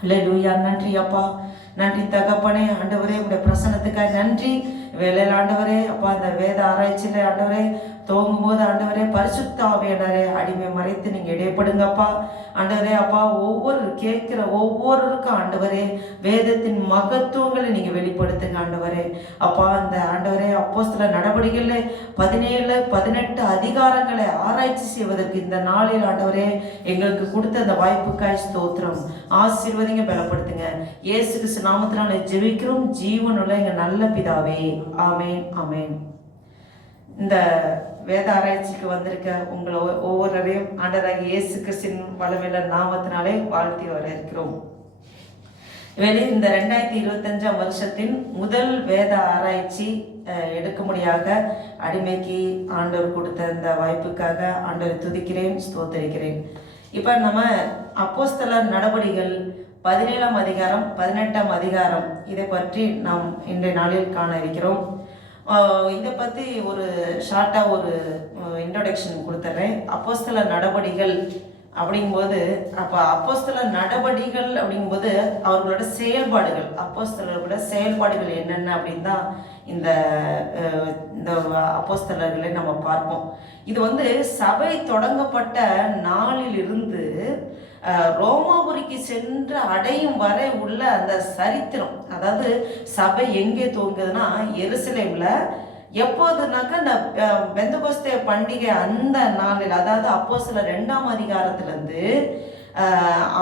ஹல்லேலூயா. நன்றி அப்பா, நன்றி தகப்பனே. ஆண்டவரே உடைய பிரசன்னத்துக்காக நன்றி. வேலையில் ஆண்டவரே அப்பா, அந்த வேத ஆராய்ச்சியில் ஆண்டவரே துவங்கும் போது ஆண்டவரே பரிசுத்த ஆவியானவரே அடிமை மறைத்து நீங்க இடைப்படுங்கப்பா. ஆண்டவரே அப்பா, ஒவ்வொரு கேட்கிற ஒவ்வொருவருக்கும் ஆண்டவரே வேதத்தின் மகத்துவங்களை நீங்க வெளிப்படுத்துங்க ஆண்டவரே அப்பா. அந்த ஆண்டவரே அப்போஸ்தல நடவடிக்கைகள்ல 17 18 அதிகாரங்களை ஆராய்ச்சி செய்வதற்கு இந்த நாளில் ஆண்டவரே எங்களுக்கு கொடுத்த அந்த வாய்ப்புக்காய் ஸ்தோத்திரம். ஆசீர்வதிங்க, பலப்படுத்துங்க. இயேசு கிறிஸ்து நாமத்தினால ஜெபிக்கிறோம் ஜீவனுள்ள எங்க நல்ல பிதாவே. ஆமேன், ஆமேன். இந்த வேத ஆராய்ச்சிக்கு வந்திருக்க உங்களை ஒவ்வொருவரையும் ஆண்டவராகிய இயேசு கிறிஸ்துவின் வல்லமையுள்ள நாமத்தினாலே வாழ்த்தி வர இருக்கிறோம். இந்த 2025 வருஷத்தின் முதல் வேத ஆராய்ச்சி எடுக்கும்படியாக அடிமைக்கு ஆண்டவர் கொடுத்த இந்த வாய்ப்புக்காக ஆண்டவரை துதிக்கிறேன், ஸ்தோத்தரிக்கிறேன். இப்போ நம்ம அப்போஸ்தலர் நடபடிகள் 17ஆம் அதிகாரம் 18ஆம் அதிகாரம் இதை பற்றி நாம் இன்றைய நாளில் காண இருக்கிறோம். இதை பற்றி ஒரு ஷார்ட்டாக ஒரு இன்ட்ரோடக்ஷன் கொடுத்துட்றேன். அப்போஸ்தலர் நடபடிகள் அப்படிங்கும்போது அப்போ அப்போஸ்தலர் நடபடிகள் அப்படிங்கும்போது அவர்களோட செயல்பாடுகள், அப்போஸ்தலர்களோட செயல்பாடுகள் என்னென்ன அப்படின்னு தான் இந்த அப்போஸ்தலர்களை நம்ம பார்ப்போம். இது சபை தொடங்கப்பட்ட நாளிலிருந்து ரோமாபுரிக்கு சென்று அடையும் வரை உள்ள அந்த சரித்திரம். அதாவது சபை எங்கே துவங்குதுன்னா எருசலேம்ல. எப்போதுனாக்கா இந்த பெந்தகோஸ்தே பண்டிகை அந்த நாளில், அதாவது அப்போஸ்தலர் 2ஆம் அதிகாரத்திலிருந்து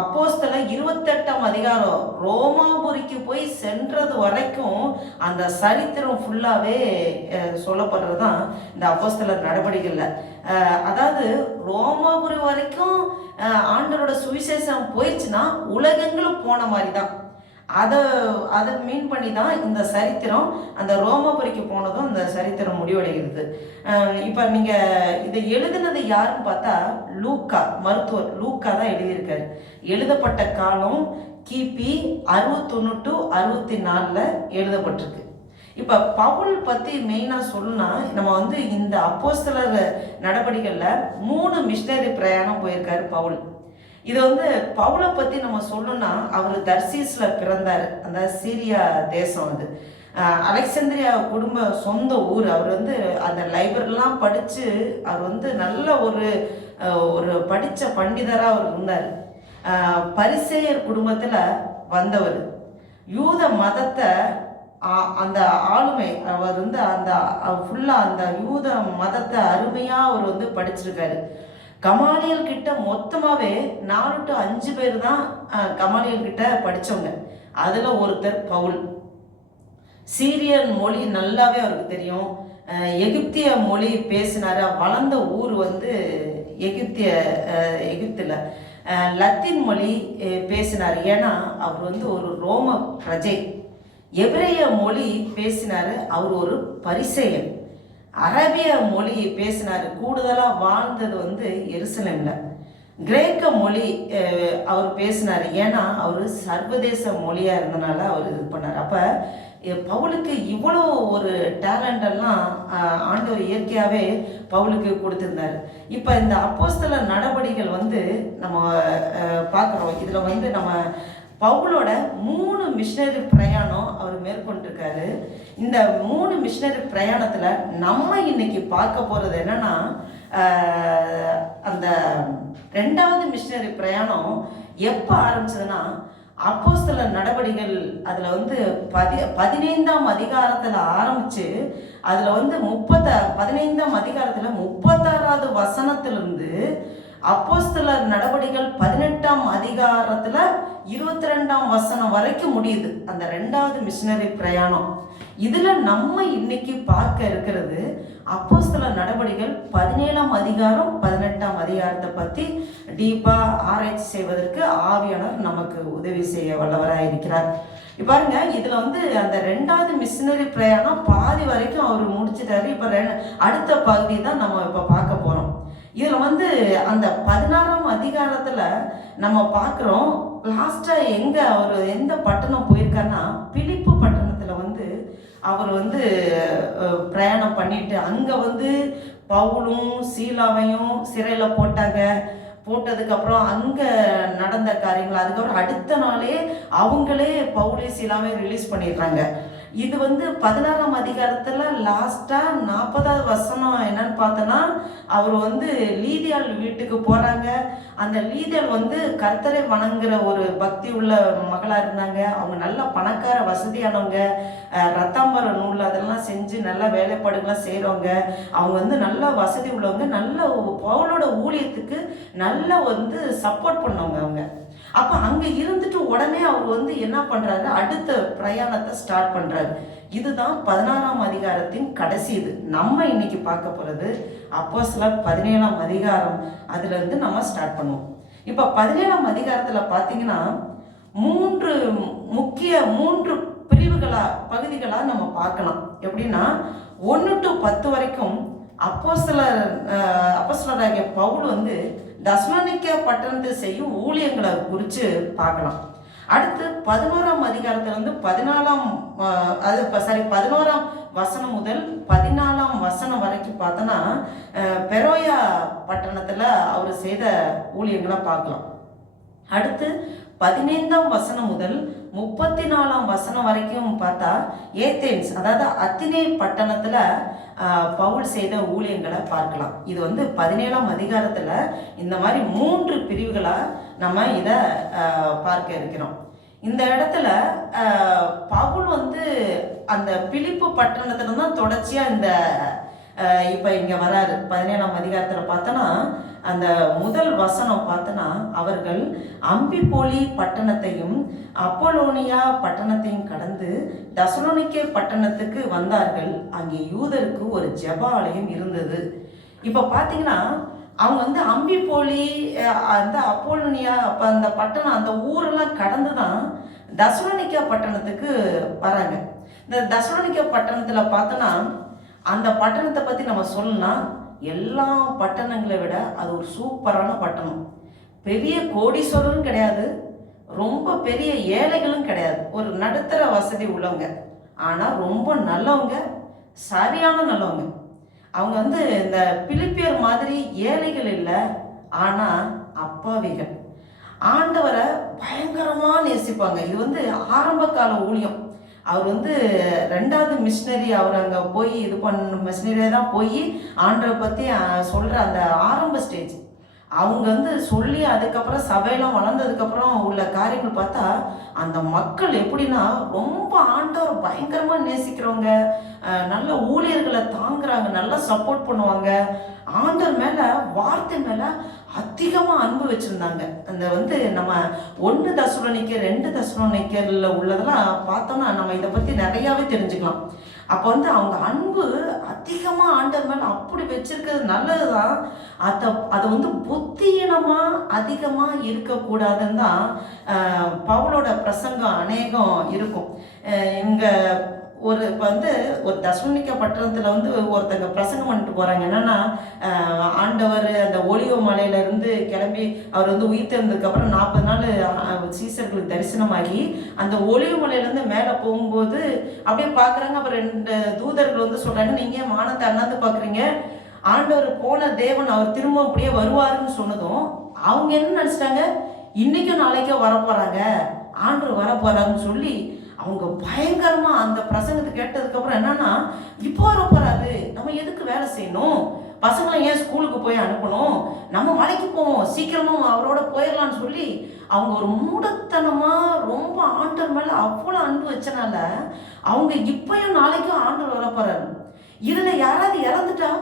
அப்போஸ்தலர் 28ஆம் அதிகாரம் ரோமாபுரிக்கு போய் சென்றது வரைக்கும் அந்த சரித்திரம் ஃபுல்லாவே சொல்லப்படுறது தான் இந்த அப்போஸ்தலர் நடவடிக்கைகள்ல. அதாவது ரோமாபுரி வரைக்கும் ஆண்டவரோட சுவிசேஷம் போயிடுச்சுன்னா உலகங்களும் போன மாதிரி தான். அதை மீன் பண்ணி தான் இந்த சரித்திரம் அந்த ரோமாபுரிக்கு போனதும் இந்த சரித்திரம் முடிவடைகிறது. இப்போ நீங்கள் இதை எழுதினது யாருன்னு பார்த்தா லூக்கா, மருத்துவர் லூக்கா தான் எழுதியிருக்காரு. எழுதப்பட்ட காலம் கிபி 61 to 64 எழுதப்பட்டிருக்கு. இப்போ பவுல் பற்றி மெயினாக சொல்லணும்னா நம்ம இந்த அப்போஸ்தலர் நடவடிக்கைகளில் 3 மிஷனரி பிரயாணம் போயிருக்காரு பவுல். இது பவுலை பற்றி நம்ம சொல்லணும்னா அவர் தர்சீஸில் பிறந்தார். அந்த சீரியா தேசம் அது. அலெக்சாந்திரியா குடும்ப சொந்த ஊர். அவர் அந்த லைப்ரரிலாம் படித்து அவர் நல்ல ஒரு படித்த பண்டிதராக அவர் இருந்தார். பரிசேயர் குடும்பத்தில் வந்தவர். யூத மதத்தை அந்த ஆளுமை அவர் அந்த ஃபுல்லாக அந்த யூத மதத்தை அருமையாக அவர் படிச்சிருக்காரு. கமாலியல் கிட்ட மொத்தமாகவே 4 to 5 பேர் தான் கமாலியல் கிட்ட படித்தவங்க. அதில் ஒருத்தர் பவுல். சீரியன் மொழி நல்லாவே அவருக்கு தெரியும். எகிப்திய மொழி பேசினார். வளர்ந்த ஊர் எகிப்தில் லத்தீன் மொழி பேசினார். ஏன்னா அவர் ஒரு ரோம பிரஜை. எபிரேய மொழி பேசினார். அவர் ஒரு பரிசேயன். அரபிய மொழி பேசினார். கூடுதலாக வாழ்ந்தது எருசலேம்ல. கிரேக்க மொழி அவர் பேசினார். ஏன்னா அவர் சர்வதேச மொழியாக இருந்தனால அவர் இது பண்ணார். அப்போ பவுலுக்கு இவ்வளோ ஒரு டேலண்டெல்லாம் ஆண்டவர் இயற்கையாகவே பவுலுக்கு கொடுத்துருந்தார். இப்போ இந்த அப்போஸ்தலர் நடவடிக்கைகள் நம்ம பார்க்குறோம். இதில் நம்ம பவுலோட 3 மிஷனரி பிரயாணம் அவர் மேற்கொண்டிருக்காரு. இந்த 3 மிஷனரி பிரயாணத்தில் நம்ம இன்னைக்கு பார்க்க போகிறது என்னன்னா, அந்த 2வது மிஷனரி பிரயாணம் எப்போ ஆரம்பிச்சதுன்னா அப்போஸ்தலர் நடவடிக்கைகள் அதில் 15ஆம் அதிகாரத்தில் ஆரம்பித்து அதில் 15ஆம் அதிகாரத்தில் 36வது வசனத்திலிருந்து அப்போஸ்தலர் நடவடிக்கைகள் 18ஆம் அதிகாரத்தில் 22ஆம் வசனம் வரைக்கும் முடியுது அந்த 2வது மிஷனரி பிரயாணம். இதில் நம்ம இன்னைக்கு பார்க்க இருக்கிறது அப்போஸ்தலர் நடவடிக்கைகள் 17ஆம் அதிகாரம் 18ஆம் அதிகாரத்தை பற்றி டீப்பாக ஆராய்ச்சி செய்வதற்கு ஆவியானவர் நமக்கு உதவி செய்ய வல்லவராக இருக்கிறார். பாருங்க, இதில் அந்த 2வது மிஷனரி பிரயாணம் பாதி வரைக்கும் அவர் முடிச்சிட்டாரு. இப்போ அடுத்த பகுதி தான் நம்ம இப்போ பார்க்க போகிறோம். இதில் அந்த 16ஆம் அதிகாரத்தில் நம்ம பார்க்குறோம். லாஸ்ட்டாக அவர் எந்த பட்டணம் போயிருக்காருன்னா பிலிப்பு பட்டணத்தில் அவர் பிரயாணம் பண்ணிட்டு அங்கே பவுலும் சீலாவையும் சிறையில் போட்டாங்க. போட்டதுக்கப்புறம் அங்கே நடந்த காரியங்கள், அதுக்கப்புறம் அடுத்த நாளே அவங்களே பவுலே சீலாவை ரிலீஸ் பண்ணிடுறாங்க. இது 16ஆம் அதிகாரத்தில் லாஸ்ட்டாக 40வது வசனம் என்னன்னு பார்த்தோன்னா, அவர் லீதியாள் வீட்டுக்கு போகிறாங்க. அந்த லீதியாள் கர்த்தரை வணங்குற ஒரு பக்தி உள்ள மகளாக இருந்தாங்க. அவங்க நல்ல பணக்கார வசதியானவங்க, ரத்தாம்பர நூல் அதெல்லாம் செஞ்சு நல்ல வேலைப்பாடுகள்லாம் செய்கிறவங்க. அவங்க நல்ல வசதி உள்ளவங்க, நல்ல பவுலோட ஊழியத்துக்கு நல்லா சப்போர்ட் பண்ணவங்க அவங்க. அப்போ அங்கே இருந்துட்டு உடனே அவர் என்ன பண்ணுறாரு, அடுத்த பிரயாணத்தை ஸ்டார்ட் பண்ணுறாரு. இதுதான் 16ஆம் அதிகாரத்தின் கடைசி. இது நம்ம இன்னைக்கு பார்க்க போகிறது அப்போஸ்தலர் 17ஆம் அதிகாரம். அதுலேருந்து நம்ம ஸ்டார்ட் பண்ணுவோம். இப்போ 17ஆம் அதிகாரத்தில் பார்த்தீங்கன்னா மூன்று பகுதிகளாக நம்ம பார்க்கலாம். எப்படின்னா 1 to 10 வரைக்கும் அப்போஸ்தலராகிய பவுல் தெசலோனிக்கே பட்டணத்தில் செய்யும் ஊழியங்களை குறித்து பார்க்கலாம். அடுத்து 11ஆம் அதிகாரத்திலிருந்து 11ஆம் வசனம் முதல் 14ஆம் வசனம் வரைக்கும் பார்த்தோன்னா பெரோயா பட்டணத்தில் அவர் செய்த ஊழியங்களை பார்க்கலாம். அடுத்து 15ஆம் வசனம் முதல் 34ஆம் வசனம் வரைக்கும் பார்த்தா ஏத்தேன்ஸ், அதாவது அத்தினே பட்டணத்தில் பவுல் செய்த ஊழியங்களை பார்க்கலாம். இது 17ஆம் அதிகாரத்தில் இந்த மாதிரி 3 பிரிவுகளாக நம்ம இதை பார்க்க இருக்கிறோம். இந்த இடத்துல பவுல் அந்த பிலிப்பு பட்டணத்துல தான் தொடர்ச்சியாக இந்த இப்போ இங்கே வராரு. 17ஆம் அதிகாரத்தில் பார்த்தோன்னா அந்த முதல் வசனம் பார்த்தோன்னா, அவர்கள் அம்பிபோலி பட்டணத்தையும் அப்போலோனியா பட்டணத்தையும் கடந்து தெசலோனிக்கே பட்டணத்துக்கு வந்தார்கள். அங்கே யூதருக்கு ஒரு ஜெப ஆலயம் இருந்தது. இப்போ பார்த்தீங்கன்னா அவங்க அம்பிபோலி அந்த அப்போலோனியா அப்போ அந்த பட்டணம் அந்த ஊரெல்லாம் கடந்து தான் தெசலோனிக்கா பட்டணத்துக்கு வராங்க. இந்த தெசலோனிக்கா பட்டணத்தில் பார்த்தோன்னா அந்த பட்டணத்தை பற்றி நம்ம சொல்லணும்னா எல்லா பட்டணங்களை விட அது ஒரு சூப்பரான பட்டணம். பெரிய கோடீஸ்வரரும் கிடையாது, ரொம்ப பெரிய ஏழைகளும் கிடையாது, ஒரு நடுத்தர வசதி உள்ளவங்க. ஆனால் ரொம்ப நல்லவங்க, சரியான நல்லவங்க. அவங்க இந்த பிலிப்பியர் மாதிரி ஏழைகள் இல்லை, ஆனால் அப்பாவிகள். ஆண்டவரை பயங்கரமாக நேசிப்பாங்க. இது ஆரம்ப கால ஊழியம். அவர் 2வது மிஷினரி, அவர் அங்கே போய் மிஷினரியாக தான் போய் ஆண்டவரை பற்றி சொல்கிற அந்த ஆரம்ப ஸ்டேஜ். அவங்க சொல்லி அதுக்கப்புறம் சபையெல்லாம் வளர்ந்ததுக்கப்புறம் உள்ள காரியங்கள் பார்த்தா அந்த மக்கள் எப்படின்னா ரொம்ப ஆண்டவர் பயங்கரமாக நேசிக்கிறவங்க, நல்ல ஊழியர்களை தாங்குறாங்க, நல்லா சப்போர்ட் பண்ணுவாங்க, ஆண்டவர் மேலே வார்த்தை மேலே அதிகமாக அன்பு வச்சுருந்தாங்க. அந்த நம்ம 1 தெசலோனிக்கர் 2 தெசலோனிக்கரில் உள்ளதெல்லாம் பார்த்தோம்னா நம்ம இதை பற்றி நிறையாவே தெரிஞ்சுக்கலாம். அப்போ அவங்க அன்பு அதிகமாக ஆண்டவர் மேலே அப்படி வச்சிருக்கிறது நல்லது தான். அதை புத்தியினமாக அதிகமாக இருக்கக்கூடாதுன்னு தான் பவுலோட பிரசங்கம் அநேகம் இருக்கும். இங்கே இப்போ ஒரு தெசலோனிக்கா பட்டணத்தில் ஒருத்தங்க பிரசங்கம் பண்ணிட்டு போகிறாங்க. என்னென்னா ஆண்டவர் அந்த ஒலிவ மலையிலேருந்து கிளம்பி அவர் உயிர்த்தெழுந்ததுக்கப்புறம் 40 நாள் சீசர்களுக்கு தரிசனமாகி அந்த ஒலிவ மலையிலேருந்து மேலே போகும்போது அப்படியே பார்க்குறாங்க. அப்புறம் 2 தூதர்கள் சொல்கிறாங்க, நீங்கள் வானத்தை அண்ணாந்து பார்க்குறீங்க, ஆண்டவர் போன தேவன் அவர் திரும்ப அப்படியே வருவாருன்னு சொன்னதும் அவங்க என்ன நினச்சிட்டாங்க, இன்றைக்கும் நாளைக்கும் வரப்போகிறாங்க, ஆண்டவர் வரப்போகிறாருன்னு சொல்லி அவங்க பயங்கரமாக அந்த பிரசங்கத்தை கேட்டதுக்கப்புறம் என்னன்னா, இப்போ வர போகிறாரு, நம்ம எதுக்கு வேலை செய்யணும், பசங்களை ஏன் ஸ்கூலுக்கு போய் அனுப்பணும், நம்ம மலைக்கு போவோம், சீக்கிரமாக அவரோட போயிடலான்னு சொல்லி அவங்க ஒரு மூடத்தனமாக ரொம்ப ஆண்டவர் மேலே அவ்வளோ அன்பு வச்சனால அவங்க இப்பயும் நாளைக்கும் ஆண்டவர் வர போகிறாரு. இதில் யாராவது இறந்துட்டா,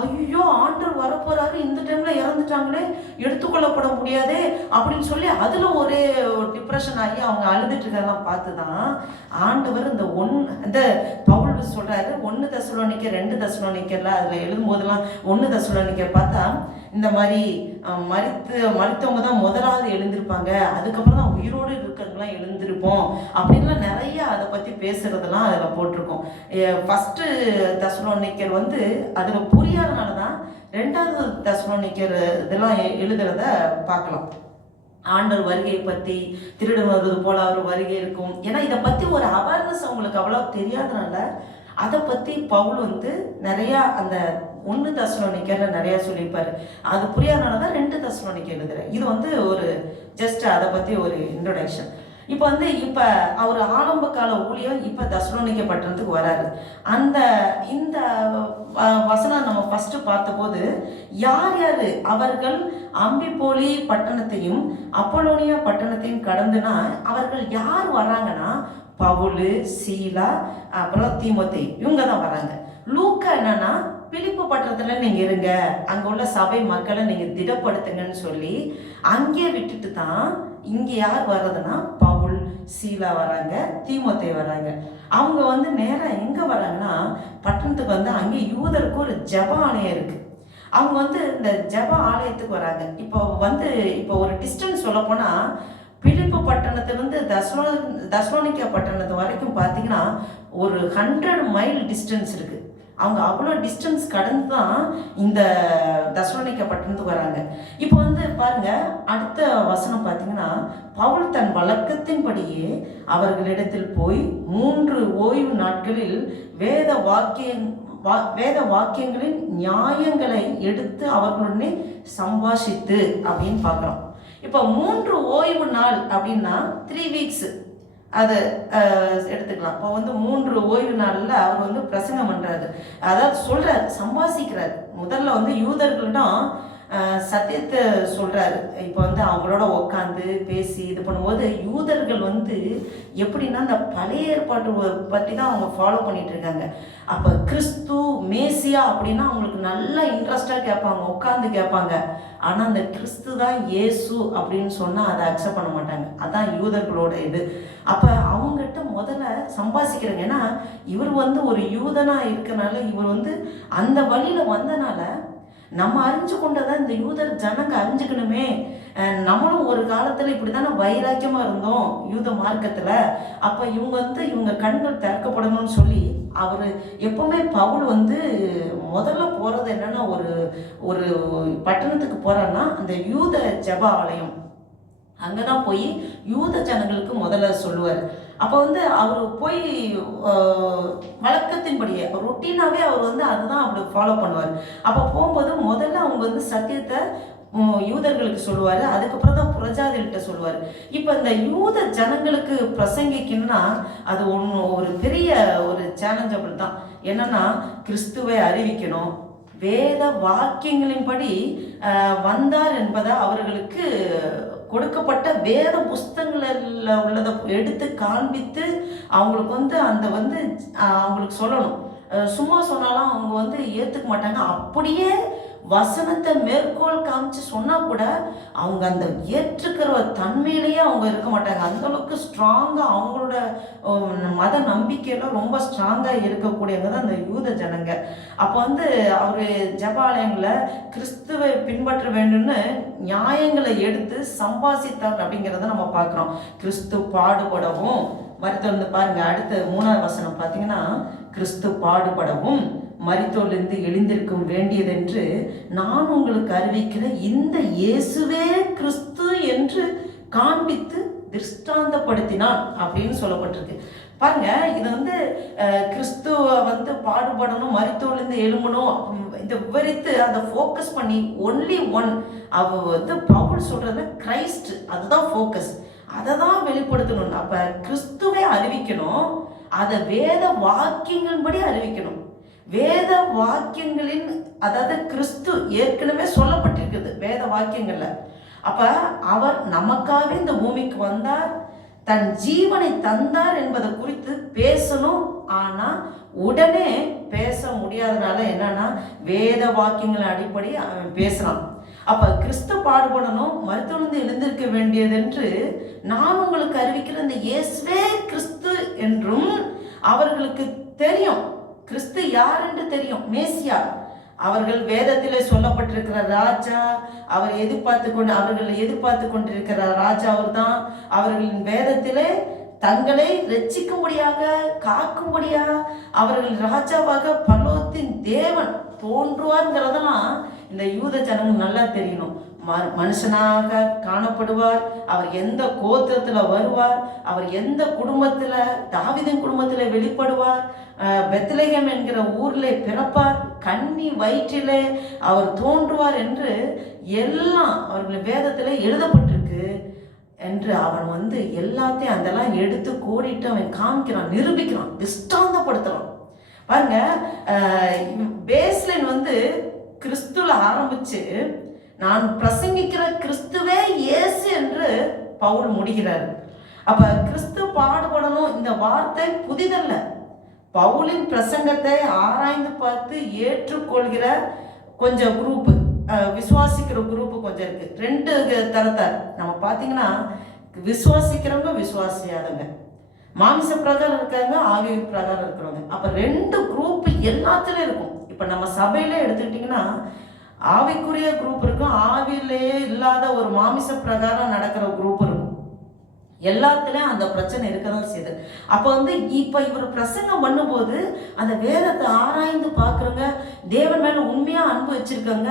ஐயோ ஆண்டவர் வரப்போறாரு, இந்த டைம்ல இறந்துட்டாங்களே, எடுத்துக்கொள்ளப்பட முடியாதே அப்படின்னு சொல்லி அதில் ஒரே டிப்ரெஷன் ஆகி அவங்க அழுதுட்டு இருக்கெல்லாம் பார்த்து தான் ஆண்டவர் இந்த பவுல் சொல்றாரு 1 தெசலோனிக்கர் 2 தெசலோனிக்கர்ல அதில் எழுதும்போதெல்லாம் 1 தெசலோனிக்கர் பார்த்தா இந்த மாதிரி மரித்தவங்க தான் முதலாவது எழுந்திருப்பாங்க, அதுக்கப்புறம் தான் உயிரோடு இருக்கிறவங்களாம் எழுந்திருப்போம் அப்படின்லாம் நிறைய அதை பற்றி பேசுறதெல்லாம் அதில் போட்டிருக்கோம். ஃபஸ்ட்டு தெசலோனிக்கர் அதில் புரியாதனால தான் 2வது தெசலோனிக்கர் இதெல்லாம் எழுதுறத பார்க்கலாம். ஆண்டவர் வருகையை பற்றி, திருடன் வருவது போல அவர் வருகை இருக்கும். ஏன்னா இதை பற்றி ஒரு அவேர்னஸ் அவங்களுக்கு அவ்வளோ தெரியாதனால அதை பற்றி பவுல் நிறையா அந்த 1 தெசலோனிக்கேல நிறைய சொல்லியிருப்பாரு. அது புரியாதனால தான் 2 தெசலோனிக்கே எழுதுறேன். இது ஒரு ஜஸ்ட் அதை பற்றி ஒரு இன்ட்ரோடக்ஷன். இப்போ அவர் ஆரம்ப கால ஊழியம் இப்போ தெசலோனிக்கே பட்டணத்துக்கு வராரு. இந்த வசனம் நம்ம ஃபர்ஸ்ட் பார்த்தபோது யார் யார் அவர்கள் அம்பிபோலி பட்டணத்தையும் அப்போலோனியா பட்டணத்தையும் கடந்துனா அவர்கள் யார் வராங்கன்னா பவுலு, சீலா, அப்புறம் தீமோத்தேயு, இவங்க தான் வராங்க. லூக்கா என்னன்னா பிலிப்பு பட்டணத்துல நீங்க இருங்க, அங்க உள்ள சபை மக்களை நீங்க திடப்படுத்துங்கன்னு சொல்லி அங்கே விட்டுட்டு தான் இங்க யார் வர்றதுன்னா பவுல், சீலா வராங்க, தீமோத்தேயு வராங்க. அவங்க நேரா எங்க வராங்கன்னா பட்டணத்துக்கு அங்கே யூதருக்கு ஒரு ஜெப ஆலயம் இருக்கு. அவங்க இந்த ஜெப ஆலயத்துக்கு வராங்க. இப்போ ஒரு டிஸ்டன்ஸ் சொல்ல போனா பிலிப்பு பட்டணத்திலிருந்து தெசலோனிக்கே பட்டணத்து வரைக்கும் பார்த்தீங்கன்னா ஒரு 100 மைல் டிஸ்டன்ஸ் இருக்கு. அவங்க அவ்வளோ டிஸ்டன்ஸ் கடந்து தான் இந்த தெசலோனிக்கே பட்டணத்துக்கு வராங்க. இப்போ பாருங்க, அடுத்த வசனம் பார்த்தீங்கன்னா பவுல் தன் வழக்கத்தின்படியே அவர்களிடத்தில் போய் 3 ஓய்வு நாட்களில் வேத வாக்கியங்களின் நியாயங்களை எடுத்து அவர்களுடனே சம்பாஷித்து அப்படின்னு பார்க்குறோம். இப்போ 3 ஓய்வு நாள் அப்படின்னா 3 வீக்ஸ் அதை எடுத்துக்கலாம். இப்போ 3 ஓய்வு நாளில் அவர் பிரசங்கம் பண்ணுறாரு, அதாவது சொல்கிறார், சம்பாசிக்கிறார். முதல்ல யூதர்களிடம் சத்தியத்தை சொல்கிறாரு. இப்போ அவங்களோட உட்காந்து பேசி இது பண்ணும்போது யூதர்கள் எப்படின்னா இந்த பழைய ஏற்பாட்டு பற்றி தான் அவங்க ஃபாலோ பண்ணிட்டு இருக்காங்க. அப்போ கிறிஸ்து மேசியா அப்படின்னா அவங்களுக்கு நல்லா இன்ட்ரெஸ்டாக கேட்பாங்க, உட்காந்து கேட்பாங்க. ஆனால் அந்த கிறிஸ்து தான் இயேசு அப்படின்னு சொன்னால் அதை அக்செப்ட் பண்ண மாட்டாங்க. அதான் யூதர்களோட இது. அப்போ அவங்ககிட்ட முதல்ல சம்பாசிக்கிறாங்க. ஏன்னா இவர் ஒரு யூதனாக இருக்கனால, இவர் அந்த வழியில் வந்தனால நம்ம அறிஞ்சு கொண்டதான் இந்த யூதர் ஜனங்க அறிஞ்சுக்கணுமே. நம்மளும் ஒரு காலத்தில் இப்படி தானே வைராக்கியமாக இருந்தோம் யூத மார்க்கத்தில். அப்போ இவங்க கண்கள் திறக்கப்படணும்னு சொல்லி அவர் எப்பவுமே பவுல் முதல்ல போகிறது என்னன்னா ஒரு பட்டணத்துக்கு போகிறான்னா அந்த யூத ஜெப ஆலயம், அங்கே தான் போய் யூத ஜனங்களுக்கு முதல்ல சொல்லுவார். அப்போ அவர் போய் வழக்கத்தின்படியே ரொட்டீனாகவே அவர் அதுதான் அப்படி ஃபாலோ பண்ணுவார். அப்போ போகும்போது முதல்ல அவங்க சத்தியத்தை யூதர்களுக்கு சொல்லுவார், அதுக்கப்புறம் தான் புரஜாதிகிட்ட சொல்லுவார். இப்போ இந்த யூத ஜனங்களுக்கு பிரசங்கிக்கணும்னா அது ஒரு பெரிய ஒரு சேலஞ்சபிள் தான். என்னன்னா கிறிஸ்துவை அறிவிக்கணும், வேத வாக்கியங்களின்படி வந்தார் என்பதை அவர்களுக்கு கொடுக்கப்பட்ட வேத புஸ்தகங்களில் உள்ளதை எடுத்து காண்பித்து அவங்களுக்கு அவங்களுக்கு சொல்லணும். சும்மா சொன்னாலும் அவங்க ஏற்றுக்க மாட்டாங்க. அப்படியே வசனத்தை மேற்கோள் காமிச்சு சொன்னால் கூட அவங்க அந்த ஏற்றுக்கிற தன்மையிலேயே அவங்க இருக்க மாட்டாங்க. அந்தளவுக்கு ஸ்ட்ராங்காக அவங்களோட மத நம்பிக்கையில் ரொம்ப ஸ்ட்ராங்காக இருக்கக்கூடியவங்க தான் அந்த யூத ஜனங்க. அப்போ அவர் ஜெபாலயங்களை கிறிஸ்துவை பின்பற்ற வேண்டும்னு நியாயங்களை எடுத்து சம்பாசித்தார் அப்படிங்கிறத நம்ம பார்க்குறோம். கிறிஸ்து பாடுபடவும் மருத்துவ பாருங்க, அடுத்த 3ஆவது வசனம் பார்த்தீங்கன்னா கிறிஸ்து பாடுபடவும் மரித்தோரிலிருந்து எழுந்திருக்கும் வேண்டியதென்று நான் உங்களுக்கு அறிவிக்கிற இந்த இயேசுவே கிறிஸ்து என்று காண்பித்து திருஷ்டாந்தப்படுத்தினான் அப்படின்னு சொல்லப்பட்டிருக்கு. பாருங்க, இது கிறிஸ்துவ பாடுபடணும், மரித்தோரிலிருந்து எழும்பணும், இதை விவரித்து அதை ஃபோக்கஸ் பண்ணி ஒன்லி ஒன் பவுல் சொல்றது கிரைஸ்ட், அதுதான் ஃபோக்கஸ், அதை தான் வெளிப்படுத்தணும். அப்ப கிறிஸ்துவை அறிவிக்கணும், அதை வேத வாக்கியங்களின்படி அறிவிக்கணும். வேத வாக்கியங்களின் அதாவது கிறிஸ்து ஏற்கனவே சொல்லப்பட்டிருக்குது வேத வாக்கியங்கள்ல. அப்ப அவர் நமக்காக இந்த பூமிக்கு வந்தார், தன் ஜீவனை தந்தார் என்பதை குறித்து பேசணும். ஆனா உடனே பேச முடியாதனால என்னன்னா வேத வாக்கியங்கள் அடிப்படை அவன் பேசுறான். அப்ப கிறிஸ்து பாடுபடணும், மருத்துவந்து எழுந்திருக்க வேண்டியது என்று நான் உங்களுக்கு அறிவிக்கிற இந்த இயேசுவே கிறிஸ்து என்றும் அவர்களுக்கு தெரியும். கிறிஸ்து யார் என்று தெரியும், மேசியா. அவர்கள் வேதத்திலே சொல்லப்பட்டிருக்கிற ராஜா, அவர்கள் எதிர்பார்த்து கொண்டிருக்கிற ராஜா அவர் தான். அவர்களின் வேதத்திலே தங்களை ரட்சிக்கும்படியாக காக்கும்படியாக அவர்கள் ராஜாவாக பரலோகத்தின் தேவன் தோன்றுவார்ங்கிறதெல்லாம் இந்த யூத ஜனங்கள் நல்லா தெரியணும். மனுஷனாக காணப்படுவார். அவர் எந்த கோத்திரத்தில் வருவார், அவர் எந்த குடும்பத்தில், தாவீதின் குடும்பத்தில் வெளிப்படுவார், பெத்லகேம் என்கிற ஊரில் பிறப்பார், கன்னி வயிற்றிலே அவர் தோன்றுவார் என்று எல்லாம் அவர்கள் வேதத்தில் எழுதப்பட்டிருக்கு என்று அவன் எல்லாத்தையும் அதெல்லாம் எடுத்து கோடிட்டு அவன் காமிக்கிறான், நிரூபிக்கிறான், திஷ்டாந்தப்படுத்துறான். பாருங்க, பேஸ்லைன் கிறிஸ்துல ஆரம்பிச்சு நான் பிரசங்கிக்கிற கிறிஸ்துவே இயேசு என்று பவுல் முடிகிறார். அப்ப கிறிஸ்து பாடுபடணும் இந்த வார்த்தை புதிதல்ல. பவுலின் பிரசங்கத்தை ஆராய்ந்து பார்த்து ஏற்றுக்கொள்கிற கொஞ்சம் குரூப்பு, விசுவாசிக்கிற குரூப்பு கொஞ்சம் இருக்கு. ரெண்டு தரத்தார் நம்ம பார்த்தீங்கன்னா, விசுவாசிக்கிறவங்க விசுவாசியாதவங்க, மாமிச பிரகாரம் இருக்காங்க, ஆவிய பிரகாரம் இருக்கிறவங்க. அப்ப ரெண்டு குரூப் எல்லாத்துலயும் இருக்கும். இப்ப நம்ம சபையில எடுத்துக்கிட்டீங்கன்னா ஆவிக்குரிய குரூப் இருக்கும், ஆவியிலேயே இல்லாத ஒரு மாமிச பிரகாரம் நடக்கிற குரூப் இருக்கும். எல்லாத்துலயும் அந்த பிரச்சனை இருக்கதான் செய்யுது. அப்ப இப்ப இவர் பிரசங்கம் பண்ணும்போது அந்த வேதத்தை ஆராய்ந்து பாக்குறவங்க, தேவன் மேல உண்மையா அன்பு வச்சிருக்காங்க,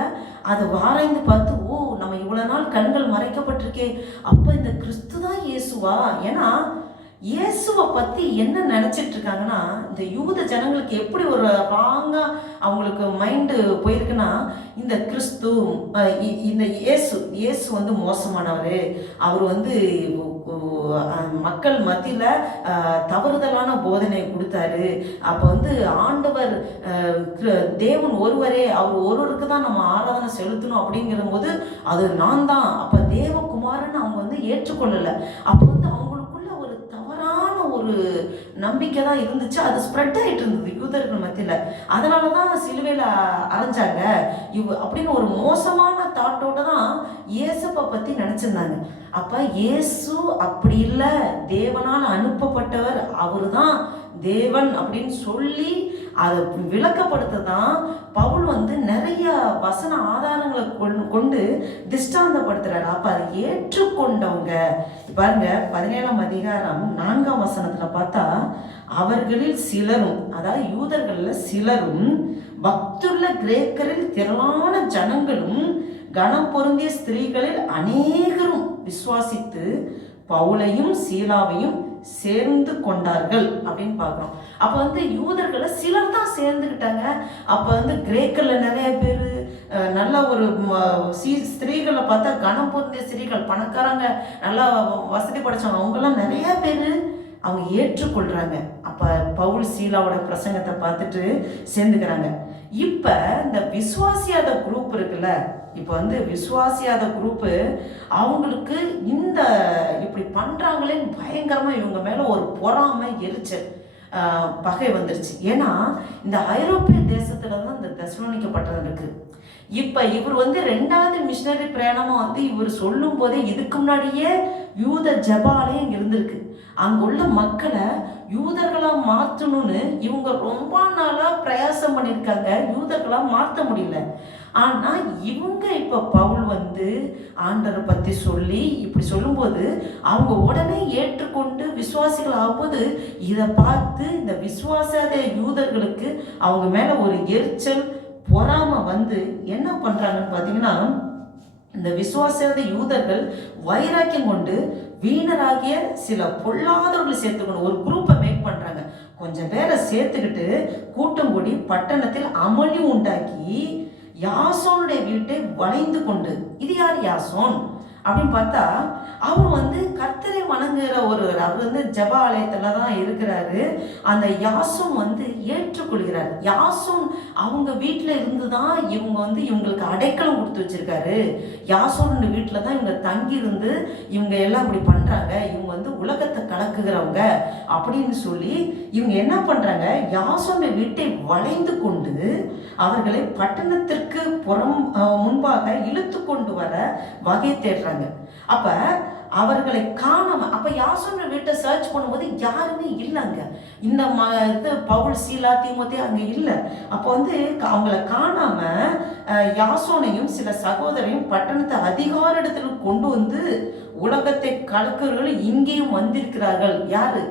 அதை ஆராய்ந்து பார்த்து, ஓ நம்ம இவ்வளவு நாள் கண்கள் மறைக்கப்பட்டிருக்கே, அப்ப இந்த கிறிஸ்து தான் இயேசுவா. ஏன்னா இயேசுவை பற்றி என்ன நினச்சிட்டு இருக்காங்கன்னா, இந்த யூத ஜனங்களுக்கு எப்படி ஒரு ராங்கா அவங்களுக்கு மைண்டு போயிருக்குன்னா, இந்த கிறிஸ்து இந்த இயேசு மோசமானவர், அவர் மக்கள் மத்தியில் தவறுதலான போதனை கொடுத்தாரு. அப்போ ஆண்டவர் தேவன் ஒருவரே, அவர் ஒருவருக்கு தான் நம்ம ஆராதனை செலுத்தணும் அப்படிங்கிற போது அது நான் தான், அப்போ தேவகுமாரன் அவங்க ஏற்றுக்கொள்ளலை. அப்போ ஒரு நம்பிக்கை தான் இருந்துச்சு, அது ஸ்ப்ரெட் ஆகிட்டு இருந்தது யூதர்கள் மத்தியில். அதனால தான் சிலுவையில் அரைஞ்சாங்க அப்படின்னு ஒரு மோசமான தாட்டோட தான் இயேசுப்பை பற்றி நினச்சிருந்தாங்க. அப்போ இயேசு அப்படி இல்லை, தேவனால் அனுப்பப்பட்டவர், அவர் தான் தேவன் அப்படின்னு சொல்லி அதை விளக்கப்படுத்ததான் பவுல் நிறைய வசன ஆதாரங்களை கொண்டு திஷ்டாந்தப்படுத்துறாரு. அப்ப அதை ஏற்றுக்கொண்டவங்க பாருங்க, 17ஆம் அதிகாரம் 4ஆம் வசனத்துல பார்த்தா, அவர்களில் சிலரும், அதாவது யூதர்கள்ல சிலரும், பக்துள்ள கிரேக்கரில் திரளான ஜனங்களும், கனம் பொருந்திய ஸ்திரீகளில் அநேகரும் விசுவாசித்து பவுலையும் சீலாவையும் சேர்ந்து கொண்டார்கள் அப்படின்னு பார்க்குறோம். அப்போ யூதர்களை சிலர் தான் சேர்ந்துக்கிட்டாங்க. அப்போ கிரேக்கர்ல நிறைய பேர், நல்ல ஒரு ஸ்திரீகளை பார்த்தா கனம் பொருந்திய ஸ்திரீகள், பணக்காரங்க, நல்லா வசதி படைச்சவங்க, அவங்கெல்லாம் நிறைய பேர் அவங்க ஏற்றுக்கொள்றாங்க. அப்போ பவுல் சீலாவோட பிரசங்கத்தை பார்த்துட்டு சேர்ந்துக்கிறாங்க. இப்போ இந்த விசுவாசியாத குரூப் இருக்குல்ல, இப்போ விசுவாசியாத குரூப்பு அவங்களுக்கு இந்த இப்படி பண்ணுறாங்களேன்னு பயங்கரமாக இவங்க மேலே ஒரு பொறாமை, எரிச்சல், பகை வந்துருச்சு. ஏன்னா இந்த ஐரோப்பிய தேசத்துல தான் இந்த தெசலோனிக்க பட்டணம் இருக்கு. இப்போ இவர் 2வது மிஷனரி பிரயாணமாக இவர் சொல்லும் போதே இதுக்கு முன்னாடியே யூத ஜபாலயம் இங்கே இருந்திருக்கு. அங்குள்ள மக்களை யூதர்களாக மாற்றணும்னு இவங்க ரொம்ப நாளாக பிரயாசம் பண்ணியிருக்காங்க, யூதர்களாக மாற்ற முடியல. ஆனால் இவங்க இப்போ பவுல் ஆண்டரை பற்றி சொல்லி இப்படி சொல்லும்போது அவங்க உடனே ஏற்றுக்கொண்டு விசுவாசிகள் ஆகும்போது இதை பார்த்து இந்த விசுவாசாத யூதர்களுக்கு அவங்க மேலே ஒரு எரிச்சல், பொறாமை என்ன பண்ணுறாங்கன்னு பார்த்தீங்கன்னா, இந்த விசுவாசாத யூதர்கள் வைராக்கியம் கொண்டு வீணராகிய சில பொல்லாதவர்களை சேர்த்துக்கணும் ஒரு குரூப்பை மேக் பண்ணுறாங்க. கொஞ்சம் பேரை சேர்த்துக்கிட்டு கூட்டம் கூடி பட்டணத்தில் அமளி உண்டாக்கி யாசோனுடைய வீட்டை வளைந்து கொண்டு, இது யார் யாசோன் அப்படின்னு பார்த்தா, அவர் கர்த்தரை வணங்குகிற அவர் ஜப ஆலயத்துல தான் இருக்கிறாரு. அந்த யாசோன் ஏற்றுக்கொள்கிறார். யாசோன் அவங்க வீட்டில் இருந்து தான் இவங்க இவங்களுக்கு அடைக்கலம் கொடுத்து வச்சிருக்காரு. யாசோன் வீட்டில் தான் இவங்க தங்கி இருந்து இவங்க எல்லாம் இப்படி பண்றாங்க, இவங்க உலகத்தை கலக்குகிறவங்க அப்படின்னு சொல்லி இவங்க என்ன பண்றாங்க, யாசோன் வீட்டை வளைந்து கொண்டு அவர்களை பட்டணத்திற்கு முன்பாக இழுத்து கொண்டு வர வகை தேடுறாங்க. அப்ப அவர்களை காணாம, அப்ப யாசோன் வீட்டை சர்ச் பண்ணும்போது யாருமே இல்லைங்க. இந்த பவுல் சீலா தீமோத்தே அங்க இல்லை. அப்போ அவங்கள காணாம யாசோனையும் சில சகோதரையும் பட்டணத்தை அதிகார இடத்துல கொண்டு உலகத்தை கலக்குறவர்கள் இங்கேயும் வந்திருக்கிறார்கள். யாரு?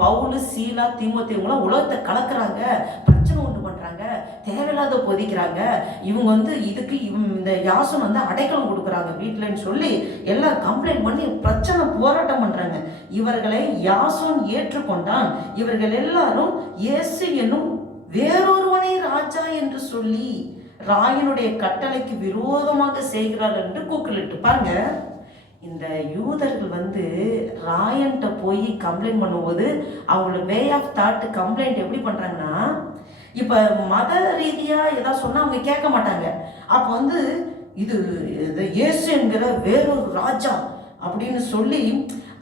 பவுல் சீலா தீமோத்தேயுங்களாம் உலகத்தை கலக்குறாங்க, பிரச்சனை உண்டு பண்றாங்க, தேவையில்லாத பொதிக்கிறாங்க, இவங்க வந்து இதுக்கு இந்த யாசோன் வந்து அடைக்கலம் கொடுக்குறாங்க வீட்டிலன்னு சொல்லி எல்லாம் கம்ப்ளைண்ட் பண்ணி பிரச்சனை போராட்டம் பண்றாங்க. இவர்களை யாசோன் ஏற்றுக்கொண்டான். இவர்கள் எல்லாரும் இயேசு என்னும் வேறொருவனை ராஜா என்று சொல்லி ராயனுடைய கட்டளைக்கு விரோதமாக செய்கிறார்கள் என்று கூக்குலிட்டு பாருங்க. இந்த யூதர்கள் வந்து ராயன்ட்ட போய் கம்ப்ளைண்ட் பண்ணும்போது அவங்களோட வே ஆஃப் தாட் கம்ப்ளைண்ட் எப்படி பண்றாங்கன்னா, இப்ப மத ரீதியா ஏதாவது சொன்னா அவங்க கேட்க மாட்டாங்க. அப்ப வந்து இது இயேசு என்கிற வேறொரு ராஜா அப்படின்னு சொல்லி,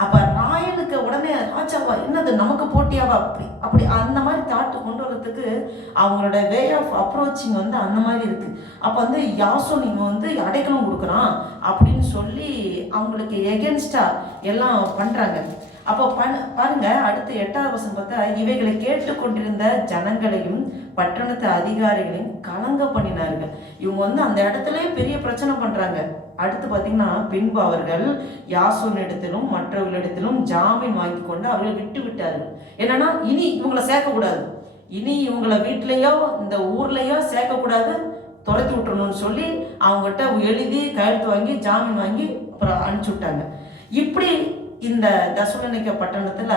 அப்ப ராயனுக்கு உடனே ராஜாவா என்னது நமக்கு போட்டியாவா அப்படி அப்படி அந்த மாதிரி தாட்டு கொண்டு வரதுக்கு அவங்களோட வே ஆஃப் அப்ரோச்சிங் வந்து அந்த மாதிரி இருக்கு. அப்ப வந்து யாசோன் இவன் வந்து அடைக்கலம் கொடுக்குறான் அப்படின்னு சொல்லி அவங்களுக்கு எகென்ஸ்டா எல்லாம் பண்றாங்க. அப்போ பாருங்க, அடுத்து 8வது வசனம் பார்த்தா, இவைகளை கேட்டுக்கொண்டிருந்த ஜனங்களையும் பட்டணத்து அதிகாரிகளையும் கலங்க பண்ணினார்கள். இவங்க வந்து அந்த இடத்துல பெரிய பிரச்சனை பண்றாங்க. அடுத்து பார்த்தீங்கன்னா, பின்பு அவர்கள் யாசோன் இடத்திலும் மற்றவர்களிடத்திலும் ஜாமீன் வாங்கி கொண்டு அவர்கள் விட்டு விட்டார்கள். என்னன்னா, இனி இவங்களை சேர்க்கக்கூடாது, இனி இவங்களை வீட்லையோ இந்த ஊர்லயோ சேர்க்கக்கூடாது, துரத்தி விட்டுறணும்னு சொல்லி அவங்ககிட்ட எழுதி கையெழுத்து வாங்கி ஜாமீன் வாங்கி அப்புறம் அனுப்பிச்சு விட்டாங்க. இப்படி இந்த தெசலோனிக்கே பட்டணத்துல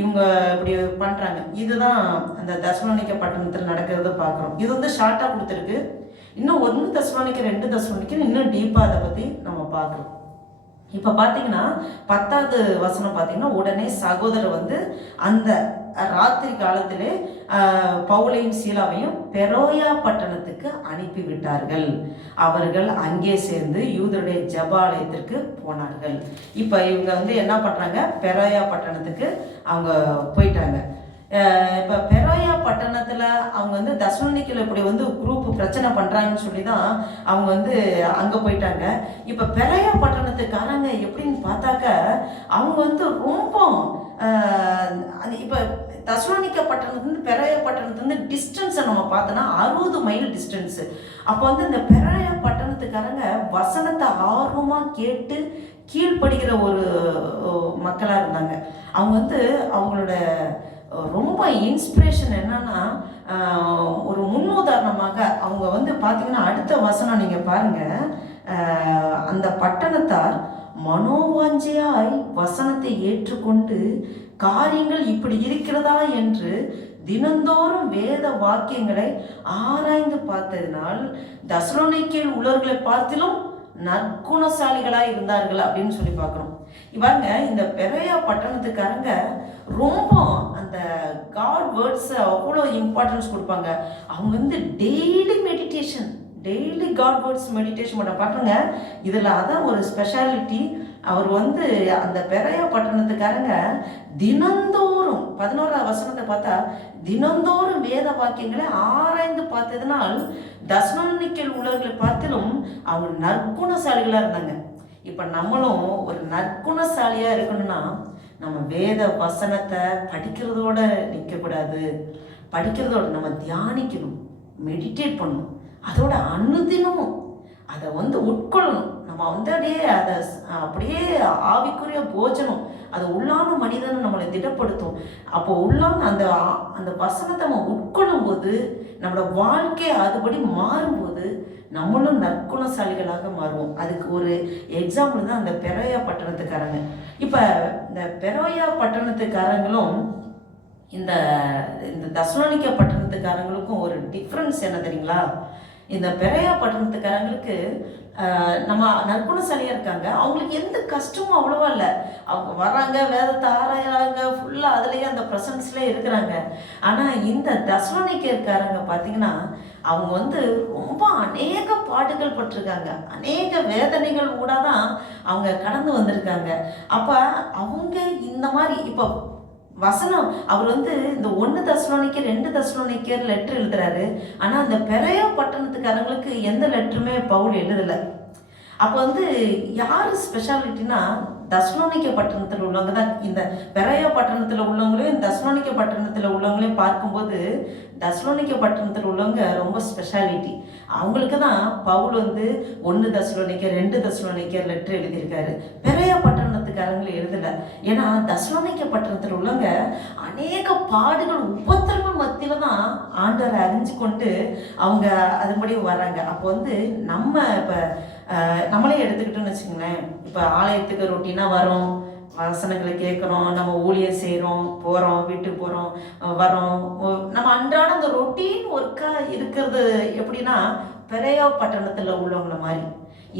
இவங்க இப்படி பண்றாங்க. இதுதான் அந்த தெசலோனிக்கே பட்டணத்துல நடக்கிறத பார்க்குறோம். இது வந்து ஷார்ட்டா கொடுத்துருக்கு. இன்னும் 1 தெசலோனிக்கே 2 தெசலோனிக்கே இன்னும் டீப்பா அதை பத்தி நம்ம பார்க்குறோம். இப்ப பாத்தீங்கன்னா 10வது வசனம் பாத்தீங்கன்னா, உடனே சகோதரர் வந்து அந்த ராத்திரி காலத்திலே பவுலையும் சீலாவையும் பெரோயா பட்டணத்துக்கு அனுப்பி விட்டார்கள். அவர்கள் அங்கே சேர்ந்து யூதருடைய ஜெபாலயத்திற்கு போனார்கள். இப்ப இவங்க வந்து என்ன பண்றாங்க, பெரோயா பட்டணத்துக்கு அவங்க போயிட்டாங்க. இப்போ பெரோயா பட்டணத்தில் அவங்க வந்து தெசலோனிக்கேல இப்படி வந்து குரூப் பிரச்சனை பண்ணுறாங்கன்னு சொல்லி தான் அவங்க வந்து அங்கே போயிட்டாங்க. இப்போ பெரோயா பட்டணத்துக்காரங்க எப்படின்னு பார்த்தாக்க அவங்க வந்து ரொம்ப இப்போ தெசலோனிக்கே பட்டணத்துலேருந்து பெரோயா பட்டணத்துலேருந்து டிஸ்டன்ஸை நம்ம பார்த்தோன்னா 60 மைல் டிஸ்டன்ஸு. அப்போ வந்து இந்த பெரோயா பட்டணத்துக்காரங்க வசனத்தை ஆர்வமாக கேட்டு கீழ்ப்படுகிற ஒரு மக்களாக இருந்தாங்க. அவங்க வந்து அவங்களோட ரொம்ப இன்ஸ்பிரேஷன் என்னன்னா, ஒரு முன்னுதாரணமாக அவங்க வந்து பார்த்தீங்கன்னா, அடுத்த வசனம் நீங்கள் பாருங்க, அந்த பட்டணத்தார் மனோவாஞ்சையாய் வசனத்தை ஏற்றுக்கொண்டு காரியங்கள் இப்படி இருக்கிறதா என்று தினந்தோறும் வேத வாக்கியங்களை ஆராய்ந்து பார்த்ததினால் தெசலோனிக்கேயில் உள்ளவர்களை பார்த்திலும் நற்குணசாலிகளாய் இருந்தார்கள் அப்படின்னு சொல்லி பார்க்குறோம். இவங்க இந்த பெரோயா பட்டணத்துக்காரங்க ரொம்ப அந்த காட் வேர்ட்ஸை அவ்வளோ இம்பார்ட்டன்ஸ் கொடுப்பாங்க. அவங்க வந்து டெய்லி காட் வேர்ட்ஸ் மெடிடேஷன் பண்ண பாருங்க. இதில் அதான் ஒரு ஸ்பெஷாலிட்டி. அவர் வந்து அந்த பெரோயா பட்டணத்துக்காரங்க தினந்தோறும் 11வது வசனத்தை பார்த்தா, தினந்தோறும் வேத வாக்கியங்களை ஆராய்ந்து பார்த்ததினால் தெசலோனிக்கேயில் உள்ளவர்களை பார்த்திலும் அவங்க நற்குணசாலிகளாக இருந்தாங்க. இப்போ நம்மளும் ஒரு நற்குணசாலியாக இருக்கணும்னா நம்ம வேத வசனத்தை படிக்கிறதோட நிற்கக்கூடாது. படிக்கிறதோட நம்ம தியானிக்கணும், மெடிடேட் பண்ணணும், அதோட அனுதினமும் அதை வந்து உட்கொள்ளணும். நம்ம வந்து அப்படியே ஆவிக்குரிய போஜனம், அது உள்ளான மனிதனை நம்மளை திடப்படுத்தும். அப்போ உள்ளான அந்த வசனத்தை நம்ம உட்கொள்ளும் போது நம்மளோட வாழ்க்கை அதுபடி மாறும்போது நம்மளும் நற்குணசாலிகளாக மாறுவோம். அதுக்கு ஒரு எக்ஸாம்பிள் தான் அந்த பெரோயா பட்டணத்துக்காரங்க. இப்போ இந்த பெரோயா பட்டணத்துக்காரங்களும் இந்த தெசலோனிக்கே பட்டணத்துக்காரங்களுக்கும் ஒரு டிஃப்ரென்ஸ் என்ன தெரியுங்களா? இந்த பெரோயா பட்டணத்துக்காரங்களுக்கு நம்ம நற்குணசாலியாக இருக்காங்க, அவங்களுக்கு எந்த கஷ்டமும் அவ்வளோவா இல்லை. அவங்க வர்றாங்க, வேதத்தை ஆராயறாங்க, ஃபுல்லாக அதுலேயே அந்த ப்ரெசன்ஸ்லேயே இருக்கிறாங்க. ஆனால் இந்த தெசலோனிக்கேக்காரங்க பார்த்தீங்கன்னா அவங்க வந்து ரொம்ப அநேக பாடுகள் பட்டிருக்காங்க, அநேக வேதனைகள் கூட தான் அவங்க கடந்து வந்திருக்காங்க. அப்போ அவங்க இந்த மாதிரி இப்போ வசனம் அவர் வந்து இந்த 1 தெசலோனிக்கே 2 தெசலோனிக்கே லெட்டர் எழுதுறாரு. ஆனால் அந்த பெரோயா பட்டணத்துக்காரங்களுக்கு எந்த லெட்டருமே பவுல் எழுதலை. அப்போ வந்து யார் ஸ்பெஷாலிட்டினா தெசலோனிக்கே பட்டணத்தில் உள்ளவங்க தான். இந்த பெரோயா பட்டணத்தில் உள்ளவங்களையும் தெசலோனிக்கே பட்டணத்தில் உள்ளவங்களையும் பார்க்கும்போது தெசலோனிக்கே பட்டணத்தில் உள்ளவங்க ரொம்ப ஸ்பெஷாலிட்டி. அவங்களுக்கு தான் பவுல் 1 தெசலோனிக்கே 2 தெசலோனிக்கே லெட்டர் எழுதியிருக்காரு. பெரோயா பட்டணத்துக்காரங்களை எழுதலை. ஏன்னா தெசலோனிக்கே பட்டணத்தில் உள்ளவங்க அநேக பாடுகள் உபத்திரங்கள் மத்தியில தான் ஆண்டவரை அறிஞ்சு கொண்டு அவங்க அதன்படி வர்றாங்க. அப்போ நம்ம இப்போ நம்மளே எடுத்துக்கிட்டோன்னு வச்சுக்கோங்களேன். இப்போ ஆலயத்துக்கு ரொட்டீனாக வரோம், வசனங்களை கேட்குறோம், நம்ம ஊழியர் செய்கிறோம், போகிறோம், வீட்டுக்கு போகிறோம், வரோம். நம்ம அன்றாட அந்த ரொட்டீன் ஒர்க்காக இருக்கிறது எப்படின்னா பெரோயா பட்டணத்தில் உள்ளவங்கள மாதிரி.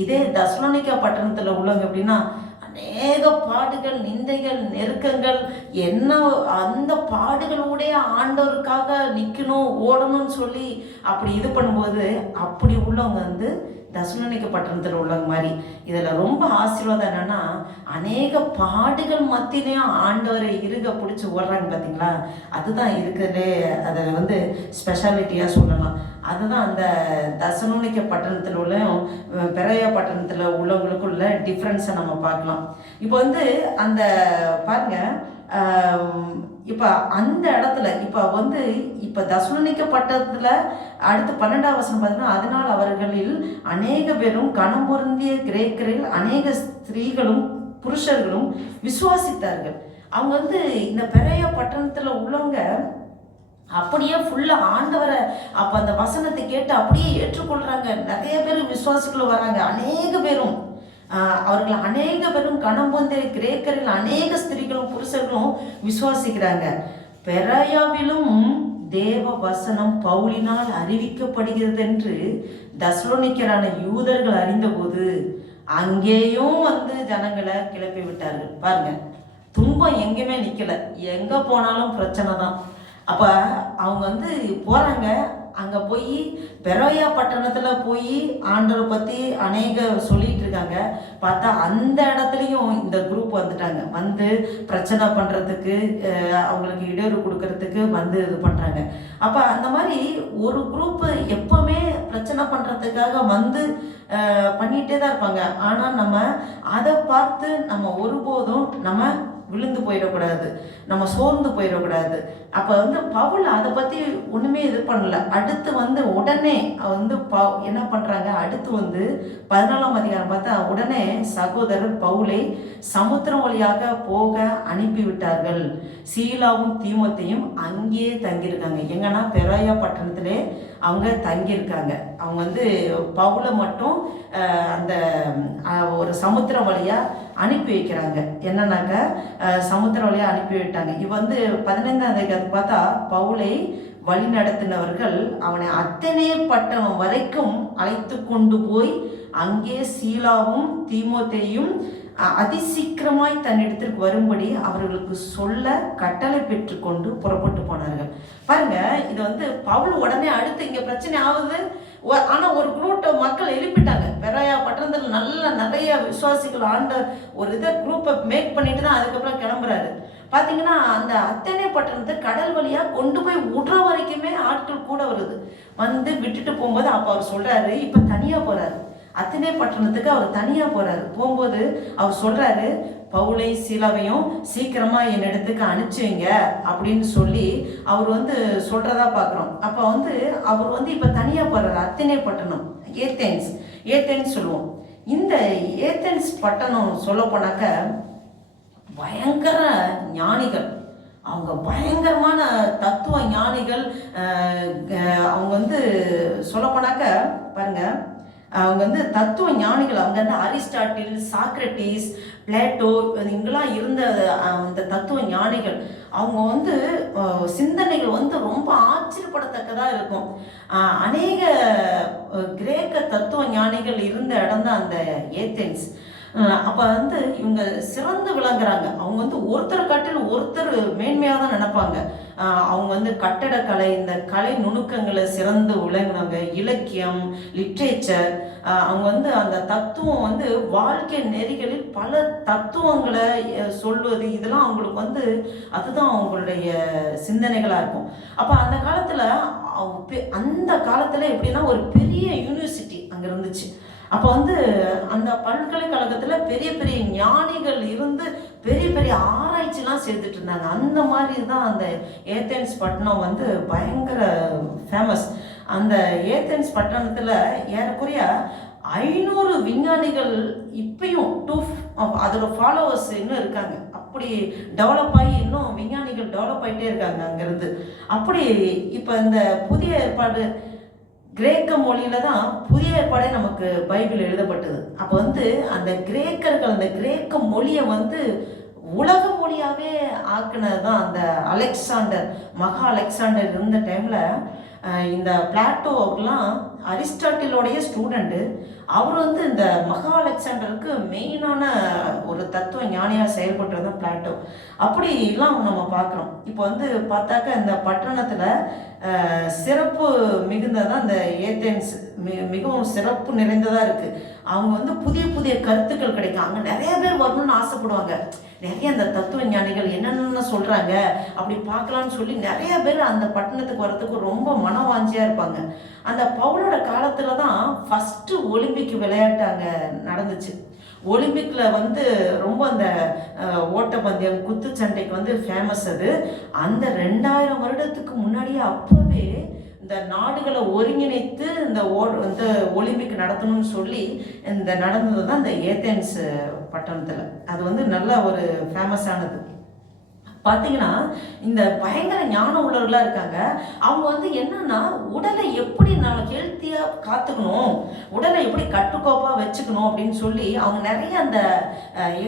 இதே தெசலோனிக்கே பட்டணத்தில் உள்ளவங்க எப்படின்னா அநேக பாடுகள், நிந்தைகள், நெருக்கங்கள், என்ன அந்த பாடுகளுடைய ஆண்டவருக்காக நிற்கணும், ஓடணும்னு சொல்லி அப்படி இது பண்ணும்போது அப்படி உள்ளவங்க தெசலோனிக்கே பட்டணத்தில் உள்ளவங்க மாதிரி. இதில் ரொம்ப ஆசீர்வாதம் என்னன்னா அநேக பாடுகள் மத்தியிலையும் ஆண்டவரை இறுக பிடிச்சி ஓடுறாங்க பார்த்தீங்களா. அதுதான் இருக்குதுலே அதை ஸ்பெஷாலிட்டியாக சொல்லலாம். அதுதான் அந்த தெசலோனிக்கே பட்டணத்தில் உள்ள பெரோயா பட்டணத்தில் உள்ளவங்களுக்குள்ள டிஃப்ரென்ஸை நம்ம பார்க்கலாம். இப்போ அந்த பாருங்க, இப்போ அந்த இடத்துல இப்போ தெசலோனிக்கே பட்டணத்தில் அடுத்து 12ஆம் வசனம் பார்த்தீங்கன்னா, அதனால் அவர்களில் அநேக பேரும் கனம் பொருந்திய கிரேக்கரில் அநேக ஸ்திரீகளும் புருஷர்களும் விசுவாசித்தார்கள். அவங்க இந்த பெரோயா பட்டணத்தில் உள்ளவங்க அப்படியே ஃபுல்லாக ஆண்டவரை அப்போ அந்த வசனத்தை கேட்டு அப்படியே ஏற்றுக்கொள்கிறாங்க. நிறைய பேர் விசுவாசிகள் வராங்க. அநேக பேரும் அவர்கள் அநேக பேரும் கனம் பொருந்திய கிரேக்கரில் அநேக ஸ்திரீகளும் புருஷர்களும் விசுவாசிக்கிறாங்க. பெரோயாவிலும் தேவ வசனம் பவுலினால் அறிவிக்கப்படுகிறது என்று தெசலோனிக்கரான யூதர்கள் அறிந்தபோது அங்கேயும் ஜனங்களை கிளப்பி விட்டார்கள். பாருங்க, துன்பம் எங்கேயுமே நிற்கல, எங்கே போனாலும் பிரச்சனை தான். அப்போ அவங்க போகிறாங்க. அங்கே போய் பெரோயா பட்டணத்தில் போய் ஆண்டவரை பற்றி அநேக சொல்லிட்டு இருக்காங்க. பார்த்தா அந்த இடத்துலையும் இந்த குரூப் வந்துட்டாங்க. பிரச்சனை பண்ணுறதுக்கு, அவங்களுக்கு இடையூறு கொடுக்கறதுக்கு இது பண்ணுறாங்க. அப்போ அந்த மாதிரி ஒரு குரூப்பு எப்போவுமே பிரச்சனை பண்ணுறதுக்காக பண்ணிகிட்டே தான் இருப்பாங்க. ஆனால் நம்ம அதை பார்த்து நம்ம ஒருபோதும் நம்ம விழுந்து போயிடக்கூடாது, நம்ம சோர்ந்து போயிடக்கூடாது. அப்போ பவுல் அதை பற்றி ஒன்றுமே இது பண்ணல. அடுத்து உடனே என்ன பண்ணுறாங்க, அடுத்து 14ஆம் அதிகாரம் பார்த்தா உடனே சகோதரர் பவுலை சமுத்திரம் வழியாக போக அனுப்பிவிட்டார்கள். சீலாவும் தீமோத்தேயும் அங்கேயே தங்கியிருக்காங்க. எங்கன்னா பெரோயா பட்டணத்திலே அவங்க தங்கியிருக்காங்க. அவங்க பவுலை மட்டும் அந்த ஒரு சமுத்திரம் வழியாக அனுப்பி வைக்கிறாங்க. என்னன்னாக்கா சமுத்திரம் வழியாக அனுப்பி விட்டாங்க. இவ 15ஆம் அதிகாரத்தை பார்த்தா பவுலை வழி நடத்தினவர்கள் அவனை அத்தனை பட்டணம் வரைக்கும் அழைத்து கொண்டு போய் அங்கே சீலாவும் தீமோத்தேயும் அதிசீக்கிரமாய் தன்னிடத்திற்கு வரும்படி அவர்களுக்கு சொல்ல கட்டளை பெற்றுக்கொண்டு புறப்பட்டு போனார்கள். பாருங்க, இது பவுல் உடனே அடுத்து இங்கே பிரச்சனை ஆகுது. ஆனால் ஒரு குரூப் மக்கள் எழுப்பிட்டாங்க. பெரோயா பட்டணத்தில் நிறைய விசுவாசிகள் ஆண்ட ஒரு குரூப்பை மேக் பண்ணிட்டு தான் அதுக்கப்புறம் கிளம்புறாரு. பார்த்தீங்கன்னா அந்த அத்தனை பட்டணத்தை கடல் வழியாக கொண்டு போய் விடுற வரைக்குமே ஆட்கள் கூட வருது. விட்டுட்டு போகும்போது அப்போ அவர் சொல்கிறாரு, இப்போ தனியாக போகிறாரு. அத்தனை பட்டணத்துக்கு அவர் தனியாக போகிறாரு. போகும்போது அவர் சொல்கிறாரு, பவுலை சீலாவையும் சீக்கிரமாக என் இடத்துக்கு அனுப்பிச்சுங்க அப்படின்னு சொல்லி அவர் சொல்கிறதா பார்க்குறோம். அப்போ அவர் இப்போ தனியாக போகிறாரு. அத்தனை பட்டணம் ஏத்தேன்ஸ் சொல்லுவோம். இந்த ஏத்தேன்ஸ் பட்டணம் சொல்ல போனாக்க பயங்கர ஞானிகள், அவங்க பயங்கரமான தத்துவ ஞானிகள். அவங்க சொல்லப்போனாக்க பாருங்க, அவங்க தத்துவ ஞானிகள். அவங்க அரிஸ்டாட்டில், சாக்ரட்டிஸ், பிளேட்டோ இங்கெல்லாம் இருந்த அந்த தத்துவ ஞானிகள். அவங்க சிந்தனைகள் ரொம்ப ஆச்சரியப்படத்தக்கதாக இருக்கும். அநேக கிரேக்க தத்துவ ஞானிகள் இருந்த இடம் தான் அந்த ஏத்தென்ஸ். அப்போ இவங்க சிறந்து விளங்குறாங்க. அவங்க ஒருத்தர் காட்டில் ஒருத்தர் மேன்மையாக தான் நினைப்பாங்க. அவங்க கட்டடக்கலை, இந்த கலை நுணுக்கங்களை சிறந்து விளங்குறாங்க. இலக்கியம், லிட்ரேச்சர், அவங்க அந்த தத்துவம் வாழ்க்கை நெறிகளில் பல தத்துவங்களை சொல்வது, இதெல்லாம் அவங்களுக்கு அதுதான் அவங்களுடைய சிந்தனைகளாக இருக்கும். அப்போ அந்த காலத்தில் எப்படின்னா ஒரு பெரிய யூனிவர்சிட்டி அங்கே இருந்துச்சு. அப்போ வந்து அந்த பல்கலைக்கழகத்தில் பெரிய பெரிய ஞானிகள் இருந்து பெரிய பெரிய ஆராய்ச்சிலாம் செய்துட்டு இருந்தாங்க. அந்த மாதிரி தான் அந்த ஏத்தென்ஸ் பட்டணம் வந்து பயங்கர ஃபேமஸ். அந்த ஏத்தென்ஸ் பட்டணத்தில் ஏறக்குறைய 500 விஞ்ஞானிகள் இப்பயும் அதோட ஃபாலோவர்ஸ் இன்னும் இருக்காங்க. அப்படி டெவலப் ஆகி இன்னும் விஞ்ஞானிகள் டெவலப் ஆகிட்டே இருக்காங்க அங்கேருந்து. அப்படி இப்போ இந்த புதிய ஏற்பாடு கிரேக்க மொழியில தான் புதிய ஏற்பாடே நமக்கு பைபிள் எழுதப்பட்டது. அப்போ வந்து அந்த கிரேக்கர்கள் அந்த கிரேக்க மொழியை வந்து உலக மொழியாகவே ஆக்குனது தான் அந்த அலெக்சாண்டர், மகா அலெக்சாண்டர் இருந்த டைமில். இந்த பிளாட்டோ அவர்லாம் அரிஸ்டாட்டிலோடைய ஸ்டூடெண்ட்டு. அவர் வந்து இந்த மகா அலெக்சாண்டருக்கு மெயினான ஒரு தத்துவ ஞானியாக செயல்பட்டுறது தான் பிளாட்டோ. அப்படிலாம் நம்ம பார்க்குறோம். இப்போ வந்து பார்த்தாக்க இந்த பட்டணத்தில் சிறப்பு மிகுந்ததான் இந்த ஏத்தென்ஸ் மிகவும் சிறப்பு நிறைந்ததாக இருக்குது. அவங்க வந்து புதிய புதிய கருத்துக்கள் கிடைக்கும். அங்கே நிறைய பேர் வரணும்னு ஆசைப்படுவாங்க. நிறைய அந்த தத்துவ ஞானிகள் என்னென்ன சொல்கிறாங்க அப்படி பார்க்கலான்னு சொல்லி நிறைய பேர் அந்த பட்டணத்துக்கு வர்றதுக்கு ரொம்ப மனவாஞ்சியாக இருப்பாங்க. அந்த பவுலோட காலத்தில் தான் ஃபஸ்ட்டு ஒலிம்பிக் விளையாட்டு அங்கே நடந்துச்சு. ஒலிம்பிக்கில் வந்து ரொம்ப அந்த ஓட்டப்பந்தயம் குத்துச்சண்டைக்கு வந்து ஃபேமஸ் அது. அந்த 2000 வருடத்துக்கு முன்னாடியே அப்போவே இந்த நாடுகளை ஒருங்கிணைத்து இந்த ஒலிம்பிக் நடத்தணும்னு சொல்லி இந்த நடந்தது தான் இந்த ஏத்தென்ஸ் பட்டணத்தில். அது வந்து நல்ல ஒரு ஃபேமஸானது. பார்த்தீங்கன்னா இந்த பயங்கர ஞான உள்ளவர்களாக இருக்காங்க. அவங்க வந்து என்னன்னா உடலை எப்படி நான் ஹெல்த்தியாக காத்துக்கணும், உடலை எப்படி கட்டுக்கோப்பாக வச்சுக்கணும் அப்படின்னு சொல்லி அவங்க நிறைய அந்த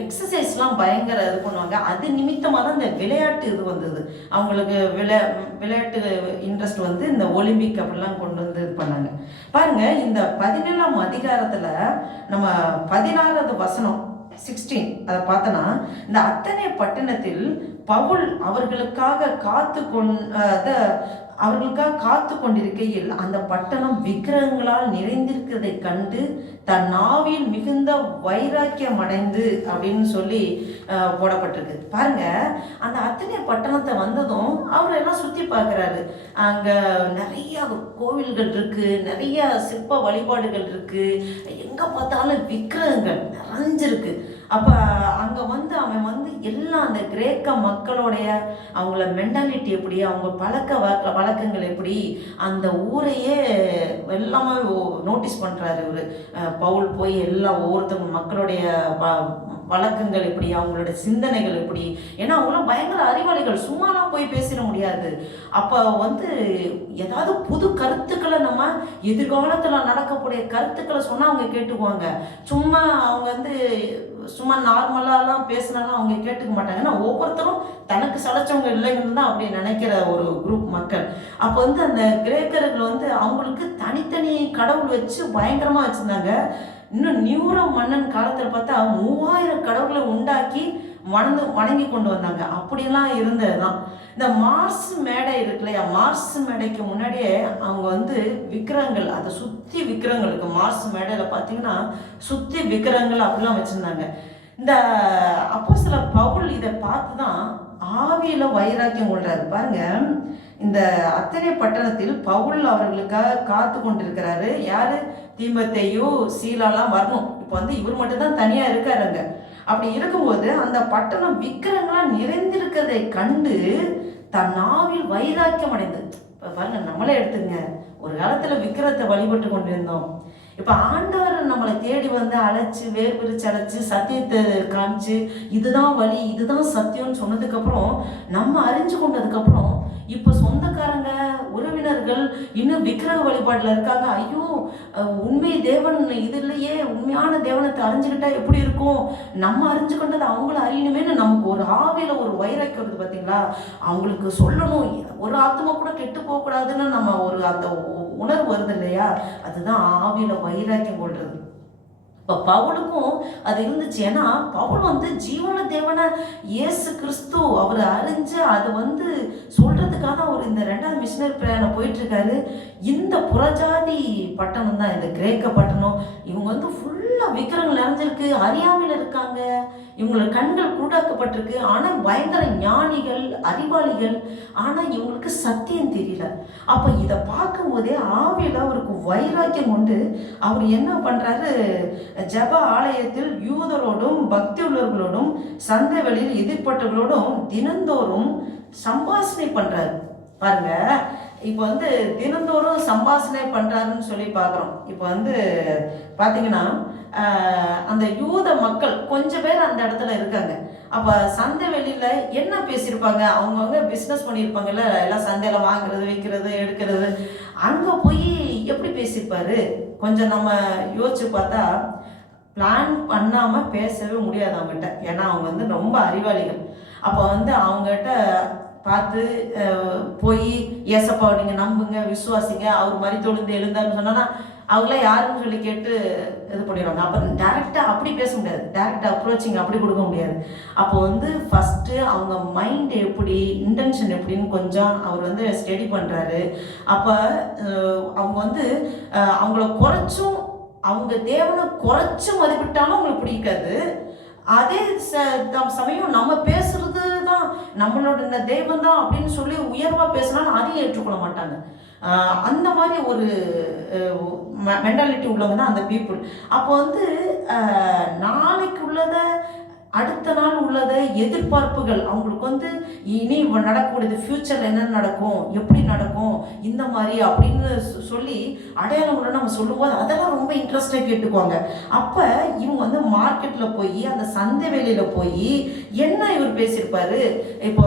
எக்ஸசைஸ்லாம் பயங்கர இது பண்ணுவாங்க. அது நிமித்தமாக தான் இந்த விளையாட்டு இது வந்தது. அவங்களுக்கு விளையாட்டு இன்ட்ரெஸ்ட் வந்து இந்த ஒலிம்பிக் அப்படிலாம் கொண்டு வந்து இது பண்ணாங்க. பாருங்க, இந்த 17ஆம் அதிகாரத்தில் நம்ம 16வது வசனம் 16 அதை பார்த்தோன்னா, இந்த அத்தனை பட்டணத்தில் பவுல் அவர்களுக்காக காத்து கொண்டிருக்கையில் அந்த பட்டணம் விக்கிரகங்களால் நிறைந்திருக்கிறதை கண்டு தன் நாவில் மிகுந்த வைராக்கியம் அடைந்து அப்படின்னு சொல்லி போடப்பட்டிருக்கு. பாருங்க, அந்த அத்தனை பட்டணத்தை வந்ததும் அவர் எல்லாம் சுற்றி பார்க்குறாரு. அங்கே நிறைய கோவில்கள் இருக்கு, நிறைய சிற்ப வழிபாடுகள் இருக்கு, எங்கே பார்த்தாலும் விக்கிரகங்கள் நிறைஞ்சிருக்கு. அப்போ அங்கே வந்து அவன் வந்து எல்லாம் அந்த கிரேக்க மக்களுடைய அவங்கள மென்டாலிட்டி எப்படி, அவங்க வழக்கங்கள் எப்படி, அந்த ஊரையே எல்லாமே நோட்டீஸ் பண்ணுறாரு இவர் பவுல். போய் எல்லா ஒவ்வொருத்தவங்க மக்களுடைய வழக்கங்கள் எப்படி, அவங்களோட சிந்தனைகள் எப்படி. ஏன்னா அவங்களாம் பயங்கர அறிவாளிகள், சும்மாலாம் போய் பேசிட முடியாது. அப்போ வந்து ஏதாவது புது கருத்துக்களை நம்ம எதிர்காலத்தில் நடக்கக்கூடிய கருத்துக்களை சொன்னால் அவங்க கேட்டுக்குவாங்க. சும்மா அவங்க வந்து சும்மா நார்மலாலாம் பேசினாலும் அவங்க கேட்டுக்க மாட்டாங்க. ஏன்னா ஒவ்வொருத்தரும் தனக்கு சளைச்சவங்க இல்லைங்கன்னு தான் அப்படி நினைக்கிற ஒரு குரூப் மக்கள். அப்போ வந்து அந்த கிரேக்கர்கள் வந்து அவங்களுக்கு தனித்தனி கடவுள் வச்சு பயங்கரமாக வச்சுருந்தாங்க. இன்னும் நியூரோ மன்னன் காலத்தில் பார்த்தா 3000 கடவுளை உண்டாக்கி வணங்கி கொண்டு வந்தாங்க. அப்படிலாம் இருந்தது தான். இந்த மார்ஸ் மேடை இருக்கு இல்லையா, மார்ஸ் மேடைக்கு முன்னாடியே அவங்க வந்து விக்கிரகங்கள், அதை சுற்றி விக்கிரகங்கள் இருக்குது. மார்ஸ் மேடையில் பார்த்தீங்கன்னா சுற்றி விக்கிரகங்கள் அப்படிலாம் வச்சுருந்தாங்க. இந்த அப்போஸ்தலர் பவுல் இதை பார்த்து தான் ஆவியில் வைராக்கியம் கொள்றாரு. பாருங்க, இந்த அத்தனை பட்டணத்தில் பவுல் அவர்களுக்காக காத்து கொண்டிருக்கிறாரு. யாரு? தீமோத்தேயு, சீலாலாம் வரணும். இப்போ வந்து இவர் மட்டும்தான் தனியாக இருக்காருங்க. அப்படி இருக்கும்போது அந்த பட்டணம் விக்கிரகங்களாம் நிறைந்திருக்கிறதை கண்டு தன் நாவில் வைராக்கியம் அடைந்து. இப்போ பாருங்க, நம்மளே எடுத்துங்க, ஒரு காலத்தில் விக்கிரகத்தை வழிபட்டு கொண்டிருந்தோம். இப்போ ஆண்டவர் நம்மளை தேடி வந்து அழைச்சி வேர் பிரிச்சு அழைச்சி சத்தியத்தை காமிச்சு இதுதான் வழி, இதுதான் சத்தியம்னு சொன்னதுக்கப்புறம் நம்ம அறிஞ்சு கொண்டதுக்கப்புறம் இப்போ சொந்தக்காரங்க, உறவினர்கள் இன்னும் விக்கிரக வழிபாட்டில் இருக்காங்க. ஐயோ, உண்மை தேவன் இது இல்லையே, உண்மையான தேவனத்தை அறிஞ்சுக்கிட்டா எப்படி இருக்கும், நம்ம அறிஞ்சு கொண்டது அவங்கள அறியணுமேனு நமக்கு ஒரு ஆவியில் ஒரு வைராக்கியம் வருது. பார்த்தீங்களா, அவங்களுக்கு சொல்லணும், ஒரு ஆத்மா கூட கெட்டு போகக்கூடாதுன்னு நம்ம ஒரு அந்த உணர்வு வருது இல்லையா, அதுதான் ஆவியில் வைராக்கியம் கொள்வது. இப்போ பவுலுக்கும் அது இருந்துச்சு. ஏன்னா பவுல் வந்து ஜீவன தேவனை இயேசு கிறிஸ்து அவர் அறிஞ்சு அது வந்து சொல்றதுக்காக அவர் இந்த 2வது மிஷனரி பிரயாணம் போயிட்டு இருக்காரு. இந்த புறஜாதி பட்டணம் தான் இந்த கிரேக்க பட்டணம். இவங்க வந்து ஃபுல்லாக விக்கிரகங்கள் நிறைஞ்சிருக்கு, அறியாமையில் இருக்காங்க. இவங்களுக்கு கண்கள் குருடாக்கப்பட்டிருக்கு. ஆனால் பயங்கர ஞானிகள், அறிவாளிகள். ஆனால் இவங்களுக்கு சத்தியம் தெரியல. அப்போ இதை பார்க்கும்போதே ஆவியில் அவருக்கு வைராக்கியம் கொண்டு அவர் என்ன பண்ணுறாரு, ஜப ஆலயத்தில் யூதரோடும் பக்தி உள்ளவர்களோடும் சந்தை வெளியில் எதிர்பட்டவர்களோடும் தினந்தோறும் சம்பாஷணை பண்ணுறாரு. பாருங்க, இப்போ தினந்தோறும் சம்பாஷணை பண்ணுறாருன்னு சொல்லி பார்க்குறோம். இப்போ பார்த்தீங்கன்னா அந்த யூத மக்கள் கொஞ்சம் பேர் அந்த இடத்துல இருக்காங்க. அப்போ சந்தை வெளியில் என்ன பேசியிருப்பாங்க, அவங்கவுங்க பிஸ்னஸ் பண்ணியிருப்பாங்கல்ல, எல்லாம் சந்தையில் வாங்குறது, விற்கிறது, எடுக்கிறது. அங்கே போய் எப்படி பேசியிருப்பாரு கொஞ்சம் நம்ம யோசிச்சு பார்த்தா, பிளான் பண்ணாமல் பேசவே முடியாது அவங்ககிட்ட. ஏன்னா அவங்க ரொம்ப அறிவாளிகள். அப்போ அவங்ககிட்ட பார்த்து போய் ஏசப்பா நீங்கள் நம்புங்க, விசுவாசிங்க, அவர் மாதிரி தொழுந்து எழுந்தாருன்னு சொன்னா அவங்களாம் யாருன்னு சொல்லி கேட்டு இது பண்ணிடுவாங்க. அப்போ டேரெக்டாக அப்படி பேச முடியாது, டேரெக்ட் அப்ரோச்சிங் அப்படி கொடுக்க முடியாது. அப்போ ஃபஸ்ட்டு அவங்க மைண்ட் எப்படி, இன்டென்ஷன் எப்படின்னு கொஞ்சம் அவர் ஸ்டடி பண்ணுறாரு. அப்போ அவங்க அவங்கள குறைச்சும், அவங்க தேவனை குறைச்சும் மதிப்பிட்டாலும் அவங்களுக்கு பிடிக்காது. அதே சமயம் நம்ம பேசுறது தான் நம்மளோட தெய்வம் தான் அப்படின்னு சொல்லி உயர்வாக பேசினாலும் அதையும் ஏற்றுக்கொள்ள மாட்டாங்க. அந்த மாதிரி ஒரு மென்டாலிட்டி உள்ளவங்க தான் அந்த பீப்புள். அப்போ நாளைக்கு உள்ளதை, அடுத்த நாள் உள்ளதை எதிர்பார்ப்புகள் அவங்களுக்கு இனி நடக்கக்கூடியது, ஃப்யூச்சரில் என்ன நடக்கும், எப்படி நடக்கும், இந்த மாதிரி அப்படின்னு சொல்லி அடையாளங்களை நம்ம சொல்லும்போது அதெல்லாம் ரொம்ப இன்ட்ரெஸ்டாக கேட்டுக்குவாங்க. அப்போ இவங்க மார்க்கெட்டில் போய் அந்த சந்தை வேலையில் போய் என்ன இவர் பேசியிருப்பாரு, இப்போ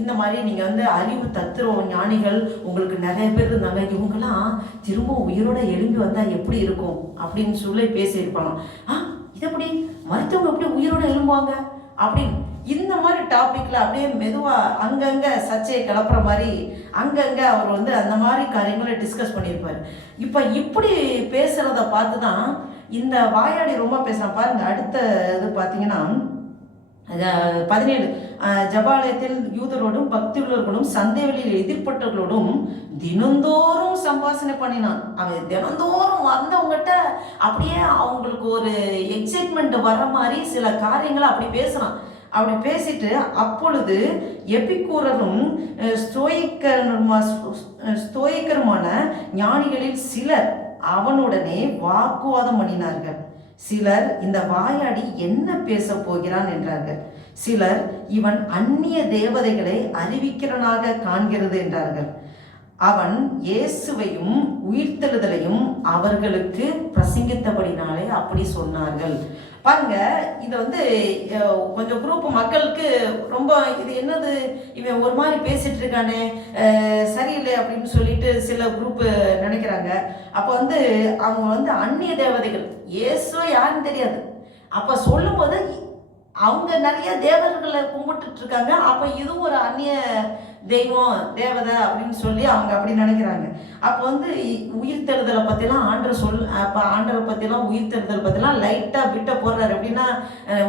இந்த மாதிரி நீங்கள் அறிவு தத்துவ ஞானிகள் உங்களுக்கு நிறைய பேர் இருந்தாங்க, இவங்கெல்லாம் திரும்ப உயிரோட எழும்பி வந்தால் எப்படி இருக்கும் அப்படின்னு சொல்லி பேசியிருப்பாங்க. இது எப்படி மருத்துவங்க எப்படி உயிரோட எழும்புவாங்க அப்படின்னு இந்த மாதிரி டாப்பிக்கில் அப்படியே மெதுவாக அங்கங்கே சர்ச்சையை கிளப்புற மாதிரி அங்கங்கே அவர் அந்த மாதிரி காரியங்களை டிஸ்கஸ் பண்ணியிருப்பார். இப்போ இப்படி பேசுகிறத பார்த்து தான் இந்த வாயாடி ரொம்ப பேசுகிறான். பாருங்கள், அடுத்த இது பார்த்தீங்கன்னா 17 ஜபாலயத்தில் யூதரோடும் பக்தியுள்ளவர்களும் சந்தை வெளியில் எதிர்பட்டவர்களோடும் தினந்தோறும் சம்பாஷணை பண்ணினான். அவன் தினந்தோறும் வந்தவங்ககிட்ட அப்படியே அவங்களுக்கு ஒரு எக்ஸைட்மெண்ட் வர்ற மாதிரி சில காரியங்களை அப்படி பேசுனான். அப்படி பேசிட்டு அப்பொழுது எபிக்கூரரும் ஸ்தோயிக்கருமான ஞானிகளில் சிலர் அவனுடனே வாக்குவாதம் பண்ணினார்கள். சிலர் இந்த வாயாடி என்ன பேச போகிறான் என்றார்கள். சிலர் இவன் அந்நிய தேவதைகளை அறிவிக்கிறனாக காண்கிறது என்றார்கள். அவன் இயேசுவையும் உயிர்த்தெழுதலையும் அவர்களுக்கு பிரசங்கித்தபடினாலே அப்படி சொன்னார்கள். பாருங்க, இதை கொஞ்சம் குரூப் மக்களுக்கு ரொம்ப இது என்னது இவன் ஒரு மாதிரி பேசிட்டு இருக்கானே, சரியில்லை அப்படின்னு சொல்லிட்டு சில குரூப்பு நினைக்கிறாங்க. அப்போ அவங்க அந்நிய தேவதைகள், இயேசுவை யாருன்னு தெரியாது. அப்போ சொல்லும்போது அவங்க நிறைய தேவர்களை கும்பிட்டுட்டு இருக்காங்க. அப்போ இதுவும் ஒரு அந்நிய தெய்வம், தேவதை அப்படின்னு சொல்லி அவங்க அப்படி நினைக்கிறாங்க. அப்போ உயிர்த்தெழுதலை பற்றிலாம் அப்போ ஆண்டரை பற்றிலாம் உயிர்த்தெழுதலை பற்றிலாம் லைட்டாக விட்ட போடுறாரு. எப்படின்னா,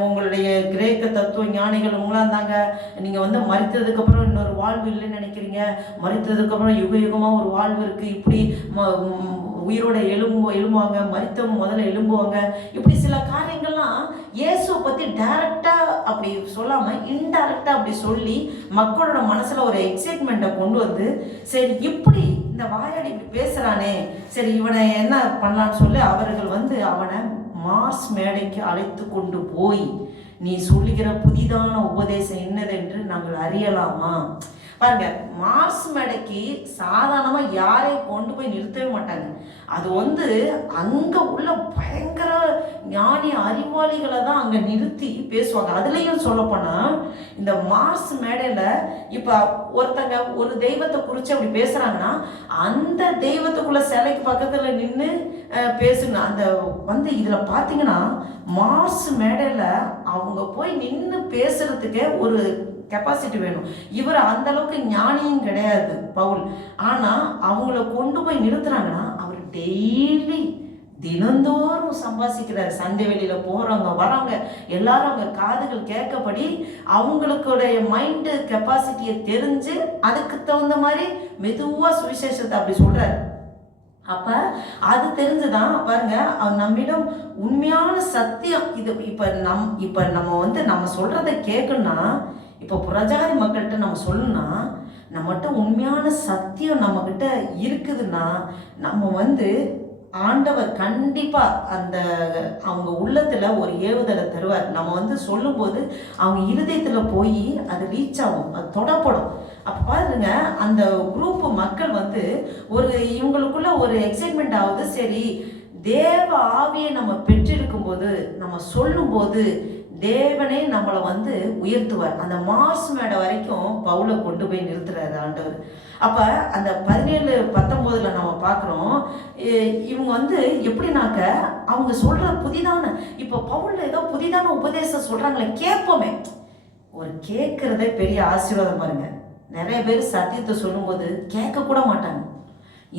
உங்களுடைய கிரேக்க தத்துவ ஞானிகள் உங்களாம் இருந்தாங்க, நீங்கள் மரித்ததுக்கப்புறம் இன்னொரு வாழ்வு இல்லைன்னு நினைக்கிறீங்க, மரித்ததுக்கப்புறம் யுக யுகமாக ஒரு வாழ்வு இருக்குது, இப்படி உயிரோட எழும்புவாங்க, மரித்தவங்க முதல்ல எழும்புவாங்க, இப்படி சில காரியங்கள்லாம் இயேசுவை பற்றி டைரக்டாக அப்படி சொல்லாமல் இன்டைரக்டாக அப்படி சொல்லி மக்களோட மனசில் ஒரு எக்ஸைட்மெண்ட்டை கொண்டு சரி இப்படி இந்த வாயாடி இப்படி பேசுகிறானே, சரி இவனை என்ன பண்ணலான்னு சொல்லி அவர்கள் அவனை மார்ஸ் மேடைக்கு அழைத்து கொண்டு போய், நீ சொல்லுகிற புதிதான உபதேசம் என்னதென்று நாங்கள் அறியலாமா? பாருங்க, மார்ஸ் மேடைக்கு சாதாரணமாக யாரையும் கொண்டு போய் நிறுத்தவே மாட்டாங்க. அது அங்கே உள்ள பயங்கர ஞானி அறிவாளிகளை தான் அங்கே நிறுத்தி பேசுவாங்க. அதுலேயும் சொல்லப்போனால் இந்த மார்ஸ் மேடையில் இப்போ ஒருத்தங்க ஒரு தெய்வத்தை குறித்து அப்படி பேசுகிறாங்கன்னா அந்த தெய்வத்துக்குள்ள சிலைக்கு பக்கத்தில் நின்று பேசுங்க. அந்த இதில் பார்த்தீங்கன்னா மார்ஸ் மேடையில் அவங்க போய் நின்று பேசுறதுக்கே ஒரு கெப்பாசிட்டி வேணும். இவர் அந்த அளவுக்கு ஞானியும் கிடையாது பவுல். ஆனால் அவங்கள கொண்டு போய் நிறுத்துறாங்கன்னா அவர் டெய்லி தினந்தோறும் சம்பாதிக்கிறார். சந்தை வெளியில் போகிறவங்க வரவங்க எல்லாரும் அவங்க காதுகள் கேட்கப்படி அவங்களுடைய மைண்டு கெப்பாசிட்டியை தெரிஞ்சு அதுக்கு தகுந்த மாதிரி மெதுவாக சுவிசேஷத்தை அப்படி சொல்கிறார். அப்போ அது தெரிஞ்சுதான் பாருங்க, நம்மிடம் உண்மையான சத்தியம் இது. இப்போ நம்ம சொல்கிறத கேட்கணும்னா, இப்போ புறஜாதி மக்கள்கிட்ட நம்ம சொல்லணும்னா, நம்மகிட்ட உண்மையான சத்தியம் நம்மக்கிட்ட இருக்குதுன்னா, நம்ம ஆண்டவர் கண்டிப்பாக அவங்க உள்ளத்தில் ஒரு ஏவுதலை தருவார். நம்ம சொல்லும்போது அவங்க இருதயத்தில் போய் அது ரீச் ஆகும், அது தொடப்படும். அப்போ பாருங்க, அந்த குரூப்பு மக்கள் இவங்களுக்குள்ள ஒரு எக்ஸைட்மெண்ட் ஆகுது. சரி, தேவ ஆவியை நம்ம பெற்றிருக்கும் போது, நம்ம சொல்லும்போது தேவனே நம்மளை உயர்த்துவார். அந்த மார்ஸ் மேடை வரைக்கும் பவுலை கொண்டு போய் நிறுத்துறாரு ஆண்டவர். அப்போ அந்த 17-19 நம்ம பார்க்குறோம், இவங்க எப்படின்னாக்க அவங்க சொல்கிற புதிதான, இப்போ பவுலில் ஏதோ புதிதான உபதேசம் சொல்கிறாங்களே, கேட்போமே. ஒரு கேட்குறதே பெரிய ஆசீர்வாதம் பாருங்க. நிறைய பேர் சத்தியத்தை சொல்லும்போது கேட்க கூட மாட்டாங்க.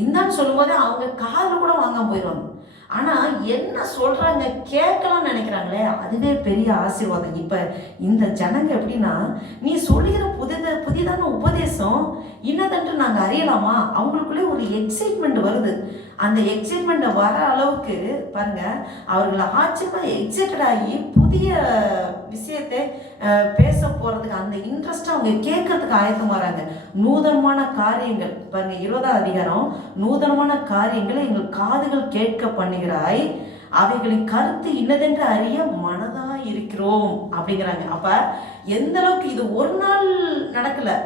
இந்தான்னு சொல்லும்போது அவங்க காதில் கூட வாங்காம போயிடுவாங்க. ஆனால் என்ன சொல்கிறாங்க கேட்கலாம்னு நினைக்கிறாங்களே, அதுவே பெரிய ஆசீர்வாதம். இப்போ இந்த ஜனங்க எப்படின்னா, நீ சொல்லுகிற புதிதான உபதேசம் இன்னதென்று நாங்கள் அறியலாமா? அவங்களுக்குள்ளே ஒரு எக்ஸைட்மெண்ட் வருது. அந்த எக்ஸைட்மெண்ட்டை வர அளவுக்கு பாருங்க, அவர்களை ஆச்சரியமாக எக்ஸைட்டட் ஆகி புதிய விஷயத்தை பேச போகிறதுக்கு அந்த இன்ட்ரெஸ்ட்டாக அவங்க கேட்கறதுக்கு ஆயத்தமாகறாங்க. நூதனமான காரியங்கள் பாருங்க, 20ஆம் அதிகாரம், நூதனமான காரியங்களை எங்கள் காதுகள் கேட்க பண்ணுகிறாய், அவைகளின் கருத்து இன்னதென்று அறிய மனதாக இருக்கிறோம் அப்படிங்கிறாங்க. அப்போ எந்த அளவுக்கு இது ஒரு நாள் நடக்கலை,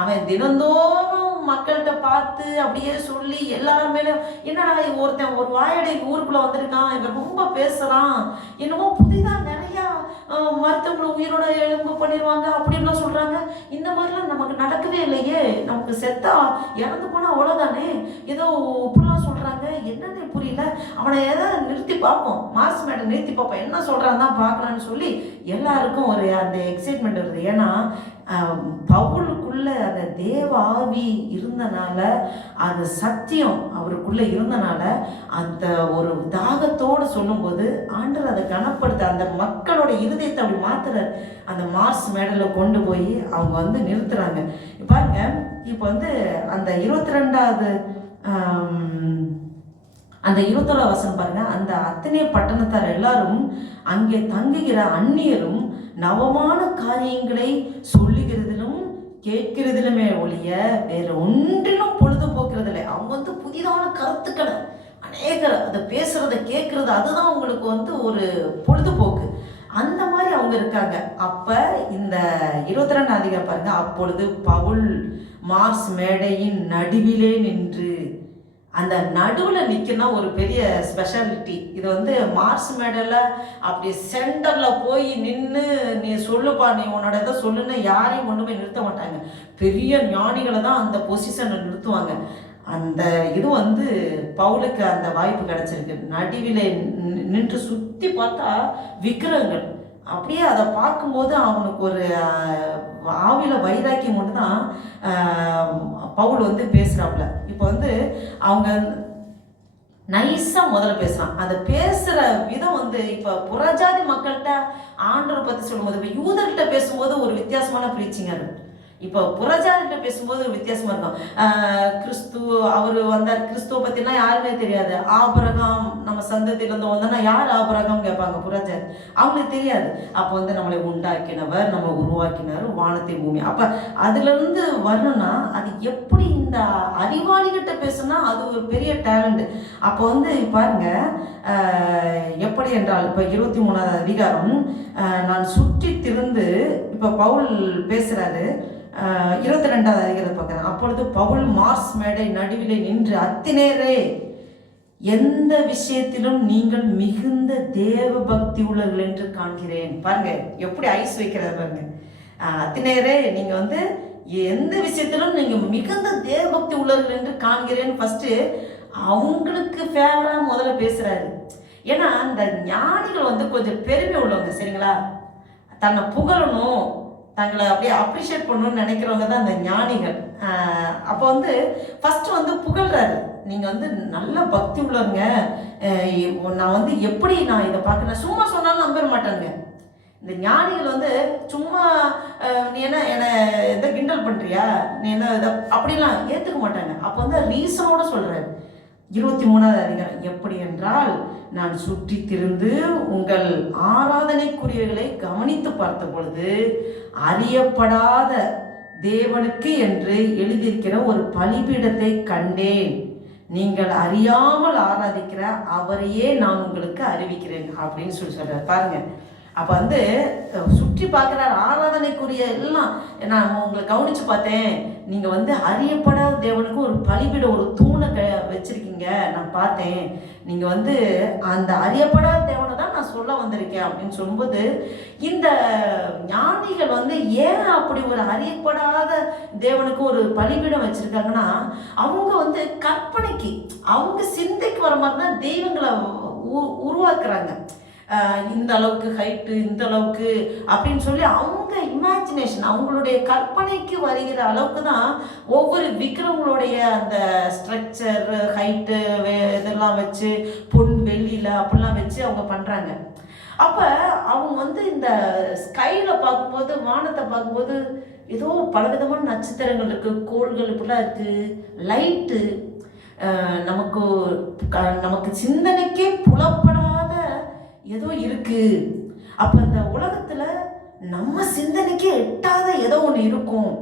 அவன் தினந்தோறும் மக்கள்கிட்ட பார்த்து அப்படியே சொல்லி எல்லாருமே, என்னடா ஒருத்தன் ஒரு வாயடை ஊருக்குள்ள வந்திருக்கான், இவன் ரொம்ப பேசுறான், என்னமோ புதிதா நிறையா மருத்துவங்களை உயிரோட எழும்பு பண்ணிடுவாங்க அப்படின்லாம் சொல்றாங்க. இந்த மாதிரிலாம் நமக்கு நடக்கவே இல்லையே, நமக்கு செத்தா இறந்து போனா அவ்வளோதானே, ஏதோ இப்படிலாம் சொல்றாங்க, என்னன்னு புரியல. அவனை ஏதாவது நிறுத்தி பார்ப்போம், மார்ஸ் மேடை நிறுத்தி பார்ப்போம், என்ன சொல்றான் தான் பார்க்கலான்னு சொல்லி எல்லாருக்கும் அந்த எக்ஸைட்மெண்ட் வருது. ஏன்னா பவுலுக்குள்ள அந்த தேவ ஆவி இருந்தனால, அந்த சத்தியம் அவருக்குள்ள இருந்தனால, அந்த ஒரு தாகத்தோடு சொல்லும்போது ஆண்டவர் அதை கனப்படுத்த அந்த மக்களோட இருதயத்தை அப்படி மாத்துறார். அந்த மார்ஸ் மேடலில் கொண்டு போய் அவங்க நிறுத்துறாங்க. பாருங்க, இப்போ அந்த 22வது அந்த 21 வசனம் பாருங்க, அந்த அத்தனை பட்டணத்தார் எல்லாரும் அங்கே தங்குகிற அந்நியரும் நவமான காரியங்களை சொல்லுகிறதிலும் கேட்கிறதிலுமே ஒழிய வேற ஒன்றிலும் பொழுதுபோக்குறதில்லை. அவங்க புதிதான கருத்துக்களை அநேகர் அதை பேசுறதை கேட்கறது, அதுதான் அவங்களுக்கு ஒரு பொழுதுபோக்கு. அந்த மாதிரி அவங்க இருக்காங்க. அப்ப இந்த 22ஆம் அதிகாரம் பாருங்க, அப்பொழுது பவுல் மார்ஸ் மேடையின் நடுவிலே நின்று, அந்த நடுவில் நிற்கனா ஒரு பெரிய ஸ்பெஷாலிட்டி. இது மார்ஸ் மேடலில் அப்படி சென்டரில் போய் நின்று நீ சொல்லுப்பா, நீ உன்னோட இதை சொல்லுன்னு யாரையும் கொண்டு போய் நிறுத்த மாட்டாங்க. பெரிய ஞானிகளை தான் அந்த பொசிஷனில் நிறுத்துவாங்க. அந்த இது பவுலுக்கு அந்த வாய்ப்பு கிடைச்சிருக்கு. நடுவில் நின்று சுற்றி பார்த்தா விக்கிரகங்கள், அப்படியே அதை பார்க்கும்போது அவனுக்கு ஒரு ஆவியில் வைராக்கியம் ஒன்று தான் பவுல் பேசுகிறாப்புல. இப்போ அவங்க நைஸாக முதல்ல பேசுகிறான். அந்த பேசுகிற விதம் இப்போ புறஜாதி மக்கள்கிட்ட ஆண்டவரை பற்றி சொல்லும்போது, இப்போ யூதர்கிட்ட பேசும்போது ஒரு வித்தியாசமான ப்ரீச்சிங் அது. இப்போ புறஜாதிகிட்ட பேசும்போது ஒரு வித்தியாசமாக இருக்கும். கிறிஸ்து அவர் வந்தார், கிறிஸ்துவ பற்றிலாம் யாருமே தெரியாது. ஆபிரகாம் நம்ம சந்ததியிலேருந்து வந்தோன்னா யார் ஆபிரகாம் கேட்பாங்க புறஜாதி, அவங்களுக்கு தெரியாது. அப்போ நம்மளை உண்டாக்கினவர், நம்ம உருவாக்கினார் வானத்தை பூமி. அப்போ அதுலேருந்து வரணும்னா அது எப்படி இந்த அறிவாளிகிட்ட பேசுனா அது ஒரு பெரிய டேலண்ட். அப்போ பாருங்க, எப்படி என்றால் இப்போ 23ஆவது அதிகாரம் நான் சுற்றி திருந்து, இப்போ பவுல் பேசுகிறாரு. 22ஆவது அதிகாரத்தை பார்க்குறேன். அப்பொழுது பவுல் மார்ஸ் மேடை நடுவிலே நின்று, அத்தினேரே, எந்த விஷயத்திலும் நீங்கள் மிகுந்த தேவ பக்தி உள்ளவர்கள் என்று காண்கிறேன். பாருங்க எப்படி ஐஸ் வைக்கிறார் பாருங்க. அத்தினேரே, நீங்க எந்த விஷயத்திலும் நீங்க மிகுந்த தேவ பக்தி உள்ளவர்கள் என்று காண்கிறேன். ஃபர்ஸ்ட் அவங்களுக்கு ஃபேவரா முதல்ல பேசுறாரு. ஏன்னா அந்த ஞானிகள் கொஞ்சம் பெருமை உள்ளவங்க, சரிங்களா? தன்னை புகழணும், தங்களை அப்படியே அப்ரிஷியேட் பண்ணணும்னு நினைக்கிறவங்க தான் அந்த ஞானிகள். அப்போ ஃபர்ஸ்ட் புகழ்றாரு, நீங்கள் நல்ல பக்தி உள்ளவங்க. நான் எப்படி நான் இதை பார்க்குறேன், சும்மா சொன்னாலும் நம்பிட மாட்டாங்க. இந்த ஞானிகள் சும்மா நீ என்னை எதை கிண்டல் பண்ணுறியா, நீ என்ன இதை அப்படிலாம் ஏற்றுக்க மாட்டாங்க. அப்போ ரீசனோட சொல்கிறாரு, 23வது அதிகாரம். எப்படி என்றால், நான் சுற்றி திரிந்து உங்கள் ஆராதனைக்குரியவைகளை கவனித்து பார்த்த பொழுது அறியப்படாத தேவனுக்கு என்று எழுதியிருக்கிற ஒரு பலிபீடத்தை கண்டேன். நீங்கள் அறியாமல் ஆராதிக்கிற அவரையே நான் உங்களுக்கு அறிவிக்கிறேன் அப்படின்னு சொல்றாரு. பாருங்க, அப்போ வந்து சுற்றி பார்க்குறாரு, ஆராதனைக்குரிய எல்லாம் நான் உங்களை கவனித்து பார்த்தேன். நீங்கள் வந்து அறியப்படாத தேவனுக்கு ஒரு பலிபீட ஒரு தூணை வச்சுருக்கீங்க, நான் பார்த்தேன். நீங்கள் வந்து அந்த அறியப்படாத தேவனை தான் நான் சொல்ல வந்திருக்கேன் அப்படின்னு சொல்லும்போது, இந்த ஞானிகள் வந்து ஏன் அப்படி ஒரு அறியப்படாத தேவனுக்கு ஒரு பலிபீடம் வச்சுருக்காங்கன்னா, அவங்க வந்து கற்பனைக்கு அவங்க சிந்தைக்கு வர மாதிரி தான் தெய்வங்களை உருவாக்குறாங்க. இந்த அளவுக்கு ஹைட்டு, இந்த அளவுக்கு அப்படின்னு சொல்லி அவங்க இமேஜினேஷன், அவங்களுடைய கற்பனைக்கு வருகிற அளவுக்கு தான் ஒவ்வொரு விக்கிரங்களுடைய அந்த ஸ்ட்ரக்சர், ஹைட்டு இதெல்லாம் வச்சு பொன் வெள்ளியில் அப்படிலாம் வச்சு அவங்க பண்ணுறாங்க. அப்போ அவங்க வந்து இந்த ஸ்கையில் பார்க்கும்போது, வானத்தை பார்க்கும்போது ஏதோ பலவிதமான நட்சத்திரங்கள் இருக்குது, கோள்கள் இப்படிலாம் இருக்குது, லைட்டு, நமக்கு சிந்தனைக்கே புலப்படாத ஏதோ இருக்கு. அப்ப இந்த உலகத்துல நம்ம சிந்தனைக்கு எட்டாத ஏதோ ஒண்ணு இருக்கும்.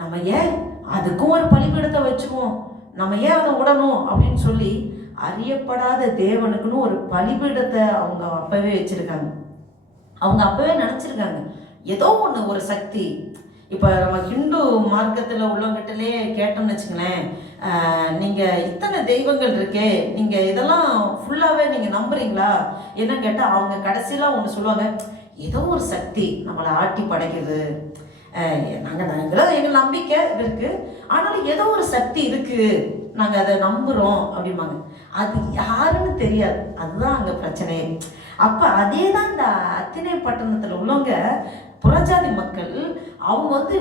நம்ம ஏன் அதுக்கும் ஒரு பலிபீடத்தை வச்சுக்குவோம், நம்ம ஏன் அதை விடணும் அப்படின்னு சொல்லி அறியப்படாத தேவனுக்குன்னு ஒரு பலிபீடத்தை அவங்க அப்பவே வச்சிருக்காங்க. அவங்க அப்பவே நினைச்சிருக்காங்க ஏதோ ஒண்ணு, ஒரு சக்தி. இப்போ நம்ம ஹிந்து மார்க்கத்தில் உள்ளவங்கிட்டலே கேட்டோம்னு வச்சுங்களேன், நீங்கள் இத்தனை தெய்வங்கள் இருக்கே, நீங்கள் இதெல்லாம் ஃபுல்லாகவே நீங்கள் நம்புறீங்களா என்ன கேட்டால் அவங்க கடைசியில் ஒன்று சொல்லுவாங்க, ஏதோ ஒரு சக்தி நம்மளை ஆட்டி படைக்குது, எங்கள் நம்பிக்கை இருக்குது, ஆனாலும் ஏதோ ஒரு சக்தி இருக்குது, நாங்கள் அதை நம்புகிறோம் அப்படிம்பாங்க. அது யாருன்னு தெரியாது, அதுதான் அங்கே பிரச்சனையே. அப்போ அதே தான் இந்த அத்தினை பட்டணத்தில் உள்ளவங்க புறஜாதி மக்கள், அவங்க வந்து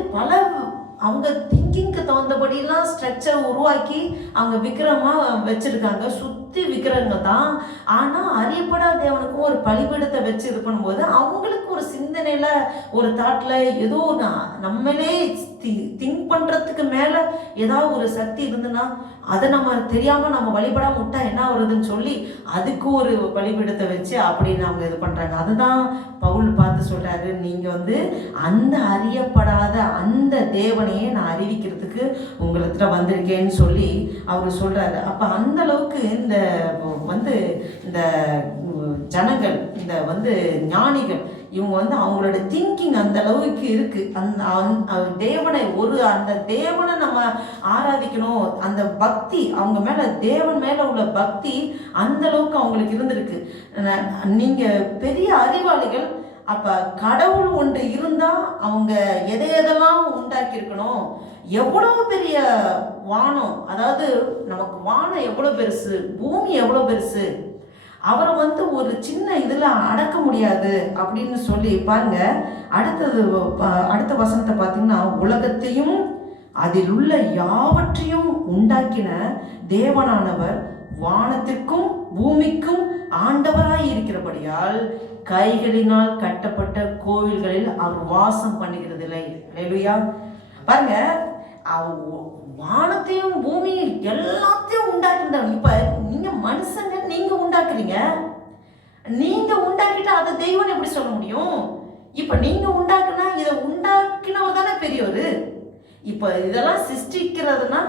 அவங்க திங்கிங்க்கு தகுந்தபடியெல்லாம் ஸ்ட்ரக்சர் உருவாக்கி அவங்க விக்கிரமாக வச்சுருக்காங்க. சுற்றி விக்கிரகங்கள் தான். ஆனால் அறியப்படாத தேவனுக்கும் ஒரு பலிபீடத்தை வச்சு இது பண்ணும்போது அவங்களுக்கு ஒரு சிந்தனையில், ஒரு தாட்டில் ஏதோ நம்மளே திங்க் பண்ணுறதுக்கு மேலே ஏதாவது ஒரு சக்தி இருந்துன்னா அதை நம்ம தெரியாமல் நம்ம வழிபடாமல் விட்டா என்ன வருதுன்னு சொல்லி அதுக்கு ஒரு பலிபீடத்தை வச்சு அப்படின்னு அவங்க இது பண்ணுறாங்க. அதுதான் பவுல் பார்த்து சொல்கிறாரு, நீங்கள் வந்து அந்த அறியப்படாத அந்த தேவனையே நான் அறிவிக்கிறதுக்கு உங்களிடத்துல வந்திருக்கேன்னு சொல்லி அவர் சொல்கிறாரு. அப்போ அந்த அளவுக்கு இந்த ஜனங்கள், இந்த ஞானிகள், இவங்க வந்து அவங்களோட திங்கிங் அந்த அளவுக்கு இருக்கு. அந்த தேவனை நம்ம ஆராதிக்கணும், அந்த பக்தி அவங்க மேல, தேவன் மேல உள்ள பக்தி அந்த அளவுக்கு அவங்களுக்கு இருந்திருக்கு. நீங்க பெரிய அறிவாளிகள். அப்ப கடவுள் ஒன்று இருந்தா அவங்க எதையெல்லாம் உண்டாக்கி இருக்கணும், எவ்வளவு பெரிய வானம், அதாவது நமக்கு வானம் எவ்வளவு பெருசு, பூமி எவ்வளவு பெருசு, அவரை வந்து ஒரு சின்ன இதில் அடக்க முடியாது அப்படின்னு சொல்லி பாருங்க. அடுத்த வசனத்தை பார்த்தீங்கன்னா, உலகத்தையும் அதில் உள்ள யாவற்றையும் உண்டாக்கின தேவனானவர் வானத்திற்கும் பூமிக்கும் ஆண்டவராய் இருக்கிறபடியால் கைகளினால் கட்டப்பட்ட கோவில்களில் அவர் வாசம் பண்ணுகிறதில்லை. அல்லேலூயா. பாருங்க, வானத்தையும் பூமியும் எல்லாத்தையும் உண்டாக்கிருந்தாங்க. இப்ப நீங்க மனுஷங்க, நீங்க உண்டாக்குறீங்க, நீங்க உண்டாக்கிட்டு அதை தெய்வம் எப்படி சொல்ல முடியும்? இப்ப நீங்க உண்டாக்குனா இதை உண்டாக்கினவர் தானே பெரியவர். இப்ப இதெல்லாம் சிருஷ்டிக்கிறதுனா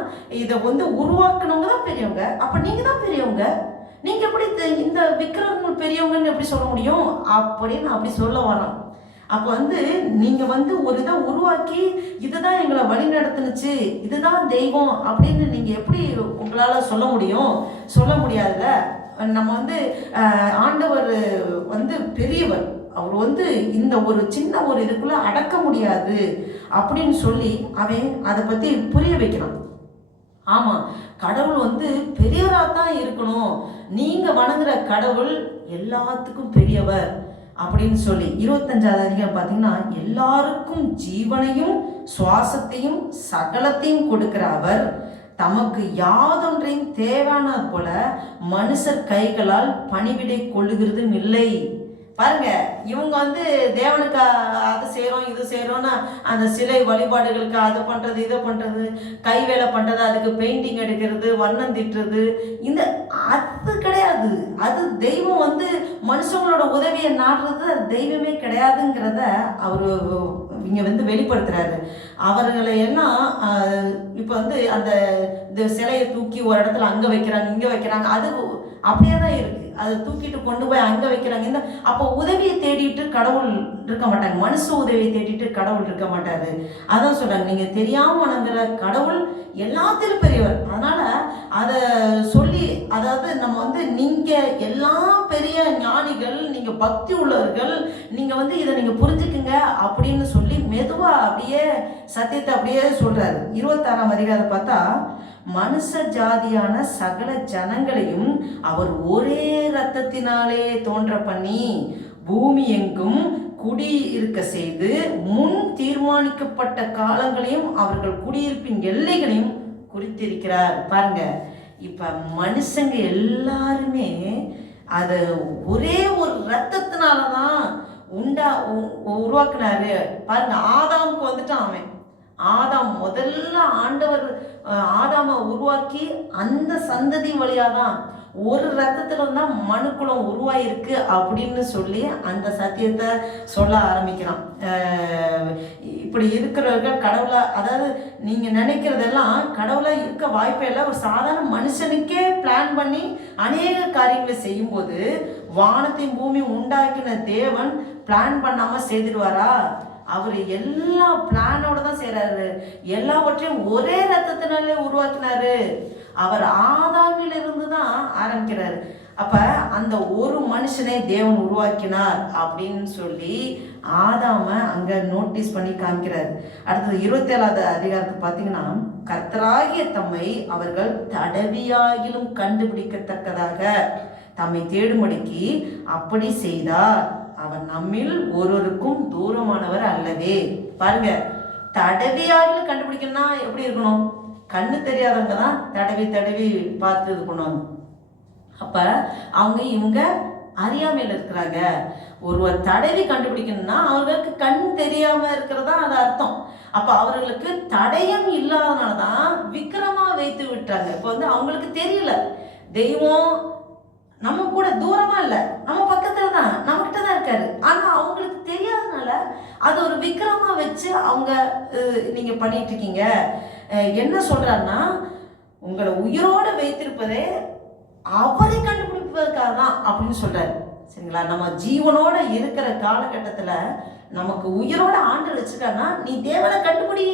இதை வந்து உருவாக்குனவங்க தான் பெரியவங்க. அப்ப நீங்க தான் பெரியவங்க. நீங்க எப்படி இந்த விக்கிரகங்கள் பெரியவங்கன்னு எப்படி சொல்ல முடியும் அப்படின்னு அப்படி சொல்ல வரோம். அப்போ வந்து நீங்கள் வந்து ஒரு இதை உருவாக்கி இதுதான் எங்களை வழி நடத்துனுச்சு, இதுதான் தெய்வம் அப்படின்னு நீங்கள் எப்படி உங்களால் சொல்ல முடியும்? சொல்ல முடியாதுல்ல. நம்ம வந்து ஆண்டவர் வந்து பெரியவர், அவர் வந்து இந்த ஒரு சின்ன ஒரு இதுக்குள்ளே அடக்க முடியாது அப்படின்னு சொல்லி அவன் அதை பற்றி புரிய வைக்கிறான். ஆமாம், கடவுள் வந்து பெரியவராக தான் இருக்கணும், நீங்கள் வணங்குற கடவுள் எல்லாத்துக்கும் பெரியவர் அப்படின்னு சொல்லி 25வது அதிகாரம் பார்த்தீங்கன்னா, எல்லாருக்கும் ஜீவனையும் சுவாசத்தையும் சகலத்தையும் கொடுக்கிற அவர் தமக்கு யாதொன்றையும் தேவையானது போல மனுஷர் கைகளால் பணிவிடை கொள்ளுகிறதும் இல்லை. பாருங்க, இவங்க தேவனுக்கு அது செய்கிறோம் இது செய்கிறோன்னா அந்த சிலை வழிபாடுகளுக்கு அது பண்ணுறது இதை பண்ணுறது, கை வேலை பண்ணுறது, அதுக்கு பெயிண்டிங் எடுக்கிறது, வண்ணம் திட்டுறது, இந்த அது கிடையாது. அது தெய்வம் மனுஷங்களோட உதவியை நாடுறது அது தெய்வமே கிடையாதுங்கிறத அவர் இங்கே வெளிப்படுத்துகிறாரு. அவர்களை எல்லாம் இப்போ அந்த சிலையை தூக்கி ஒரு இடத்துல அங்கே வைக்கிறாங்க இங்கே வைக்கிறாங்க, அது அப்படியே தான் இருக்குது. அதை தூக்கிட்டு கொண்டு போய் அங்கே வைக்கிறாங்க. அப்போ உதவியை தேடிட்டு கடவுள் இருக்க மாட்டாங்க, மனுஷ உதவியை தேடிட்டு கடவுள் இருக்க மாட்டாரு. அதான் சொல்கிறாங்க, நீங்கள் தெரியாமல் வணங்குற கடவுள் எல்லாத்திலும் பெரியவர். அதனால் அதை சொல்லி, அதாவது நம்ம நீங்கள் எல்லா பெரிய ஞானிகள், நீங்கள் பக்தி உள்ளவர்கள், நீங்கள் இதை நீங்கள் புரிஞ்சுக்குங்க அப்படின்னு சொல்லி மெதுவாக அப்படியே சத்தியத்தை அப்படியே சொல்கிறாரு. 26ஆம் அதிகாரம் பார்த்தா, மனுஷ ஜாதியான சகல ஜனங்களையும் அவர் ஒரே இரத்தத்தினாலே தோன்ற பண்ணி பூமி எங்கும் குடி இருக்க செய்து முன் தீர்மானிக்கப்பட்ட காலங்களையும் அவர்கள் குடியிருப்பின் எல்லைகளையும் குறித்திருக்கிறார். பாருங்க, இப்ப மனுஷங்க எல்லாருமே அது ஒரே ஒரு இரத்தத்தினாலதான் உருவாக்குனாரு. பாருங்க, ஆதாமுக்கு அவன் ஆதாம் முதல்ல ஆண்டவர் ஆதாமை உருவாக்கி அந்த சந்ததி வழியாதான் ஒரு ரத்தத்துல தான் மனுக்குளம் உருவாயிருக்கு அப்படின்னு சொல்லி அந்த சத்தியத்தை சொல்ல ஆரம்பிக்கிறான். இப்படி இருக்கிறவர்கள் கடவுளா, அதாவது நீங்க நினைக்கிறதெல்லாம் கடவுளா இருக்க வாய்ப்பே இல்லை. ஒரு சாதாரண மனுஷனுக்கே பிளான் பண்ணி அநேக காரியங்களை செய்யும்போது வானத்தையும் பூமி உண்டாக்கின தேவன் பிளான் பண்ணாம செய்திடுவாரா? அவர் எல்லா பிளானோட தான் செய்யறாரு. எல்லாவற்றையும் ஒரே ரத்தத்தினாலே உருவாக்கினாரு. அவர் ஆதாமிலிருந்து தான் ஆரம்பிக்கிறாரு. அப்ப அந்த ஒரு மனுஷனை தேவன் உருவாக்கினார் அப்படின்னு சொல்லி ஆதாம அங்க நோட்டீஸ் பண்ணி காமிக்கிறாரு. அடுத்தது 27ஆவது அதிகாரத்தை பார்த்தீங்கன்னா, கர்த்தராகிய தம்மை அவர்கள் தடவியாகிலும் கண்டுபிடிக்கத்தக்கதாக தம்மை தேடும்படிக்கு அப்படி செய்தார். அவர் நம்மில் ஒருவருக்கும் தூரமானவர் அல்லவே. பாருங்க, தடவியாகிலும் கண்டுபிடிக்கணும்னா எப்படி இருக்கணும்? கண்ணு தெரியாதவங்க தான் தடவி தடவி பார்த்து இது பண்ணுவாங்க. அப்ப அவங்க இவங்க அறியாமையில் இருக்கிறாங்க. ஒருவர் தடவி கண்டுபிடிக்கணும்னா அவர்களுக்கு கண் தெரியாம இருக்கிறதா அது அர்த்தம். அப்ப அவர்களுக்கு தடயம் இல்லாதனாலதான் விக்கிரமா வைத்து விட்டாங்க. இப்ப அவங்களுக்கு தெரியல, தெய்வம் நம்ம கூட தூரமா இல்ல, நம்ம பக்கத்துல தான், நம்மகிட்ட தான் இருக்காரு. ஆனா அவங்களுக்கு தெரியாதனால அது ஒரு விக்கிரமா வச்சு அவங்க நீங்க பண்ணிட்டு இருக்கீங்க. என்ன சொல்றாருன்னா, உங்களை உயிரோட வைத்திருப்பதே அவரை கண்டுபிடிப்பதற்காக தான் அப்படின்னு சொல்றாரு. சரிங்களா? நம்ம ஜீவனோட இருக்கிற காலகட்டத்துல நமக்கு உயிரோட ஆண்டு வச்சிருக்காருன்னா, நீ தேவனை கண்டுபிடி,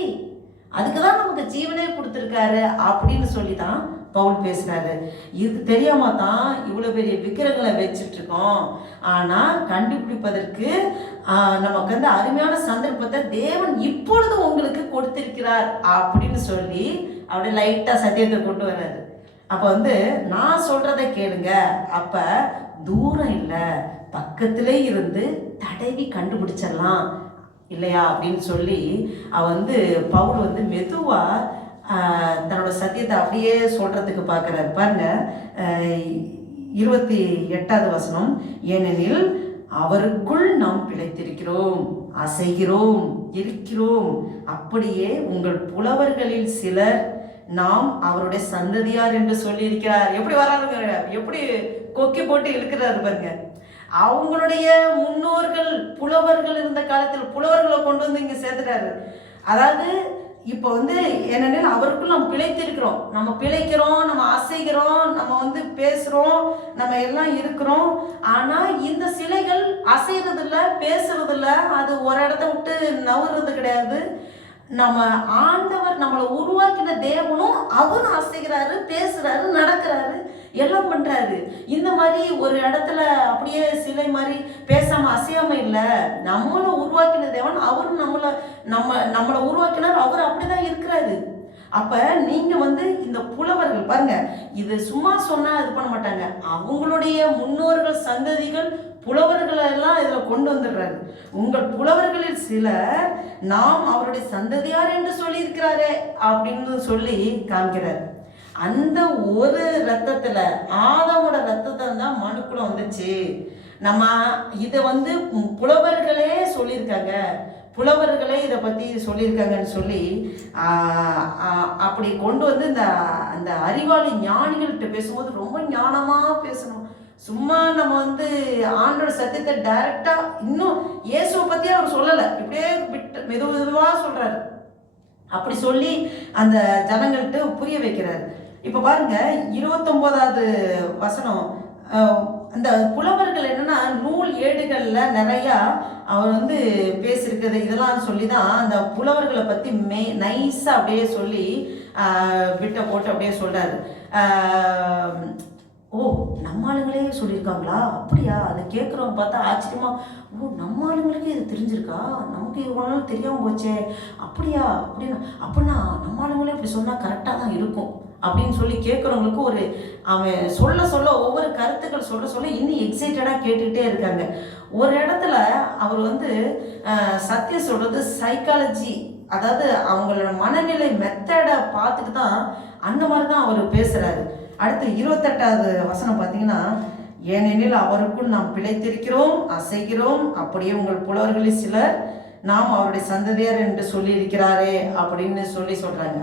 அதுக்குதான் நமக்கு ஜீவனே கொடுத்துருக்காரு அப்படின்னு சொல்லிதான் பவுல் பேசுறாரு. இது தெரியாம தான் இவ்வளவு பெரிய விக்கிரங்களை வச்சுட்டு இருக்கோம். ஆனா கண்டுபிடிப்பதற்கு நமக்கு அருமையான சந்தர்ப்பத்தை தேவன் இப்பொழுது உங்களுக்கு கொடுத்திருக்கிறார் அப்படின்னு சொல்லி அப்படியே லைட்டா சத்தியத்தை கொண்டு வர்றாரு. அப்ப நான் சொல்றதை கேளுங்க, அப்ப தூரம் இல்லை, பக்கத்திலே இருந்து தடவி கண்டுபிடிச்சிடலாம் இல்லையா அப்படின்னு சொல்லி பவுல் மெதுவா தன்னோட சத்தியத்தை அப்படியே சொல்றதுக்கு பார்க்குறாரு. பாருங்க, 28வது வசனம், ஏனெனில் அவருக்குள் நாம் பிழைத்திருக்கிறோம், அசைகிறோம், இருக்கிறோம். அப்படியே உங்கள் புலவர்களில் சிலர் நாம் அவருடைய சந்ததியார் என்று சொல்லி இருக்கிறார். எப்படி வராதுங்க, எப்படி கொக்கி போட்டு இழுக்கிறாரு பாருங்க. அவங்களுடைய முன்னோர்கள் புலவர்கள் இருந்த காலத்தில் புலவர்களை கொண்டு இங்க சேர்த்துட்டாரு. அதாவது இப்போ ஏனெனில் அவருக்குள் நம்ம பிழைத்திருக்கிறோம், நம்ம பிழைக்கிறோம், நம்ம அசைகிறோம், நம்ம பேசுறோம், நம்ம எல்லாம் இருக்கிறோம். ஆனா இந்த சிலைகள் அசைறது இல்லை, பேசுறது இல்லை, அது ஒரு இடத்த விட்டு நவுறது கிடையாது. நம்ம ஆண்டவர் நம்மளை உருவாக்கின தேவனும் அவரும் அசைகிறாரு, பேசுறாரு, நடக்கிறாரு, எல்லாம் பண்றாரு. இந்த மாதிரி ஒரு இடத்துல அப்படியே சிலை மாதிரி பேசாம அசையாம இல்லை. நம்மளை உருவாக்கின தேவன் அவரும் நம்மளை உருவாக்கினார், அவர் அப்படிதான் இருக்கிறாரு. அப்ப நீங்க இந்த புலவர்கள் பாருங்க, இது சும்மா சொன்னா இது பண்ண மாட்டாங்க. அவங்களுடைய முன்னோர்கள் சந்ததிகள் புலவர்களை எல்லாம் இதுல கொண்டு வந்துடுறாரு. உங்கள் புலவர்களில் சிலர் நாம் அவருடைய சந்ததியார் என்று சொல்லி இருக்கிறாரே அப்படின்னு சொல்லி காமிக்கிறார். அந்த ஒரு ரத்தத்துல, ஆதாமோட ரத்தத்துல தான் மனுக்குளம் வந்துச்சு. நம்ம இதை புலவர்களே சொல்லியிருக்காங்க, புலவர்களே இதை பற்றி சொல்லியிருக்காங்கன்னு சொல்லி அப்படி கொண்டு இந்த அந்த அறிவாளி ஞானிகள்கிட்ட பேசும்போது ரொம்ப ஞானமாக பேசணும். சும்மா நம்ம ஆண்டோட சத்தியத்தை டைரக்டாக இன்னும் இயேசுவை பற்றியே அவர் சொல்லலை, இப்படியே விட்டு மெதுவாக சொல்கிறாரு. அப்படி சொல்லி அந்த ஜனங்கள்கிட்ட புரிய வைக்கிறார். இப்போ பாருங்க 29வது வசனம். அந்த புலவர்கள் என்னன்னா நூல் ஏடுகளில் நிறையா அவர் பேசியிருக்கிறது இதெல்லாம் சொல்லி தான் அந்த புலவர்களை பற்றி நைஸாக அப்படியே சொல்லி விட்ட போட்டு அப்படியே சொல்கிறாரு. ஓ, நம்ம ஆளுங்களே சொல்லியிருக்காங்களா, அப்படியா? அதை கேட்குறவங்க பார்த்தா ஆச்சரியமா, ஓ நம்ம ஆளுங்களுக்கே இது தெரிஞ்சிருக்கா, நமக்கு இவ்வளோ நாள் தெரியாமல் போச்சே, அப்படியா அப்படின்னா நம்ம ஆளுங்களே இப்படி சொன்னால் கரெக்டாக தான் இருக்கும் அப்படின்னு சொல்லி கேட்குறவங்களுக்கு ஒரு அவன் சொல்ல ஒவ்வொரு கருத்துக்கள் சொல்ல இன்னும் எக்ஸைட்டடாக கேட்டுக்கிட்டே இருக்காங்க. ஒரு இடத்துல அவர் சத்தியம் சொல்கிறது சைக்காலஜி, அதாவது அவங்களோட மனநிலை மெத்தடை பார்த்துட்டு தான் அந்த மாதிரி தான் அவர் பேசுகிறாரு. அடுத்து 28வது வசனம் பார்த்தீங்கன்னா, ஏனெனில் அவருக்குள் நாம் பிழைத்திருக்கிறோம், அசைகிறோம், அப்படியே உங்கள் புலவர்களில் சிலர் நாம் அவருடைய சந்ததியார் என்று சொல்லி இருக்கிறாரே அப்படின்னு சொல்கிறாங்க.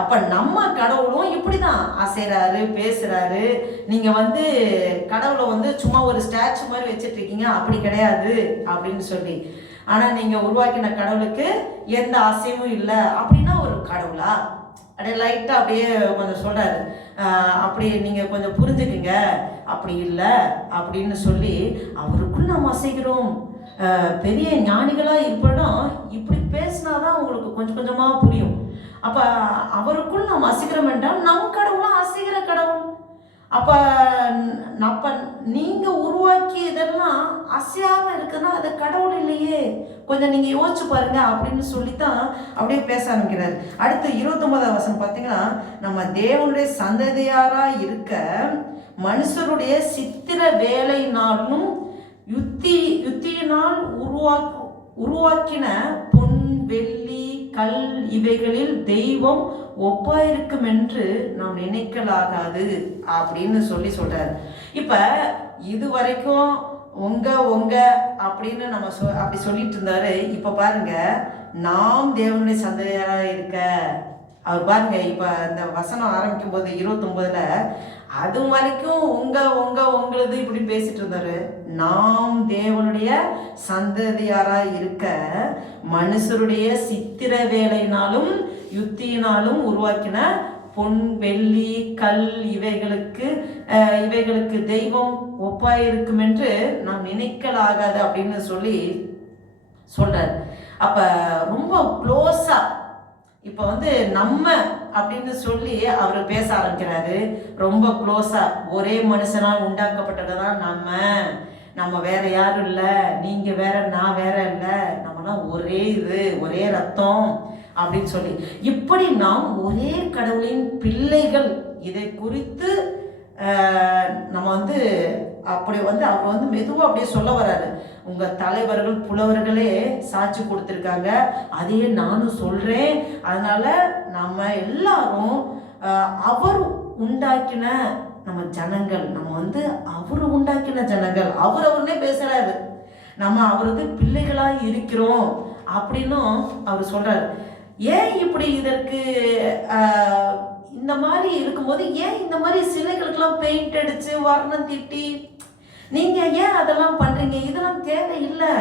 அப்போ நம்ம கடவுளும் இப்படி தான் அசைகிறாரு, பேசுகிறாரு. நீங்கள் கடவுளை சும்மா ஒரு ஸ்டாச்சு மாதிரி வச்சுட்டு இருக்கீங்க, அப்படி கிடையாது அப்படின்னு சொல்லி. ஆனால் நீங்கள் உருவாக்கின கடவுளுக்கு எந்த அசைவும் இல்லை அப்படின்னா ஒரு கடவுளா? அப்படியே லைட்டாக அப்படியே கொஞ்சம் சொல்கிறாரு. அப்படி நீங்கள் கொஞ்சம் புரிஞ்சுக்குங்க, அப்படி இல்லை அப்படின்னு சொல்லி அவருக்குள் நாம் அசைகிறோம். பெரிய ஞானிகளாக இருப்பதும் இப்படி பேசினாதான் உங்களுக்கு கொஞ்சம் கொஞ்சமாக புரியும். அப்போ அவருக்குள் நாம் அசைக்கிறோம் என்றால் நம் கடவுளும் அசைகிற கடவுள். அப்போ நீங்கள் உருவாக்கி இதெல்லாம் அசையாமல் இருக்குன்னா அது கடவுள் இல்லையே, கொஞ்சம் நீங்கள் யோசிச்சு பாருங்க அப்படின்னு சொல்லித்தான் அப்படியே பேச ஆரம்பிக்கிறார். அடுத்து 29வது வசனம் பார்த்தீங்கன்னா, நம்ம தேவனுடைய சந்ததியாராக இருக்க மனுஷருடைய சித்திர வேலையினாலும் யுத்தியினால் உருவாக்கின பொன் வெள்ளி கல் இவைகளில் தெய்வம் ஒப்பாயிருக்கும் என்று நாம் நினைக்கலாகாது அப்படின்னு சொல்றாரு. இப்ப இது வரைக்கும் உங்க அப்படின்னு நம்ம அப்படி சொல்லிட்டு இருந்தாரு. இப்ப பாருங்க, நாம் தேவனுடைய சந்ததியாராக இருக்க அவர் பாருங்க. இப்ப இந்த வசனம் ஆரம்பிக்கும் போது 29ல அது வரைக்கும் உங்களது இப்படி பேசிட்டு இருந்தாரு. நாம் தேவனுடைய சந்ததியாராக இருக்க மனுஷருடைய சித்திர வேலையினாலும் யுத்தியினாலும் உருவாக்கின பொன் வெள்ளி கல் இவைகளுக்கு தெய்வம் ஒப்பாயிருக்கும் என்று நாம் நினைக்கலாகாது அப்படின்னு சொல்றார். அப்ப ரொம்ப க்ளோஸா இப்போ நம்ம அப்படின்னு சொல்லி அவர் பேச ஆரம்பிக்கிறாரு. ரொம்ப க்ளோஸா ஒரே மனுஷனால் உண்டாக்கப்பட்டதான் நம்ம வேற யாரும் இல்லை, நீங்க வேற நான் வேற இல்லை, நம்மலாம் ஒரே இது ஒரே ரத்தம் அப்படின்னு சொல்லி இப்படி நாம் ஒரே கடவுளின் பிள்ளைகள். இதை குறித்து நம்ம அப்படி அவர் மெதுவாக அப்படியே சொல்ல வர்றாரு. உங்க தலைவர்கள் புலவர்களே சாட்சி கொடுத்துருக்காங்க, அதையே நானும் சொல்றேன். அதனால நம்ம எல்லாரும் அவர் உண்டாக்கின நம்ம ஜனங்கள், நம்ம அவர் உண்டாக்கின ஜனங்கள், அவர்னே பேசுறாரு. நம்ம அவரது பிள்ளைகளா இருக்கிறோம் அப்படின்னும் அவர் சொல்றாரு. ஏன் இப்படி இதற்கு இந்த மாதிரி இருக்கும்போது ஏன் இந்த மாதிரி சிலைகளுக்கெல்லாம் பெயிண்ட் அடிச்சு வர்ணம் திட்டி நீங்க ஏன் அதெல்லாம் பண்றீங்க? இதெல்லாம் தேவையில்லை.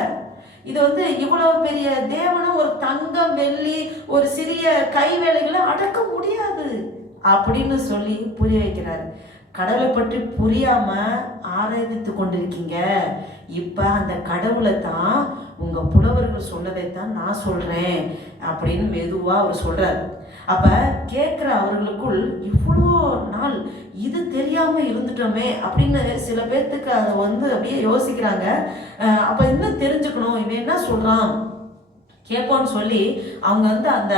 இது இவ்வளவு பெரிய தேவனும் ஒரு தங்கம் வெள்ளி ஒரு சிறிய கை வேலைகளை அடக்க முடியாது அப்படின்னு சொல்லி புரிய வைக்கிறாரு. கடவுளை பற்றி புரியாம ஆராய்ந்து கொண்டிருக்கீங்க. இப்ப அந்த கடவுளை தான் உங்க புலவர்கள் சொன்னதைத்தான் நான் சொல்றேன் அப்படின்னு மெதுவா அவர் சொல்றாரு. அப்ப கேட்கிற அவர்களுக்குள் இவ்வளோ நாள் இது தெரியாம இருந்துட்டோமே அப்படின்னு சில பேர்த்துக்கு அதை அப்படியே யோசிக்கிறாங்க. அப்ப இன்னும் தெரிஞ்சுக்கணும், இவன் என்ன சொல்றான் கேட்போன்னு சொல்லி அவங்க அந்த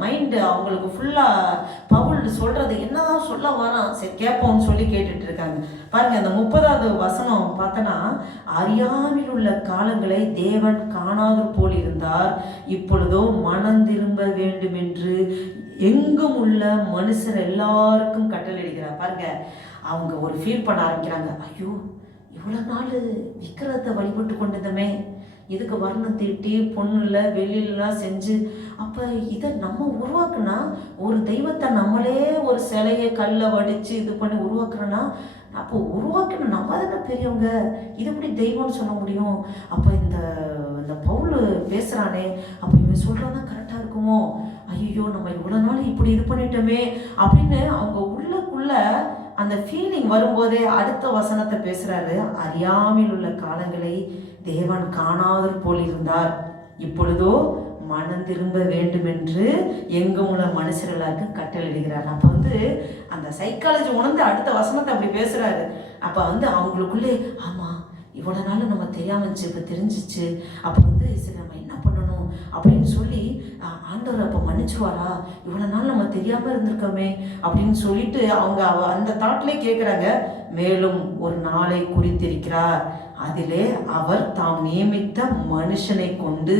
மைண்டு அவங்களுக்கு ஃபுல்லாக பவுல் சொல்கிறது என்னதான் சொல்ல வரான், சரி கேட்போம்னு சொல்லி கேட்டுட்டு இருக்காங்க. பாருங்க, அந்த 30வது வசனம் பார்த்தோன்னா, அறியாமையில் உள்ள காலங்களை தேவன் காணாது போல் இருந்தார், இப்பொழுதோ மனம் திரும்ப வேண்டும் என்று எங்கும் உள்ள மனுஷர் எல்லாருக்கும் கட்டளையிடுகிறார். பாருங்க, அவங்க ஒரு ஃபீல் பண்ண ஆரம்பிக்கிறாங்க. ஐயோ இவ்வளோ நாள் விக்கிரத்தை வழிபட்டு கொண்டிருந்தோமே, இதுக்கு வர்ணம் தீட்டி பொண்ணுல வெளியிலலாம் செஞ்சு, அப்போ இதை நம்ம உருவாக்குனா, ஒரு தெய்வத்தை நம்மளே ஒரு சிலையை கல்லை வடித்து இது பண்ணி உருவாக்குறோன்னா, அப்போ உருவாக்கின நம்ம தானே பெரியவங்க, இது எப்படி தெய்வம்னு சொல்ல முடியும்? அப்போ இந்த இந்த பவுல் பேசுகிறானே, அப்போ இவன் சொல்கிறதான் கரெக்டாக இருக்குமோ? ஐயோ, நம்ம இவ்வளோ நாள் இப்படி இது பண்ணிட்டோமே அப்படின்னு அவங்க உள்ளக்குள்ள அந்த ஃபீலிங் வரும்போதே அடுத்த வசனத்தை பேசுகிறாரு. அறியாமையில் உள்ள காலங்களை தேவன் காணாதர் போல் இருந்தார், இப்பொழுதோ மனம் திரும்ப வேண்டும் என்று எங்கும் உள்ள மனுஷர்களுக்கு கட்டளையிடுகிறார். அப்போ அந்த சைக்காலஜி உணர்ந்து அடுத்த வசனத்தை அப்படி பேசுகிறாரு. அப்போ அவங்களுக்குள்ளே ஆமாம், இவ்வளோ நாள் நம்ம தெரியாமல் இருந்துச்சு, இப்போ தெரிஞ்சிச்சு, அப்போ சரி நம்ம என்ன பண்ணணும் அப்படின்னு சொல்லி ஆண்டவர் அப்போ மன்னிச்சுவாரா, இவ்வளோ நாள் நம்ம தெரியாமல் இருந்திருக்கோமே அப்படின்னு சொல்லிட்டு அவங்க அந்த தாட்லேயே கேட்குறாங்க. மேலும் ஒரு நாளை குறித்திருக்கிறார், அதிலே அவர் தாம் நியமித்த மனுஷனை கொண்டு,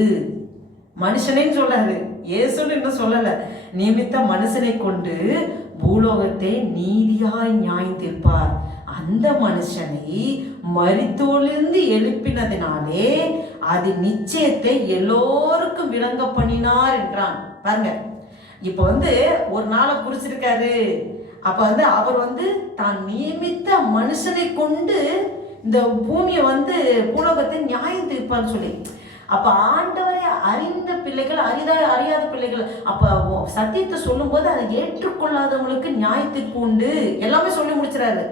மனுஷனேன்னு சொல்றாரு, இயேசுன்னு இன்னும் சொல்லலை, நியமித்த மனுஷனை கொண்டு பூலோகத்தை நீதியாய் நியாயம் தீர்ப்பார். அந்த மனுஷனை மரித்தோலிருந்து எழுப்பினதினாலே அது நிச்சயத்தை எல்லோருக்கும் விளங்க பண்ணினார் என்றான். பாருங்க, இப்போ ஒரு நாளை குறிச்சிருக்காரு. அப்ப அவர் தான் நியமித்த மனுஷனை கொண்டு இந்த பூமியை பூலோகத்தை நியாயம் தீர்ப்பான்னு சொல்லி, அப்ப ஆண்டவரை அறிந்த பிள்ளைகள், அறியாத பிள்ளைகள், அப்ப சத்தியத்தை சொல்லும் போது அதை ஏற்றுக்கொள்ளாதவங்களுக்கு நியாய தீர்ப்பு உண்டு எல்லாமே சொல்லி முடிச்சிடாரு.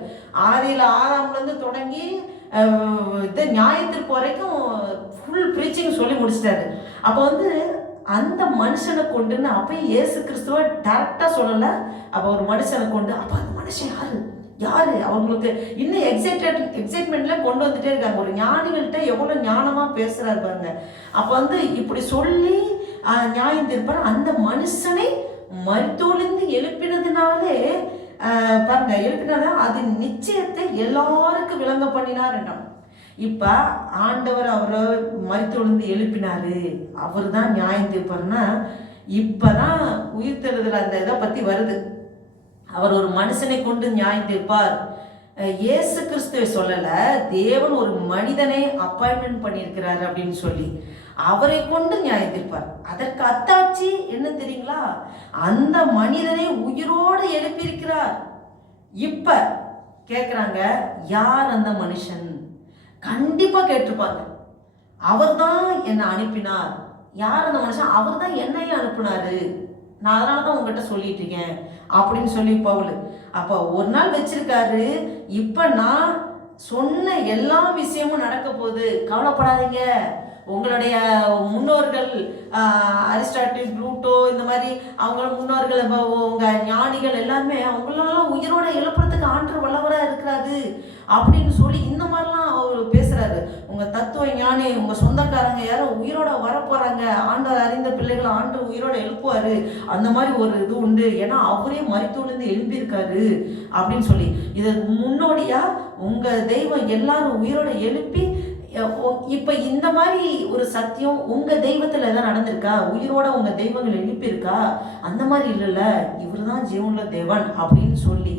ஆதாம்ல இருந்து தொடங்கி நியாய தீர்ப்பு வரைக்கும் ஃபுல் ப்ரீச்சிங் சொல்லி முடிச்சிட்டாரு. அப்போ அந்த மனுஷனை கொண்டுன்னு அப்பயும் இயேசு கிறிஸ்துவ டேரக்டா சொல்லல. அப்ப ஒரு மனுஷனை கொண்டு, அப்ப அந்த மனுஷன் யாரு அவங்களுக்கு இன்னும் எக்ஸைட்மெண்ட்ல கொண்டு வந்துட்டே இருக்காங்க. ஒரு ஞானிகள்கிட்ட எவ்வளவு ஞானமா பேசுறாரு பாருங்க. அப்ப இப்படி சொல்லி நியாயம் தீர்ப்பார். அந்த மனுஷனை மரித்தோலிருந்து எழுப்பினதுனாலே பாருங்க, எழுப்பினால அது நிச்சயத்தை எல்லாருக்கும் விளங்க பண்ணினார் என்றான். இப்ப ஆண்டவர் அவரை மரித்தோலிருந்து எழுப்பினாரு, அவர் தான் நியாயம் தீர்ப்பார்னா, இப்பதான் உயிர்த்தெழுதல் அந்த இதை பத்தி வருது. அவர் ஒரு மனுஷனை கொண்டு நியாயம் தீர்ப்பார். இயேசு கிறிஸ்துவை சொல்லல, தேவன் ஒரு மனிதனை அப்பாயின்மெண்ட் பண்ணியிருக்கிறாரு அப்படின்னு சொல்லி அவரை கொண்டு நியாயம் தீர்ப்பார். அதற்கு அத்தாட்சி என்ன தெரியுங்களா? அந்த மனிதனை உயிரோடு எழுப்பியிருக்கிறார். இப்ப கேட்குறாங்க, யார் அந்த மனுஷன்? கண்டிப்பா கேட்டிருப்பாங்க. அவர் தான் என்னை அனுப்பினார். யார் அந்த மனுஷன்? அவர் தான் என்னையும் அனுப்பினாரு, நான் அதனால தான் உங்ககிட்ட சொல்லிட்டு இருக்கேன் அப்படின்னு சொல்லி பவுல் அப்போ ஒரு நாள் வச்சிருக்காரு. இப்ப நான் சொன்ன எல்லா விஷயமும் நடக்க போகுது, கவலைப்படாதீங்க. உங்களுடைய முன்னோர்கள் அரிஸ்டாட்டில், ப்ளூட்டோ, இந்த மாதிரி அவங்க முன்னோர்கள், உங்க ஞானிகள் எல்லாருமே அவங்களெல்லாம் உயிரோட எழுப்புறதுக்கு ஆண்டவர் வல்லவரா இருக்கிறாரு அப்படின்னு சொல்லி இந்த மாதிரிலாம் அவர் பேசுறாரு. உங்க தத்துவ ஞானி, உங்க சொந்தக்காரங்க யாரோ உயிரோட வரப்போறாங்க, ஆண்டவர் அறிந்த பிள்ளைகளை ஆண்டவர் உயிரோட எழுப்புவாரு, அந்த மாதிரி ஒரு இது உண்டு. ஏன்னா அவரே மரித்தோலிருந்து எழுப்பியிருக்காரு அப்படின்னு சொல்லி, இது முன்னோடியா உங்க தெய்வம் எல்லாரும் உயிரோட எழுப்பி. இப்ப இந்த மாதிரி ஒரு சத்தியம் உங்க தெய்வத்துல தான் நடந்திருக்கா? உயிரோட உங்க தெய்வங்கள் எழுப்பியிருக்கா? அந்த மாதிரி இல்லைல்ல, இவர் தான் ஜீவனுள்ள தேவன் அப்படின்னு சொல்லி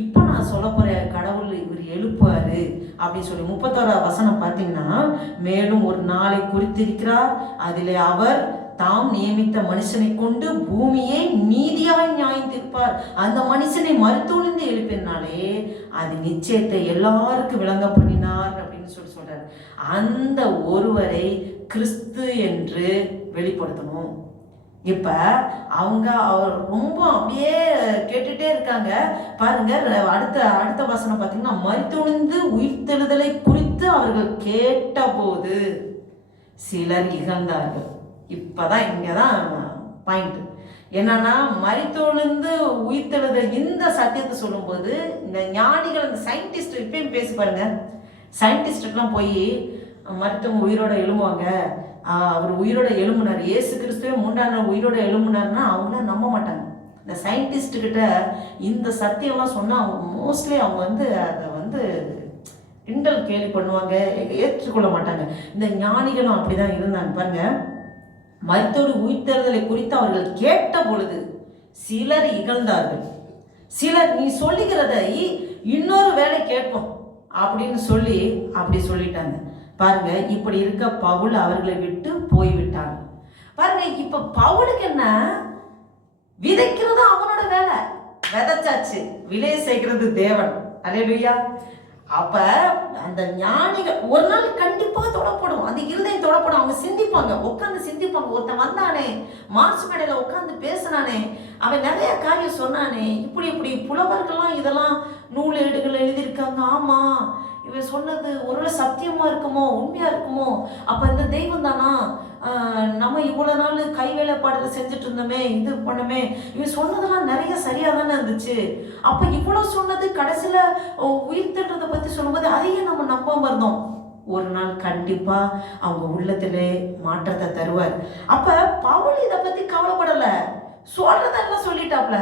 இப்ப நான் சொல்ல போற கடவுள் இவர் எழுப்புவாரு அப்படின்னு சொல்லி 31 வசனம் பார்த்தீங்கன்னா, மேலும் ஒரு நாளை குறித்திருக்கிறார், அதிலே அவர் தாம் நியமித்த மனுஷனை கொண்டு பூமியை நீதியாய் நியாயம் தீர்ப்பார். அந்த மனுஷனை மருத்துவந்து எழுப்பினாலே அது நிச்சயத்தை எல்லாருக்கும் விளங்க பண்ணினார் அப்படின்னு சொல்றாரு. அந்த ஒருவரை கிறிஸ்து என்று வெளிப்படுத்தணும். இப்ப அவங்க அவர் ரொம்ப அப்படியே கேட்டுட்டே இருக்காங்க பாருங்க. அடுத்த வசனம் பார்த்தீங்கன்னா, மரித்தொழிந்து உயிர்த்தெழுதலை குறித்து அவர்கள் கேட்ட போது சிலர் இகழ்ந்தார்கள். இப்பதான் இங்கதான் பாயிண்ட் என்னன்னா, மரித்தொழிந்து உயிர்த்தெழுதல் இந்த சத்தியத்தை சொல்லும் போது இந்த ஞானிகள், இந்த சயின்டிஸ்ட் இப்பயும் பேசி பாருங்க. சயின்டிஸ்டுக்கெல்லாம் போய் மருத்துவம் உயிரோட எழும்புவாங்க, அவர் உயிரோட எழும்புனார், இயேசு கிறிஸ்துவே 3ஆம் நாள் உயிரோட எழும்புனார்னா அவங்களாம் நம்ப மாட்டாங்க. இந்த சயின்டிஸ்டுக்கிட்ட இந்த சத்தியம்லாம் சொன்னால் அவங்க மோஸ்ட்லி அவங்க அதை கிண்டல் கேலி பண்ணுவாங்க, ஏற்றுக்கொள்ள மாட்டாங்க. இந்த ஞானிகளும் அப்படிதான் இருந்தாங்க பாருங்க. மரித்தோடு உயிர்த்தெழுதலை குறித்து அவர்கள் கேட்ட பொழுது சிலர் இகழ்ந்தார்கள். சிலர் நீ சொல்லுகிறதை இன்னொரு வேலை கேட்போம் அப்படின்னு சொல்லி அப்படி சொல்லிட்டாங்க. பாருங்க, இப்படி இருக்க பவுல் அவர்களை விட்டு போய்விட்டாங்க. பாருங்க, இப்ப பவுலுக்கு என்ன, விதைக்கிறது அவனோட வேலை, விதைச்சாச்சு, விளைய செய்கிறது தேவன். அல்லேலூயா. அப்ப அந்த ஞானிகள் ஒரு நாள் கண்டிப்பா தொடப்படும், அந்த இருதயம் தொடப்படும். அவங்க சிந்திப்பாங்க, உட்காந்து சிந்திப்பாங்க. ஒருத்தன் வந்தானே, மார்ச் மேடையில உட்காந்து பேசினானே, அவன் நிறைய காரியம் சொன்னானே, இப்படி இப்படி புலவர்கள்லாம் இதெல்லாம் நூலேடுகள் எழுதியிருக்காங்க. ஆமா, இவன் சொன்னது ஒருவேளை சத்தியமா இருக்குமோ, உண்மையா இருக்குமோ, அப்ப இந்த தெய்வம் தானா, நம்ம இவ்வளவு நாள் கை வேலைப்பாடுகள் செஞ்சுட்டு இருந்தோமே, இது பண்ணமே, இவன் சொன்னதெல்லாம் நிறைய சரியா தானே இருந்துச்சு. அப்ப இவ்வளவு சொன்னது கடைசியில உயிர் தட்டுறதை பத்தி சொல்லும்போது அதையே நம்ம நம்பாம இருந்தோம். ஒரு நாள் கண்டிப்பா அவங்க உள்ளத்திலே மாற்றத்தை தருவார். அப்ப பவுல் இதை பத்தி கவலைப்படல, சொல்றதெல்லாம் சொல்லிட்டாப்ல.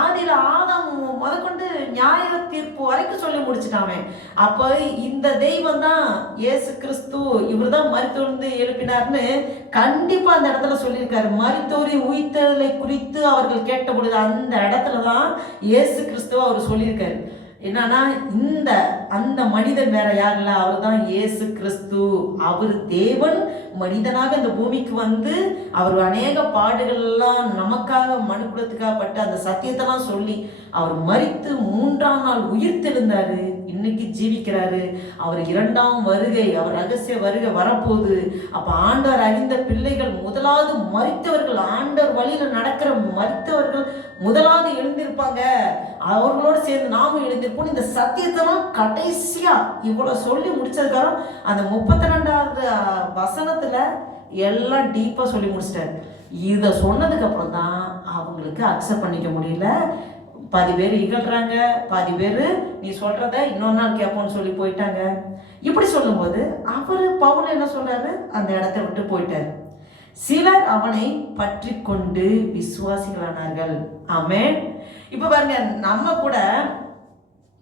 ஆதியில ஆதாம் முதற்கொண்டு நியாய தீர்ப்பு வரைக்கும் சொல்லி முடிச்சுட்டாமே. அப்ப இந்த தெய்வம் தான் இயேசு கிறிஸ்து, இவர் தான் மரித்தோர்ந்து எழுப்பினார்னு கண்டிப்பா அந்த இடத்துல சொல்லியிருக்காரு. மரித்தோரை உயிர்த்தலை குறித்து அவர்கள் கேட்ட பொழுது அந்த இடத்துலதான் இயேசு கிறிஸ்துவ அவர் சொல்லியிருக்காரு. என்னன்னா, அந்த மனிதன் வேற யார் இல்ல, அவர் தான் இயேசு கிறிஸ்து. அவர் தேவன் மனிதனாக இந்த பூமிக்கு வந்து அவர் அநேக பாடுகள் எல்லாம் நமக்காக மனுக்குலத்துக்காக பட்டு அந்த சத்தியத்தெல்லாம் சொல்லி அவர் மரித்து 3ஆம் நாள் உயிர் தெழுந்தாரு. இன்னைக்கு ஜீவிக்கிறாரு. அவர் 2ஆம் வருகை, அவர் ரகசிய வருகை வரப்போகுது. அப்ப ஆண்டவர் அறிந்த பிள்ளைகள் முதலாவது மரித்தவர்கள், ஆண்டவர் வழியில நடக்கிற மரித்தவர்கள் முதலாவது எழுந்திருப்பாங்க. அவர்களோடு சேர்ந்து நாமும் எழுந்திருப்போம். இந்த சத்தியத்தெல்லாம் கடைசியா இவ்வளவு சொல்லி முடிச்சதுக்காரம் அந்த 32வது வசனத்துல எல்லாம் டீப்பா சொல்லி முடிச்சிட்டாரு. இத சொன்னதுக்கு அப்புறம் தான் அவங்களுக்கு அக்செப்ட் பண்ணிக்க முடியல. பாதி பேர் இகழ்றாங்க, பாதி பேர் நீ சொல்றத இன்னொரு நாள் கேட்போம்னு சொல்லி போயிட்டாங்க. இப்படி சொல்லும்போது அவரு பவுல் என்ன சொல்றாரு, அந்த இடத்தை விட்டு போயிட்டாரு. சிலர் அவனை பற்றி கொண்டு விசுவாசிகளானார்கள். ஆமென். இப்ப பாருங்க, நம்ம கூட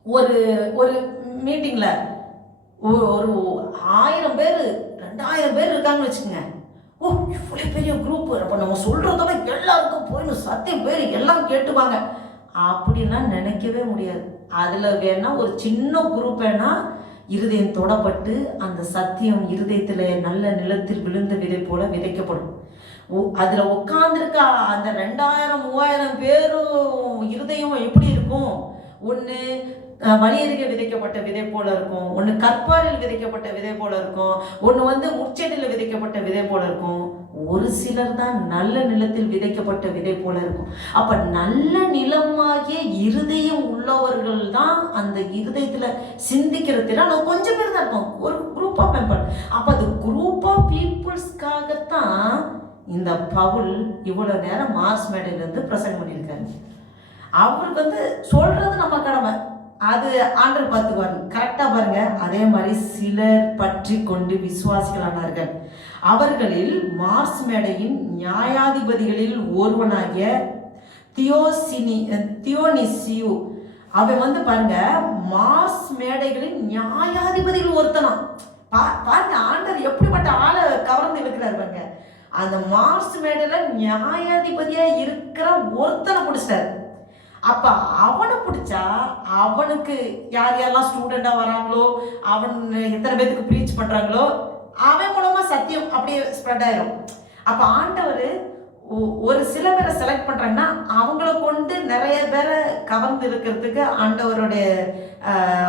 ஒரு ஒரு மீட்டிங்ல ஒரு 1000 பேர் 2000 பேர் இருக்காங்கன்னு வச்சுக்கோங்க. ஓ, இவ்வளவு பெரிய குரூப், அப்ப நம்ம சொல்றதோட எல்லாருக்கும் போயிடும், சத்தியம் பேர் எல்லாம் கேட்டுவாங்க அப்படின்லாம் நினைக்கவே முடியாது. அதுல வேணா ஒரு சின்ன குரூப் வேணா இருதயம் தொடப்பட்டு அந்த சத்தியம் இருதயத்துல நல்ல நிலத்தில் விழுந்த விதை போல விதைக்கப்படும். அதுல உட்கார்ந்துருக்க அந்த 2000 3000 பேரும் இருதயம் எப்படி இருக்கும்? ஒண்ணு வழியருகே விதைக்கப்பட்ட விதை போல இருக்கும், ஒண்ணு கற்பாரில் விதைக்கப்பட்ட விதை போல இருக்கும், ஒண்ணு முச்செடியில் விதைக்கப்பட்ட விதை போல இருக்கும். ஒரு சிலர் தான் நல்ல நிலத்தில் விதைக்கப்பட்ட விதை போல இருக்கும். அப்ப நல்ல நிலமாகிய இருதயம் உள்ளவர்கள் தான் அந்த இருதயத்துல சிந்திக்கிற திறன் கொஞ்சம் பேர் தான் இருக்கும், ஒரு குரூப் ஆஃப் மெம்பர். அப்ப அது குரூப் ஆஃப் பீப்புள்ஸ்க்காகத்தான் இந்த பவுல் இவ்வளவு நேரம் மார்ஸ் மேடையில இருந்து பிரசங்கம் பண்ணியிருக்காரு. அவருக்கு சொல்றது நம்ம கடமை, அது ஆண்டவர் பார்த்துக்குவாரு. கரெக்டா பாருங்க. அதே மாதிரி சிலர் பற்றி கொண்டு விசுவாசிகளானார்கள். அவர்களில் மார்ஸ் மேடையின் நியாயாதிபதிகளில் ஒருவனாகிய தியோனிசியு, அவன் பாருங்க மார்ஸ் மேடைகளின் நியாயாதிபதிகள் ஒருத்தனா. பாருங்க ஆண்டவர் எப்படிப்பட்ட ஆளை கவர்ந்து இருக்கிறார் பாருங்க. அந்த மார்ஸ் மேடையில நியாயாதிபதியா இருக்கிற ஒருத்தனை பிடிச்சிட்டாரு. அப்ப அவனை பிடிச்சா அவனுக்கு யார் யாரெல்லாம் ஸ்டூடெண்டா வராங்களோ, அவன் எத்தனை பேருக்கு ப்ரீச் பண்றாங்களோ, அவன் மூலமா சத்தியம் அப்படியே ஸ்ப்ரெட் ஆயிரும். அப்ப ஆண்டவர் ஒரு சில பேரை செலக்ட் பண்றாங்கன்னா அவங்கள கொண்டு நிறைய பேரை கவர்ந்து இருக்கிறதுக்கு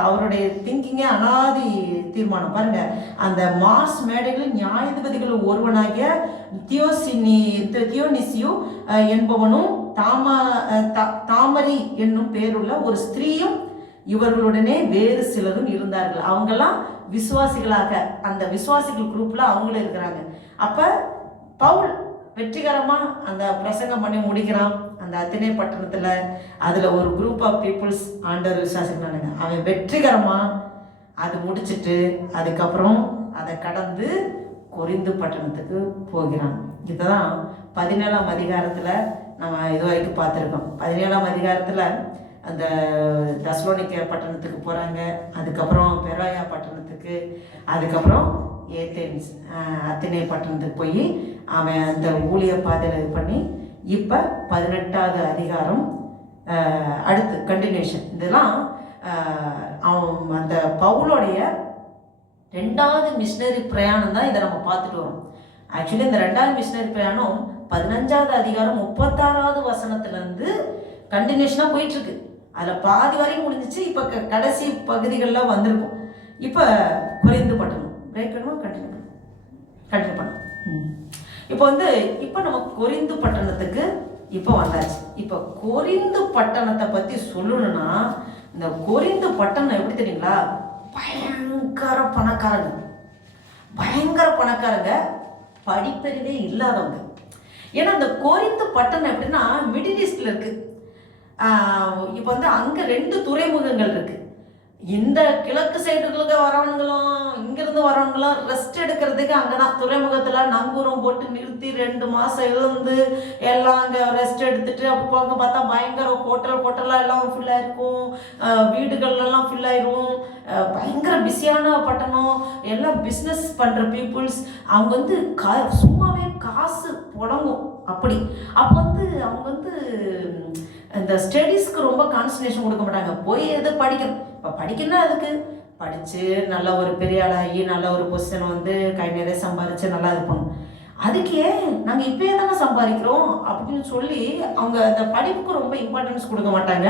அவருடைய திங்கிங்கே அனாதி தீர்மானம். பாருங்க, அந்த மார்ஸ் மேடைகளில் நியாயாதிபதிகள் ஒருவனாகிய தியோனிசியு என்பவனும் தாமரி என்னும் பேருள்ள ஒரு ஸ்திரீயும் இவர்களுடனே வேறு சிலரும் இருந்தார்கள். அவங்கெல்லாம் விசுவாசிகளாக அந்த விசுவாசிகள் குரூப்ல அவங்களும் இருக்கிறாங்க. அப்ப பவுல் வெற்றிகரமா அந்த பிரசங்கம் பண்ணி முடிக்கிறான் அந்த அத்தனை பட்டணத்துல. அதுல ஒரு குரூப் ஆஃப் பீப்புள்ஸ் ஆண்டவர் விசுவாசிக்கிறாங்க. அவன் வெற்றிகரமா அது முடிச்சுட்டு அதுக்கப்புறம் அதை கடந்து கொரிந்து பட்டணத்துக்கு போகிறான். இதுதான் 17ஆம் அதிகாரத்துல நம்ம இது வரைக்கும் பார்த்துருக்கோம். 17ஆம் அதிகாரத்துல அந்த தெசலோனிக்கே பட்டணத்துக்கு போறாங்க, அதுக்கப்புறம் பெரோயா பட்டணத்துக்கு, அதுக்கப்புறம் ஏதென்ஸ் அத்தனை பட்டணத்துக்கு போய் அவன் அந்த ஊழிய பாதையில் இது பண்ணி இப்போ 18ஆவது அதிகாரம் அடுத்து கண்டினியூஷன். இதெல்லாம் அவன் அந்த பவுலுடைய 2வது மிஷினரி பிரயாணம் தான் இதை நம்ம பார்த்துட்டு வரோம். ஆக்சுவலி இந்த 2வது மிஷினரி பிரயாணம் 15வது அதிகாரம் 36வது வசனத்துலேருந்து கண்டினியூஷனாக போயிட்டுருக்கு. அதில் பாதி வரையும் முடிஞ்சிச்சு. இப்போ கடைசி பகுதிகளில் வந்திருக்கும். இப்போ கொரிந்து பட்டணம் பிரேக் பண்ணுவோம், கண்டினியூ பண்ணோம். இப்போ இப்போ நம்ம கொரிந்து பட்டணத்துக்கு இப்போ வந்தாச்சு. இப்போ கொரிந்து பட்டணத்தை பற்றி சொல்லணும்னா, இந்த கொரிந்து பட்டணம் எப்படி தெரியுங்களா, பயங்கர பணக்காரங்க, படிப்பறிவே இல்லாதவங்க. ஏன்னா இந்த கொரிந்து பட்டணம் எப்படின்னா மிடில் ஈஸ்ட்ல இருக்கு. இப்போ அங்கே 2 துறைமுகங்கள் இருக்கு. இந்த கிழக்கு சைடுகளுக்கு வரவனுங்களும் இங்கிருந்து வரவங்களும் ரெஸ்ட் எடுக்கிறதுக்கு அங்கதான் துறைமுகத்துல நங்கூரம் போட்டு நிறுத்தி 2 மாசம் இருந்து எல்லாம் அங்க ரெஸ்ட் எடுத்துட்டு அப்படி போங்க பார்த்தா பயங்கர ஹோட்டலா எல்லாம் ஃபில் ஆயிருக்கும், வீடுகள் எல்லாம் ஃபில் ஆயிரும். பயங்கர பிஸியான பட்டணம். எல்லாம் பிஸ்னஸ் பண்ற பீப்புள்ஸ். அவங்க சும்மாவே காசு புடங்கும் அப்படி. அப்போ அவங்க இந்த ஸ்டடீஸ்க்கு ரொம்ப கான்சன்ட்ரேஷன் கொடுக்க மாட்டாங்க. போய் எது படிக்கணும், இப்போ படிக்கணும்னா அதுக்கு படித்து நல்ல ஒரு பெரிய ஆளாகி நல்ல ஒரு பொசிஷன் கை நிறைய சம்பாதிச்சு நல்லா இருப்போம். அதுக்கே நாங்கள் இப்போயே தானே சம்பாதிக்கிறோம் அப்படின்னு சொல்லி அவங்க அந்த படிப்புக்கு ரொம்ப இம்பார்ட்டன்ஸ் கொடுக்க மாட்டாங்க.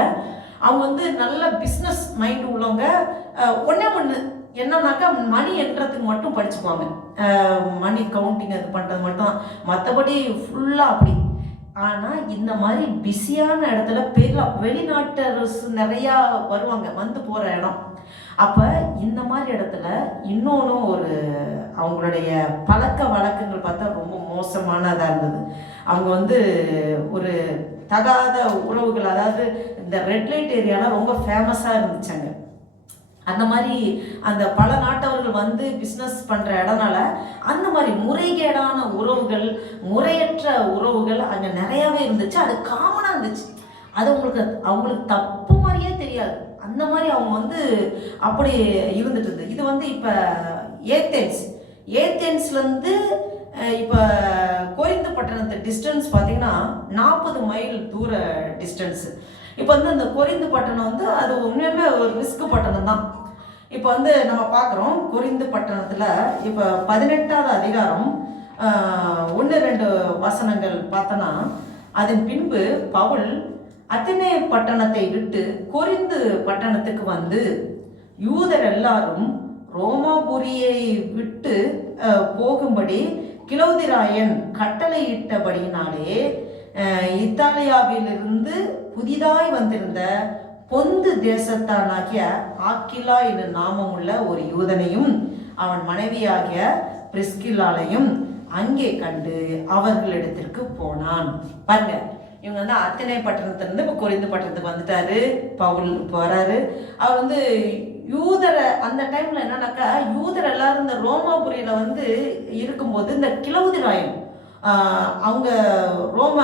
அவங்க நல்ல பிஸ்னஸ் மைண்ட் உள்ளவங்க. ஒன்று என்னன்னாக்கா மணி எண்றதுக்கு மட்டும் படிச்சுக்குவாங்க. மணி கவுண்டிங் அது பண்ணுறது மட்டும், மற்றபடி ஃபுல்லாக அப்படி. ஆனால் இந்த மாதிரி பிஸியான இடத்துல வெளிநாட்டரசு நிறையா வருவாங்க, போகிற இடம். அப்போ இந்த மாதிரி இடத்துல இன்னொன்று ஒரு அவங்களுடைய பழக்க வழக்கங்கள் பார்த்தா ரொம்ப மோசமானதாக இருந்தது. அவங்க ஒரு தகாத உறவுகள், அதாவது இந்த ரெட் லைட் ஏரியாலாம் ரொம்ப ஃபேமஸாக இருந்துச்சாங்க. அந்த மாதிரி அந்த பல நாட்டவர்கள் பிஸ்னஸ் பண்ணுற இடம்னால அந்த மாதிரி முறைகேடான உறவுகள், முறையற்ற உறவுகள் அங்கே நிறையாவே இருந்துச்சு. அது காமனாக இருந்துச்சு. அது அவங்களுக்கு தப்பு மாதிரியே தெரியாது. அந்த மாதிரி அவங்க அப்படி இருந்துட்டு இருந்தது. இது இப்போ ஏத்தென்ஸ்லேருந்து இப்போ கொரிந்து பட்டணத்து டிஸ்டன்ஸ் பார்த்தீங்கன்னா 40 மைல் தூர டிஸ்டன்ஸு. இப்போ அந்த கொரிந்து பட்டணம் அது உண்மையுமே ஒரு ரிஸ்க் பட்டணம் தான். இப்போ நம்ம பார்க்குறோம் கொரிந்து பட்டணத்தில் இப்போ 18வது அதிகாரம் 1-2 வசனங்கள் பார்த்தோன்னா, அதன் பின்பு பவுல் அத்தனே பட்டணத்தை விட்டு கொரிந்து பட்டணத்துக்கு யூதர் எல்லாரும் ரோமாபுரியை விட்டு போகும்படி கிலௌதிராயன் கட்டளையிட்டபடியினாலே இத்தாலியாவிலிருந்து புதிதாய் வந்திருந்த பொந்து தேசத்தானாகிய ஆக்கிலா என்னும் நாமமுள்ள ஒரு யூதனையும் அவன் மனைவியாகிய பிரிஸ்கில்லாலையும் அங்கே கண்டு அவர்களிடத்திற்கு போனான். பாருங்க, இவங்க அத்தனை பட்டணத்திலிருந்து இப்போ கொரிந்து பட்டணத்துக்கு வந்துட்டாரு. பவுல் போறாரு. அவர் யூதரை அந்த டைம்ல என்னன்னாக்கா, யூதர் எல்லாரும் இந்த ரோமாபுரியில இருக்கும்போது இந்த கிலௌதிராயன் அவங்க ரோம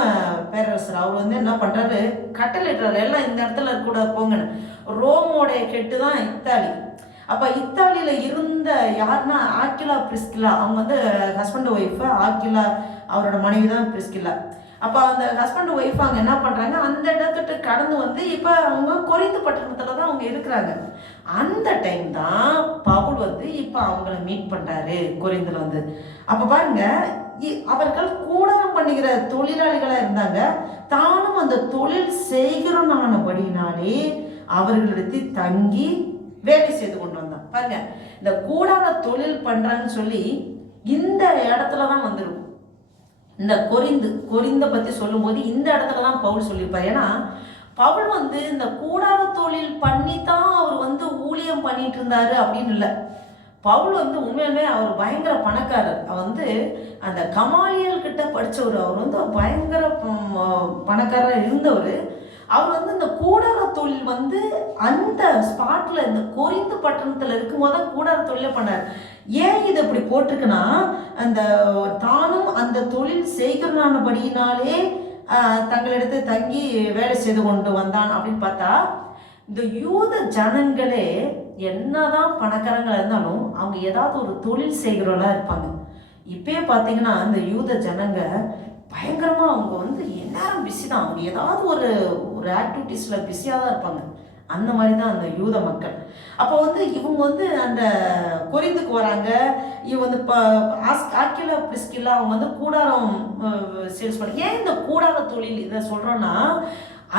பேரரசர் அவர் என்ன பண்றாரு, கட்டளையிடுறாரு எல்லாம் இந்த இடத்துல கூட போங்கன்னு. ரோமோடைய கெட்டு தான் இத்தாலி. அப்போ இத்தாலியில் இருந்த யாருன்னா ஆக்கிலா பிரிஸ்கில்லா. அவங்க ஹஸ்பண்ட் ஒய்ஃபு. ஆக்கிலா அவரோட மனைவி தான் பிரிஸ்கில்லா. அப்போ அந்த ஹஸ்பண்ட் ஒய்ஃப் அவங்க என்ன பண்ணுறாங்க, அந்த இடத்துட்டு கடந்து இப்போ அவங்க கொரிந்து பட்டணத்தில் தான் அவங்க இருக்கிறாங்க. அந்த டைம் தான் பவுல் இப்போ அவங்கள மீட் பண்ணுறாரு கொரிந்தில். அப்போ பாருங்க, அவர்கள் கூடரம் பண்ணுகிற தொழிலாளிகளாக இருந்தாங்க. தானும் அந்த தொழில் செய்கிறனானபடினாலே அவர்களிடத்தில் தங்கி வேலை செய்து கொண்டு வந்தான். பாருங்க, இந்த கூடார தொழில் பண்றான்னு சொல்லி இந்த இடத்துல தான் வந்துருக்கும். இந்த கொரிந்த பத்தி சொல்லும் போது இந்த இடத்துல தான் பவுல் சொல்லியிருப்பார். ஏன்னா பவுல் இந்த கூடார தொழில் பண்ணித்தான் அவர் ஊழியம் பண்ணிட்டு இருந்தாரு அப்படின்னு இல்லை. பவுல் உண்மையுமே அவர் பயங்கர பணக்காரர். அவர் அந்த கமாலியல் கிட்ட படித்தவர். அவர் பயங்கர பணக்காரர் இருந்தவர். அவர் இந்த கூடார தொழில் அந்த ஸ்பாட்ல இந்த கொரிந்து பட்டணத்துல இருக்கும்போது தான் கூடார தொழிலை பண்ணார். ஏன் இது இப்படி போட்டிருக்குன்னா, அந்த தானும் அந்த தொழில் செய்கிறனானபடியினாலே தங்களிடத்து தங்கி வேலை செய்து கொண்டு வந்தான் அப்படின்னு பார்த்தா, இந்த யூத ஜனங்களே என்னதான் பணக்காரங்களா இருந்தாலும் அவங்க ஏதாவது ஒரு தொழில் செய்கிறவங்களா இருப்பாங்க. இப்பயே பார்த்தீங்கன்னா இந்த யூத ஜனங்க பயங்கரமாக அவங்க எந்நேரம் பிஸி தான். அவங்க ஏதாவது ஒரு ஆக்டிவிட்டீஸில் பிஸியாக தான் இருப்பாங்க. அந்த மாதிரி தான் அந்த யூத மக்கள். அப்போ வந்து இவங்க வந்து அந்த கொரிந்துக்கு வராங்க. இவங்க வந்து ஆக்கிலா பிரிஸ்கில்லா அவங்க வந்து கூடாரம் சேல்ஸ் பண்ணி. ஏன் இந்த கூடார தொழில் இதை சொல்கிறோன்னா,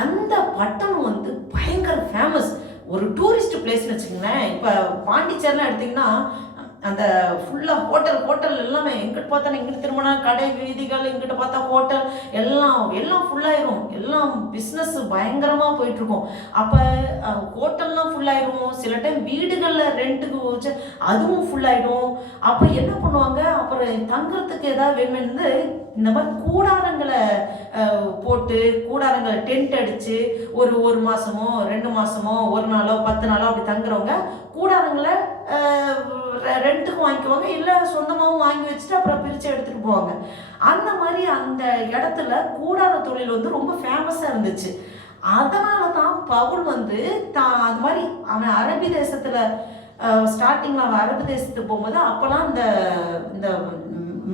அந்த பட்டணம் வந்து பயங்கர ஃபேமஸ், ஒரு டூரிஸ்ட் பிளேஸ்னு வச்சுக்கோங்களேன். இப்போ பாண்டிச்சேரிலாம் எடுத்திங்கன்னா அந்த ஃபுல்லாக ஹோட்டல் எல்லாமே, எங்கிட்ட பார்த்தா இங்கிட்டு திரும்பினா கடை வீதிகள், இங்கிட்ட பார்த்தா ஹோட்டல் எல்லாம் ஃபுல்லாயிரும். எல்லாம் பிஸ்னஸ் பயங்கரமாக போயிட்டுருக்கும். அப்போ ஹோட்டல்லாம் ஃபுல்லாயிரும். சில டைம் வீடுகளில் ரெண்ட்டுக்கு வச்சு அதுவும் ஃபுல்லாயிடும். அப்போ என்ன பண்ணுவாங்க, அப்புறம் தங்குறதுக்கு ஏதாவது வேணும்னு இந்த மாதிரி கூடாரங்களை போட்டு, கூடாரங்களை டென்ட் அடித்து ஒரு மாதமோ 2 மாதமோ 1 நாளோ 10 நாளோ அப்படி தங்குறவங்க கூடாரங்களை ரெண்ட்டுக்கும் வாங்கிக்குவாங்க, இல்லை சொந்தமாகவும் வாங்கி வச்சுட்டு அப்புறம் பிரித்து எடுத்துகிட்டு போவாங்க. அந்த மாதிரி அந்த இடத்துல கூடார தொழில் வந்து ரொம்ப ஃபேமஸாக இருந்துச்சு. அதனால தான் பவுல் வந்து அது மாதிரி அவன் அரபி தேசத்தில் ஸ்டார்டிங்கில் அவன் அரபி தேசத்துக்கு போகும்போது அப்போலாம் இந்த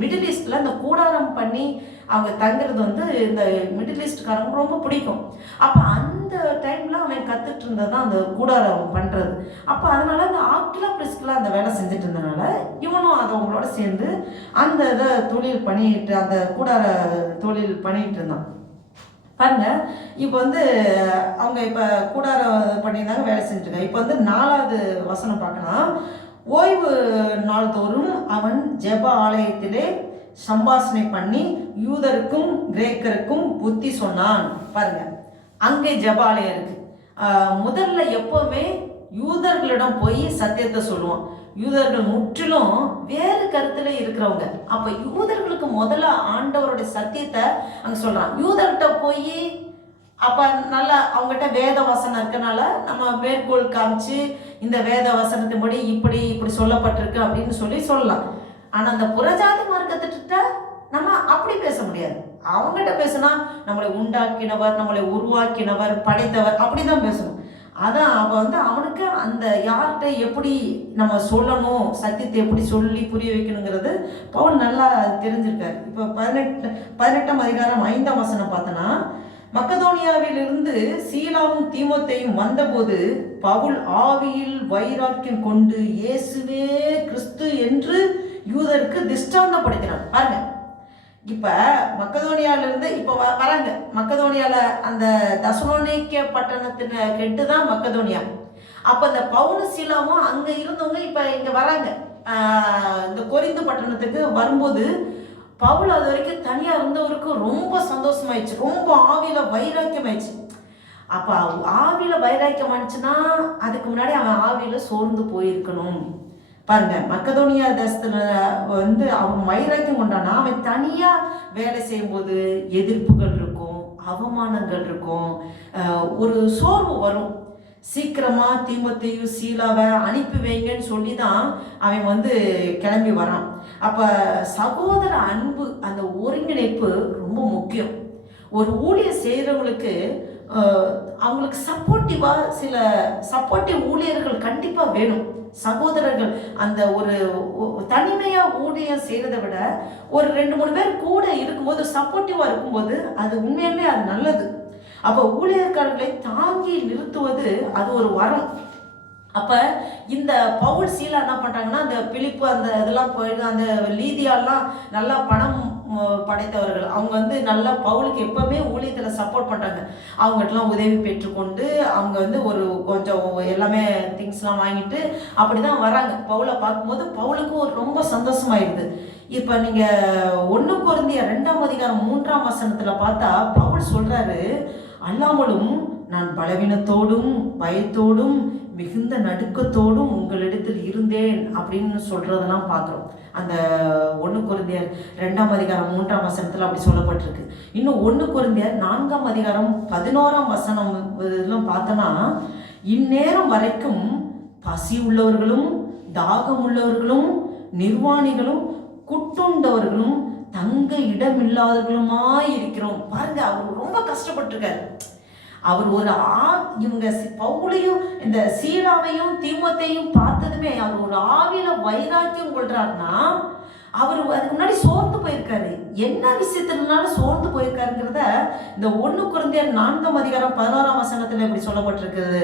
மிடில் ஈஸ்டில் இந்த கூடாரம் பண்ணி அவங்க தங்குறது வந்து இந்த மிடில் ஈஸ்ட்காரங்க ரொம்ப பிடிக்கும். அப்போ அந்த டைமில் அவன் கற்றுட்டு இருந்தது தான் அந்த கூடாரம் பண்ணுறது. அப்போ அதனால் அந்த ஆக்கிலா பிரிஸ்கில்லா அந்த வேலை செஞ்சுட்டு இருந்தனால இவனும் அதை அவங்களோட சேர்ந்து அந்த இதை தொழில் பண்ணிட்டு, அந்த கூடார தொழில் பண்ணிகிட்டு இருந்தான். பாருங்க, இப்போ வந்து அவங்க இப்போ கூடாரம் பண்ணியிருந்தாங்க, வேலை செஞ்சுருக்காங்க. இப்போ வந்து 4வது வசனம் பார்க்கலாம். ஓய்வு நாள்தோறும் அவன் ஜெப ஆலயத்திலே சம்பாஷணை பண்ணி யூதருக்கும் கிரேக்கருக்கும் புத்தி சொன்னான். பாருங்க, அங்கே ஜெப ஆலயம் இருக்கு. முதல்ல எப்பவுமே யூதர்களிடம் போய் சத்தியத்தை சொல்லுவான். யூதர்கள் முற்றிலும் வேறு கருத்துல இருக்கிறவங்க. அப்ப யூதர்களுக்கு முதல்ல ஆண்டவருடைய சத்தியத்தை அங்க சொல்றான். யூதர்கிட்ட போய் அப்போ நல்லா அவங்ககிட்ட வேத வசனம் இருக்கனால நம்ம மேற்கோள் காமிச்சு இந்த வேத வசனத்தின்படி இப்படி சொல்லப்பட்டிருக்கு அப்படின்னு சொல்லலாம். ஆனால் அந்த புறஜாதி மார்க்கத்திட்ட நம்ம அப்படி பேச முடியாது. அவங்ககிட்ட பேசினா நம்மளை உண்டாக்கினவர், நம்மளை உருவாக்கினவர், படைத்தவர், அப்படி தான் பேசணும். அதான் அவன் வந்து அவனுக்கு அந்த யார்கிட்ட எப்படி நம்ம சொல்லணும், சத்தியத்தை எப்படி சொல்லி புரிய வைக்கணுங்கிறது பவுல் நல்லா தெரிஞ்சிருக்காரு. இப்போ 18ஆம் அதிகாரம் 5ஆம் வசனம் பார்த்தோன்னா, மக்கதோனியாவிலிருந்து சீலாவும் தீமோத்தேயும் வந்தபோது பவுல் ஆவியில் வைராக்கியம் கொண்டு இயேசுவே கிறிஸ்து என்று யூதருக்கு திஷ்டாந்தப்படுத்தினான். பாருங்க, இப்ப மக்கதோனியாவிலிருந்து இப்போ வராங்க. மக்கதோனியால அந்த தெசலோனிக்கே பட்டணத்தின கெட்டுதான் மக்கதோனியா. அப்ப இந்த பவுல் சீலாவும் அங்க இருந்தவங்க இப்ப இங்க வராங்க. இந்த கொரிந்து பட்டணத்துக்கு வரும்போது பவுல் அது வரைக்கும் தனியா இருந்தவருக்கு ரொம்ப சந்தோஷமாயிடுச்சு, ரொம்ப ஆவியில வைராக்கியம் ஆயிடுச்சு. அப்ப ஆவியில வைராக்கியம் ஆயிடுச்சுன்னா அதுக்கு முன்னாடி அவன் ஆவியில சோர்ந்து போயிருக்கணும். பாருங்க, மக்கதோனியா தேசத்துல வந்து அவன் வைராக்கியம் கொண்டானா அவன் தனியா வேலை செய்யும் போது எதிர்ப்புகள் இருக்கும், அவமானங்கள் இருக்கும், ஒரு சோர்வு வரும். சீக்கிரமா தீமோத்தேயும் சீலாவை அனுப்பி வைங்கன்னு சொல்லி தான் அவன் வந்து கிளம்பி வரான். அப்ப சகோதர அன்பு, அந்த ஒருங்கிணைப்பு ரொம்ப முக்கியம். ஒரு ஊழியர் செய்யறவங்களுக்கு அவங்களுக்கு சப்போர்ட்டிவா சில சப்போர்ட்டிவ் ஊழியர்கள் கண்டிப்பா வேணும். சகோதரர்கள் அந்த ஒரு தனிமையா ஊழியம் செய்யறதை விட ஒரு 2-3 பேர் கூட இருக்கும்போது சப்போர்ட்டிவா இருக்கும்போது அது உண்மையுமே அது நல்லது. அப்போ ஊழியர்காரர்களை தாங்கி நிறுத்துவது அது ஒரு வரம். அப்ப இந்த பவுல் சீலா என்ன பண்றாங்கன்னா, அந்த பிலிப்பு அந்த இதெல்லாம் போயிடுது. அந்த லீதியாலாம் நல்லா பணம் படைத்தவர்கள். அவங்க வந்து நல்லா பவுலுக்கு எப்பவுமே ஊழியத்துல சப்போர்ட் பண்றாங்க. அவங்ககிட்டலாம் உதவி பெற்றுக்கொண்டு அவங்க வந்து ஒரு கொஞ்சம் எல்லாமே திங்ஸ்லாம் வாங்கிட்டு அப்படிதான் வராங்க. பவுலை பார்க்கும்போது பவுலுக்கு ஒரு ரொம்ப சந்தோஷமாயிருது. இப்ப நீங்க 1 கொரிந்தியர் 2ஆம் அதிகாரம் 3ஆம் வசனத்துல பார்த்தா பவுல் சொல்றாரு, அல்லாமலும் நான் பலவீனத்தோடும் பயத்தோடும் மிகுந்த நடுக்கத்தோடும் உங்களிடத்தில் இருந்தேன் அப்படின்னு சொல்றதெல்லாம் பார்க்குறோம். அந்த 1 கொரிந்தியர் 2ஆம் அதிகாரம் 3ஆம் வசனத்தில் அப்படி சொல்லப்பட்டிருக்கு. இன்னும் 1 கொரிந்தியர் 4ஆம் அதிகாரம் 11ஆம் வசனம் இதெல்லாம் பார்த்தோன்னா, இந்நேரம் வரைக்கும் பசி உள்ளவர்களும் தாகம் உள்ளவர்களும் நிர்வாணிகளும் குட்டுண்டவர்களும் தங்க இடமில்லாதவர்களுமாய் இருக்கிறோம். பாருங்க, அவர் ரொம்ப கஷ்டப்பட்டிருக்காரு. அவர் ஒரு இவங்க பவுலையும் இந்த சீலாவையும் தீமோத்தேயும் பார்த்ததுமே அவர் ஒரு ஆவியில வைராக்கியம் கொள்றாருன்னா அவர் அதுக்கு முன்னாடி சோர்ந்து போயிருக்காரு. என்ன விஷயத்தினாலும் சோர்ந்து போயிருக்காருங்கிறத இந்த 1 கொரிந்தியர் 4:11 இப்படி சொல்லப்பட்டிருக்கிறது.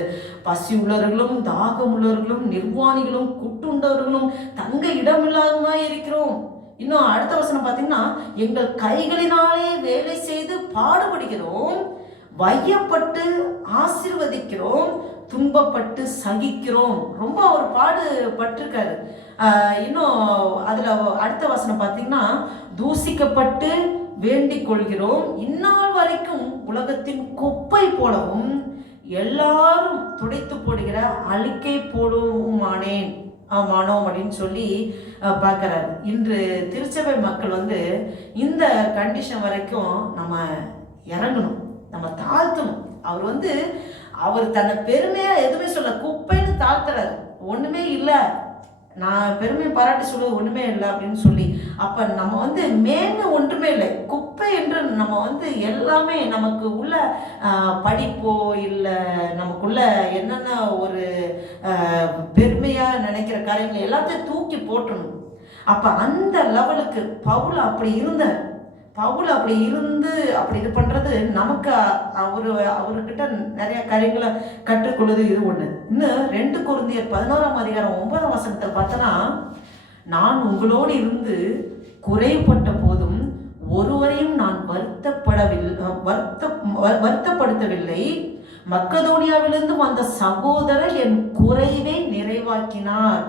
பசி உள்ளவர்களும் தாகம் உள்ளவர்களும் நிர்வாணிகளும் குட்டுண்டவர்களும் தங்க இடமில்லாம இருக்கிறோம். இன்னும் அடுத்த வசனம் பார்த்தீங்கன்னா, எங்கள் கைகளினாலே வேலை செய்து பாடுபடுகிறோம், வையப்பட்டு ஆசீர்வதிக்கிறோம், துன்பப்பட்டு சகிக்கிறோம். ரொம்ப அவர் பாடுபட்டிருக்காரு. இன்னும் அதுல அடுத்த வசனம் பார்த்தீங்கன்னா, தூசிக்கப்பட்டு வேண்டிக் கொள்கிறோம், இந்நாள் வரைக்கும் உலகத்தின் குப்பை போலவும் எல்லாரும் துடைத்து போடுகிற அழுக்கை போடுமானேன் மானோம் அப்படின்னு சொல்லி பார்க்குறாரு. இன்று திருச்சபை மக்கள் இந்த கண்டிஷன் வரைக்கும் நம்ம இறங்கணும், நம்ம தாழ்த்தணும். அவர் தன்னை பெருமையா எதுவுமே சொல்ல, குப்பைன்னு தாழ்த்துறாரு. ஒண்ணுமே இல்லை, நான் பெருமையை பாராட்டி சொல்லுவது ஒண்ணுமே இல்லை அப்படின்னு சொல்லி. அப்ப நம்ம மேன்மை ஒன்றுமே இல்லை, குப்பை என்று நம்ம எல்லாமே நமக்கு உள்ள படிப்போ இல்லை நமக்குள்ள என்னென்ன ஒரு பெருமையா நினைக்கிற காரியங்களை எல்லாத்தையும் தூக்கி போட்டணும். அப்ப அந்த லெவலுக்கு பவுல் அப்படி இருந்தார். பவுல் அப்படி இருந்து அப்படி இது பண்றது நமக்கு அவர்கிட்ட நிறைய காரியங்களை கற்றுக்கொள்வது இது ஒண்ணு. இன்னும் 2 கொரிந்தியர் 11:9 பார்த்தோன்னா, நான் உங்களோடு இருந்து குறைப்பட்ட போதும் ஒருவரையும் நான் வருத்தப்படுத்தவில்லை. மக்கதோனியாவிலிருந்து வந்த சகோதரர் என் குறைவை நிறைவாக்கினார்.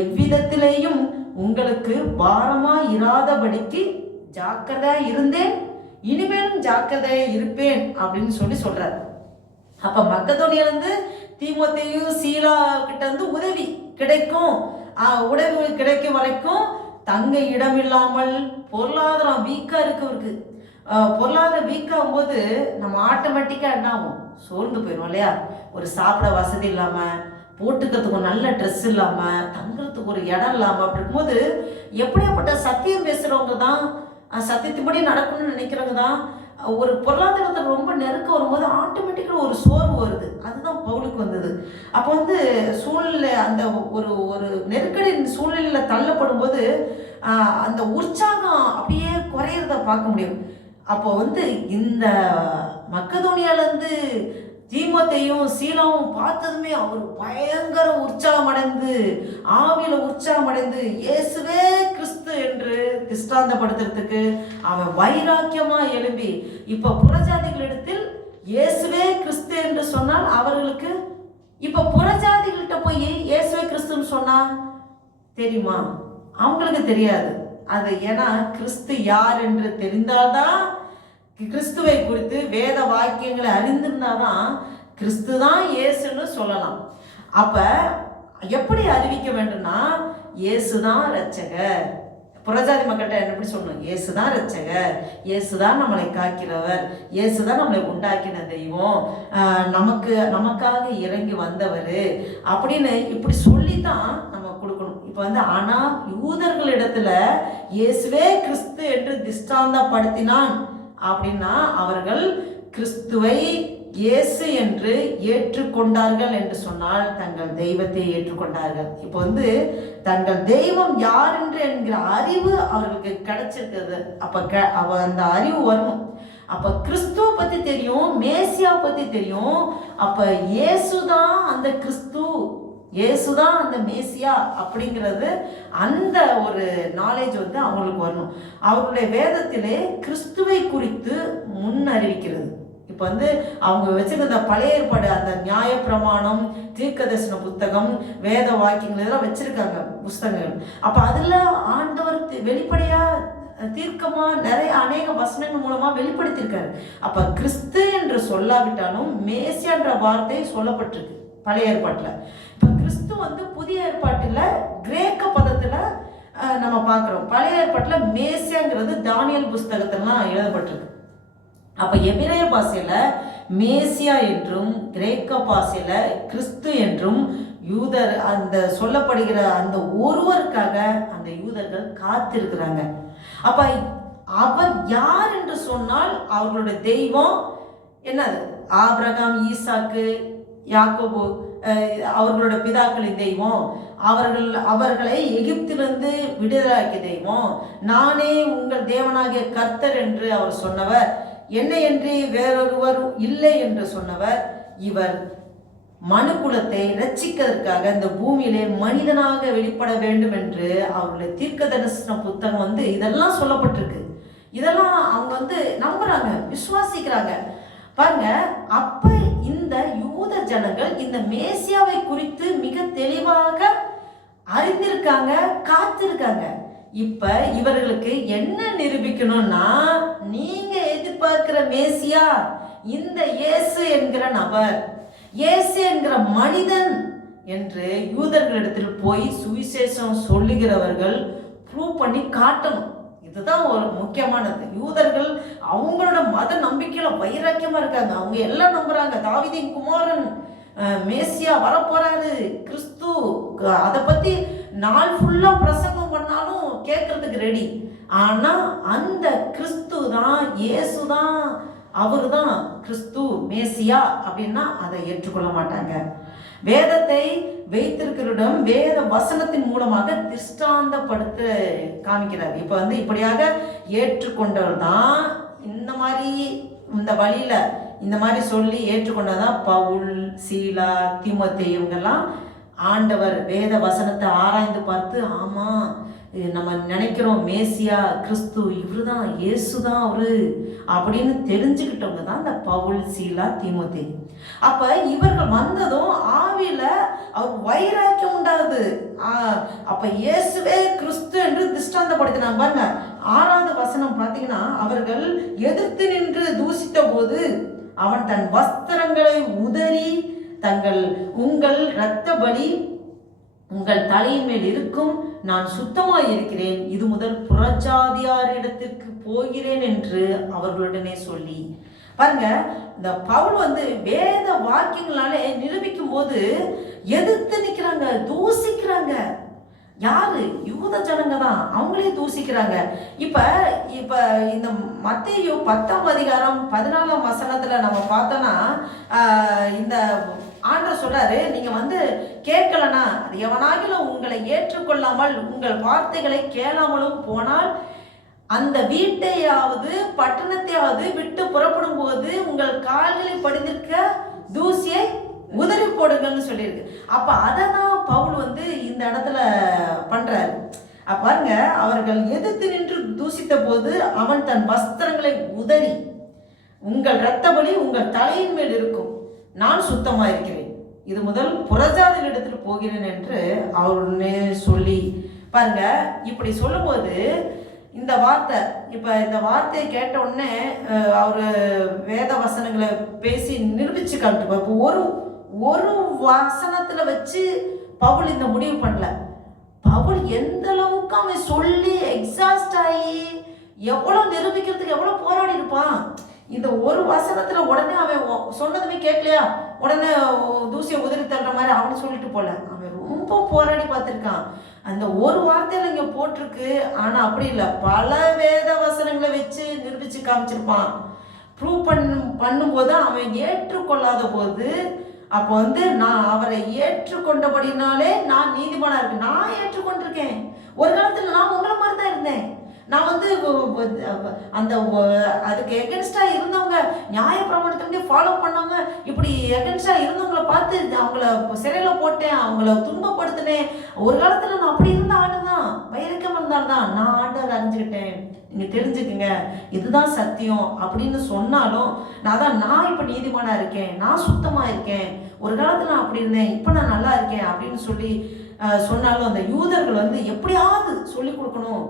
எவ்விதத்திலேயும் உங்களுக்கு பாரமா இராதபடிக்கு ஜாக்கிரதையா இருந்தேன், இனிமேலும் ஜாக்கிரதையா இருப்பேன் அப்படின்னு சொல்றாரு. அப்ப மக்கதோனியிலிருந்து தீமோத்தேயு சீலா கிட்ட உதவி கிடைக்கும், உதவி கிடைக்கும் வரைக்கும் தங்க இடம் இல்லாமல் பொருளாதாரம் வீக்கா இருக்கு. பொருளாதாரம் வீக்காகும் போது நம்ம ஆட்டோமேட்டிக்கா என்ன ஆகும், சோர்ந்து போயிடும் இல்லையா? ஒரு சாப்பிட வசதி இல்லாம, போட்டுக்கிறதுக்கு நல்ல ட்ரெஸ் இல்லாம, தங்குறதுக்கு ஒரு இடம் இல்லாம அப்படி இருக்கும்போது எப்படியாப்பட்ட சத்தியம் பேசுறவங்க தான், சத்தியத்துப்படி நடக்கணும்னு நினைக்கிறவங்க தான் ஒரு பொருளாதாரத்தை ரொம்ப நெருக்க வரும்போது ஆட்டோமேட்டிக்காக ஒரு சோர்வு வருது. அதுதான் பவுலுக்கு வந்தது. அப்போ சூழ்நிலை அந்த ஒரு ஒரு நெருக்கடி சூழ்நிலையில் தள்ளப்படும் போது அந்த உற்சாகம் அப்படியே குறையிறத பார்க்க முடியும். அப்போ இந்த மக்கதோனியாலேருந்து தீமோத்தேயும் சீலாவும் பார்த்ததுமே அவர் பயங்கர உற்சாகம் அடைந்து, ஆவியில உற்சாகம் அடைந்து, இயேசுவே கிறிஸ்து என்று திஷ்டாந்தப்படுத்துறதுக்கு அவன் வைராக்கியமா எழும்பி, இப்ப புறஜாதிகளிடத்தில் இயேசுவே கிறிஸ்து என்று சொன்னால் அவர்களுக்கு, இப்ப புறஜாதிகள்கிட்ட போய் இயேசுவே கிறிஸ்துன்னு சொன்னா தெரியுமா? அவங்களுக்கு தெரியாது. அது ஏன்னா கிறிஸ்து யார் என்று தெரிந்தால்தான், கிறிஸ்துவை குறித்து வேத வாக்கியங்களை அறிந்திருந்தாதான் கிறிஸ்து தான் இயேசுன்னு சொல்லலாம். அப்ப எப்படி அறிவிக்க வேண்டும்னா, இயேசுதான் ரட்சகர். புறஜாதி மக்கள்கிட்ட எப்படி சொல்லணும்? இயேசுதான் ரட்சகர், இயேசுதான் நம்மளை காக்கிறவர், இயேசுதான் நம்மளை உண்டாக்கின தெய்வம், நமக்காக இறங்கி வந்தவர் அப்படின்னு இப்படி சொல்லித்தான் நம்ம கொடுக்கணும். இப்ப ஆனா யூதர்களிடத்துல இயேசுவே கிறிஸ்து என்று திஷ்டாந்தப்படுத்தினான் அப்படின்னா அவர்கள் கிறிஸ்துவை இயேசு என்று ஏற்றுக்கொண்டார்கள் என்று சொன்னால் தங்கள் தெய்வத்தை ஏற்றுக்கொண்டார்கள். இப்போ தங்கள் தெய்வம் யார் என்று என்கிற அறிவு அவர்களுக்கு கிடைச்சிருக்கிறது. அப்ப அந்த அறிவு வரணும். அப்ப கிறிஸ்துவ பத்தி தெரியும், மேசியா பத்தி தெரியும். அப்ப இயேசுதான் அந்த கிறிஸ்து, இயேசுதான் அந்த மேசியா அப்படிங்கிறது, அந்த ஒரு நாலேஜ் அவங்களுக்கு வரணும். அவருடைய வேதத்திலே கிறிஸ்துவை குறித்து முன் அறிவிக்கிறது. இப்போ அவங்க வச்சிருந்த பழைய ஏற்பாடு, அந்த நியாய பிரமாணம், தீர்க்கதரிசன புத்தகம், வேத வாக்கியங்கள் இதெல்லாம் வச்சிருக்காங்க புஸ்தகங்கள். அப்ப அதுல ஆண்டவர் வெளிப்படையா தீர்க்கமா நிறைய அநேக வசனங்கள் மூலமா வெளிப்படுத்தியிருக்காரு. அப்ப கிறிஸ்து என்று சொல்லாவிட்டாலும் மேசியான்ற வார்த்தை சொல்லப்பட்டிருக்கு பழைய ஏற்பாட்டுல. இப்ப கிறிஸ்து புதிய ஏற்பாட்டுல கிரேக்க பதத்துல நம்ம பார்க்கிறோம். பழைய ஏற்பாட்டுல மேசியாங்கிறது தானியல் புஸ்தகத்திலாம் எழுதப்பட்டிருக்கு. அப்ப எபிரேய பாஷையில மேசியா என்றும் கிரேக்க பாஷையில கிறிஸ்து என்றும் யூதர் அந்த சொல்லப்படுகிற அந்த ஒருவருக்காக அந்த யூதர்கள் காத்திருக்கிறாங்க. அப்ப அவர் யார் என்று சொன்னால் அவர்களுடைய தெய்வம் என்னது? ஆபிரகாம், ஈசாக்கு, யாக்கோபு அவர்களோட பிதாக்களின் தெய்வம், அவர்களை எகிப்திலிருந்து விடுதலாக்கிய தெய்வம், நானே உங்கள் தேவனாகிய கர்த்தர் என்று அவர் சொன்னவர், என்னையன்றி வேறொருவர் இல்லை என்று சொன்னவர், இவர் மனுக்குலத்தை ரட்சிக்கிறதுக்காக இந்த பூமியிலே மனிதனாக வெளிப்பட வேண்டும் என்று அவருடைய தீர்க்க தரிசன புத்தகம் இதெல்லாம் சொல்லப்பட்டிருக்கு. இதெல்லாம் அவங்க நம்புறாங்க, விசுவாசிக்கிறாங்க. பாருங்க, அப்ப இந்த யூத ஜனங்கள் இந்த மேசியாவை குறித்து மிக தெளிவாக அறிந்திருக்காங்க, காத்திருக்காங்க. இப்ப இவர்களுக்கு என்ன நிரூபிக்கணும்னா, நீங்க எதிர்பார்க்கிற மேசியா இந்த இயேசு என்கிற நபர், இயேசு என்கிற மனிதன் என்று யூதர்களிடத்தில் போய் சுவிசேஷம் சொல்லுகிறவர்கள் ப்ரூவ் பண்ணி காட்டணும். இதுதான் ஒரு முக்கியமானது. யூதர்கள் அவங்களோட மத நம்பிக்கையில வைராக்கியமா இருக்காங்க. அவங்க எல்லாம் நம்புறாங்க, தாவீதின் குமாரன் மேசியா வரப்போறாரு, கிறிஸ்து. அதை பத்தி நாள் ஃபுல்லா பிரசங்கம் பண்ணாலும் கேட்கறதுக்கு ரெடி. ஆனா அந்த கிறிஸ்து தான், இயேசு தான், அவரு தான் கிறிஸ்து மேசியா அப்படின்னா அதை ஏற்றுக்கொள்ள மாட்டாங்க. வேதத்தை வைத்திருக்கிறோம், வேத வசனத்தின் மூலமாக திருஷ்டாந்தப்படுத்த காமிக்கிறார். இப்ப இப்படியாக ஏற்றுக்கொண்டவர் தான் இந்த மாதிரி இந்த வழியில இந்த மாதிரி சொல்லி ஏற்றுக்கொண்டதான் பவுல், சீலா, தீமோத்தே இவங்கெல்லாம் ஆண்டவர் வேத வசனத்தை ஆராய்ந்து பார்த்து, ஆமா நம்ம நினைக்கிறோம் மேசியா கிறிஸ்து இவருதான், இயேசுதான் அவரு அப்படின்னு தெரிஞ்சுக்கிட்டவங்க தான் இந்த பவுல், சீலா, தீமோத்தே. அப்ப இவர்கள் வந்ததும் ஆவியில அவர் வைராக்கியம் உண்டாகுது. அப்ப இயேசுவே கிறிஸ்து என்று திருஷ்டாந்தப்படுத்தினாங்க. பாருங்க, 6வது வசனம் பாத்தீங்கன்னா, அவர்கள் எதிர்த்து நின்று தூசித்த போது அவன் தன் வஸ்திரங்களை உதறி, உங்கள் இரத்த பலி உங்கள் தலையின் மேல் இருக்கும், நான் சுத்தமாய் இருக்கிறேன், இது முதல் புறஜாதியாரிடத்திற்கு போகிறேன் என்று அவர்களுடனே சொல்லி. பாருங்க, இந்த பவுல் வேத வாக்கியங்களாலே நிரூபிக்கும் போது எதிர்த்து நிற்கிறாங்க, தூசிக்கிறாங்க. யாரு? யூத ஜனங்க தான், அவங்களே தூசிக்கிறாங்க. இப்ப இந்த மத்தேயு 10ஆம் அதிகாரம் 14ஆம் வசனத்துல நம்ம பார்த்தோம்னா, இந்த ஆண்டவர் சொல்றாரு, நீங்க கேட்கலனா, அது எவனாகிலும் உங்களை ஏற்றுக்கொள்ளாமல் உங்கள் வார்த்தைகளை கேளாமலும் போனால் அந்த வீட்டையாவது பட்டணத்தையாவது விட்டு புறப்படும் போது உங்கள் கால்களில் படிந்திருக்க தூசியை உதறி போடுங்கன்னு சொல்லியிருக்கு. அப்ப அதை தான் பவுல் இந்த இடத்துல பண்றாரு. பாருங்க, அவர்கள் எதிர்த்து நின்று தூசித்த போது அவன் தன் வஸ்திரங்களை உதறி, உங்கள் இரத்த பலி உங்கள் தலையின் மேல் இருக்கும், நான் சுத்தமா இருக்கிறேன், இது முதல் புறஜாதிகளிடத்தில் போகிறேன் என்று அவருடனே சொல்லி. பாருங்க, இப்படி சொல்லும்போது இந்த வார்த்தை, இந்த வார்த்தையை கேட்ட உடனே அவரு வேத வசனங்களை பேசி நிரூபிச்சு காட்டுப்பா. இப்போ ஒரு வசனத்துல வச்சு பவுல் இந்த முடிவு பண்ணல. பவுல் எந்த அளவுக்கு அவன் சொல்லி எக்ஸாஸ்ட் ஆகி எவ்வளவு நிரூபிக்கிறதுக்கு எவ்வளவு போராடி இருப்பான். இந்த ஒரு வசனத்துல உடனே அவன் சொன்னதுமே கேட்கலையா, உடனே தூசியை உதறி தள்ளுற மாதிரி அவனு சொல்லிட்டு போல. அவன் ரொம்ப போராடி பார்த்திருக்கான். அந்த ஒரு வார்த்தையில இங்க போட்டிருக்கு, ஆனா அப்படி இல்லை, பல வேத வசனங்களை வச்சு நிரூபிச்சு காமிச்சிருப்பான். ப்ரூவ் பண்ணும்போது அவன் ஏற்றுக்கொள்ளாத போது, அப்போ நான் அவரை ஏற்றுக்கொண்டபடினாலே நான் நீதிமானா இருக்கேன். நான் ஏற்றுக்கொண்டிருக்கேன். ஒரு காலத்துல நான் உங்களை மாதிரி தான் இருந்தேன். நான் அந்த அதுக்கு எகென்ஸ்டா இருந்தவங்க, நியாய பிரமாணத்தை ஃபாலோ பண்ணவங்க, இப்படி எகென்ஸ்டா இருந்தவங்களை பார்த்து அவங்கள சிறையில போட்டேன், அவங்கள துன்பப்படுத்தினேன். ஒரு காலத்துல நான் அப்படி இருந்த ஆளுதான், வைரக்கம் இருந்தால்தான். நான் ஆண்டவர் அறிஞ்சுக்கிட்டேன், நீங்க தெரிஞ்சுக்குங்க, இதுதான் சத்தியம் அப்படின்னு சொன்னாலும் நான் இப்ப நீதிமானா இருக்கேன், நான் சுத்தமா இருக்கேன், ஒரு காலத்துல நான் அப்படி இருந்தேன், இப்ப நான் நல்லா இருக்கேன் அப்படின்னு சொல்லி சொன்னாலும் அந்த யூதர்கள் எப்படியாவது சொல்லி கொடுக்கணும்,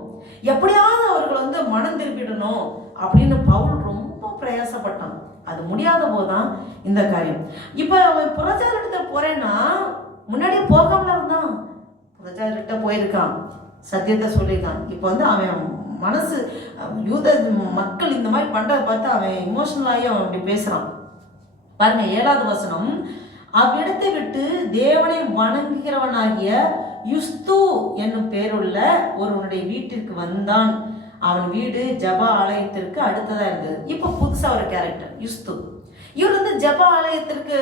எப்படியாவது அவர்கள் மனம் திருப்பிடணும் அப்படின்னு பவுல் ரொம்ப பிரயாசப்பட்டான். அது முடியாத போதுதான் இந்த காரியம். இப்ப அவன் புறஜாதிகிட்ட போறேன்னா, முன்னாடியே போகாமல இருந்தான், புறஜாதிகிட்ட போயிருக்கான், சத்தியத்தை சொல்லியிருக்கான். இப்ப அவன் மனசு, யூத மக்கள் இந்த மாதிரி பண்றதை பார்த்து அவன் இமோஷனல் ஆகி அவன் அப்படி பேசுறான். பாருங்க, 7வது வசனம், அவ்விடத்தை விட்டு தேவனை வணங்குகிறவனாகிய யுஸ்து என்னும் பேருள்ள ஒருவனுடைய வீட்டிற்கு வந்தான். அவன் வீடு ஜப ஆலயத்திற்கு அடுத்ததா இருந்தது. இப்ப புதுசா ஒரு கேரக்டர் யுஸ்து. இவர் வந்து ஜெப ஆலயத்திற்கு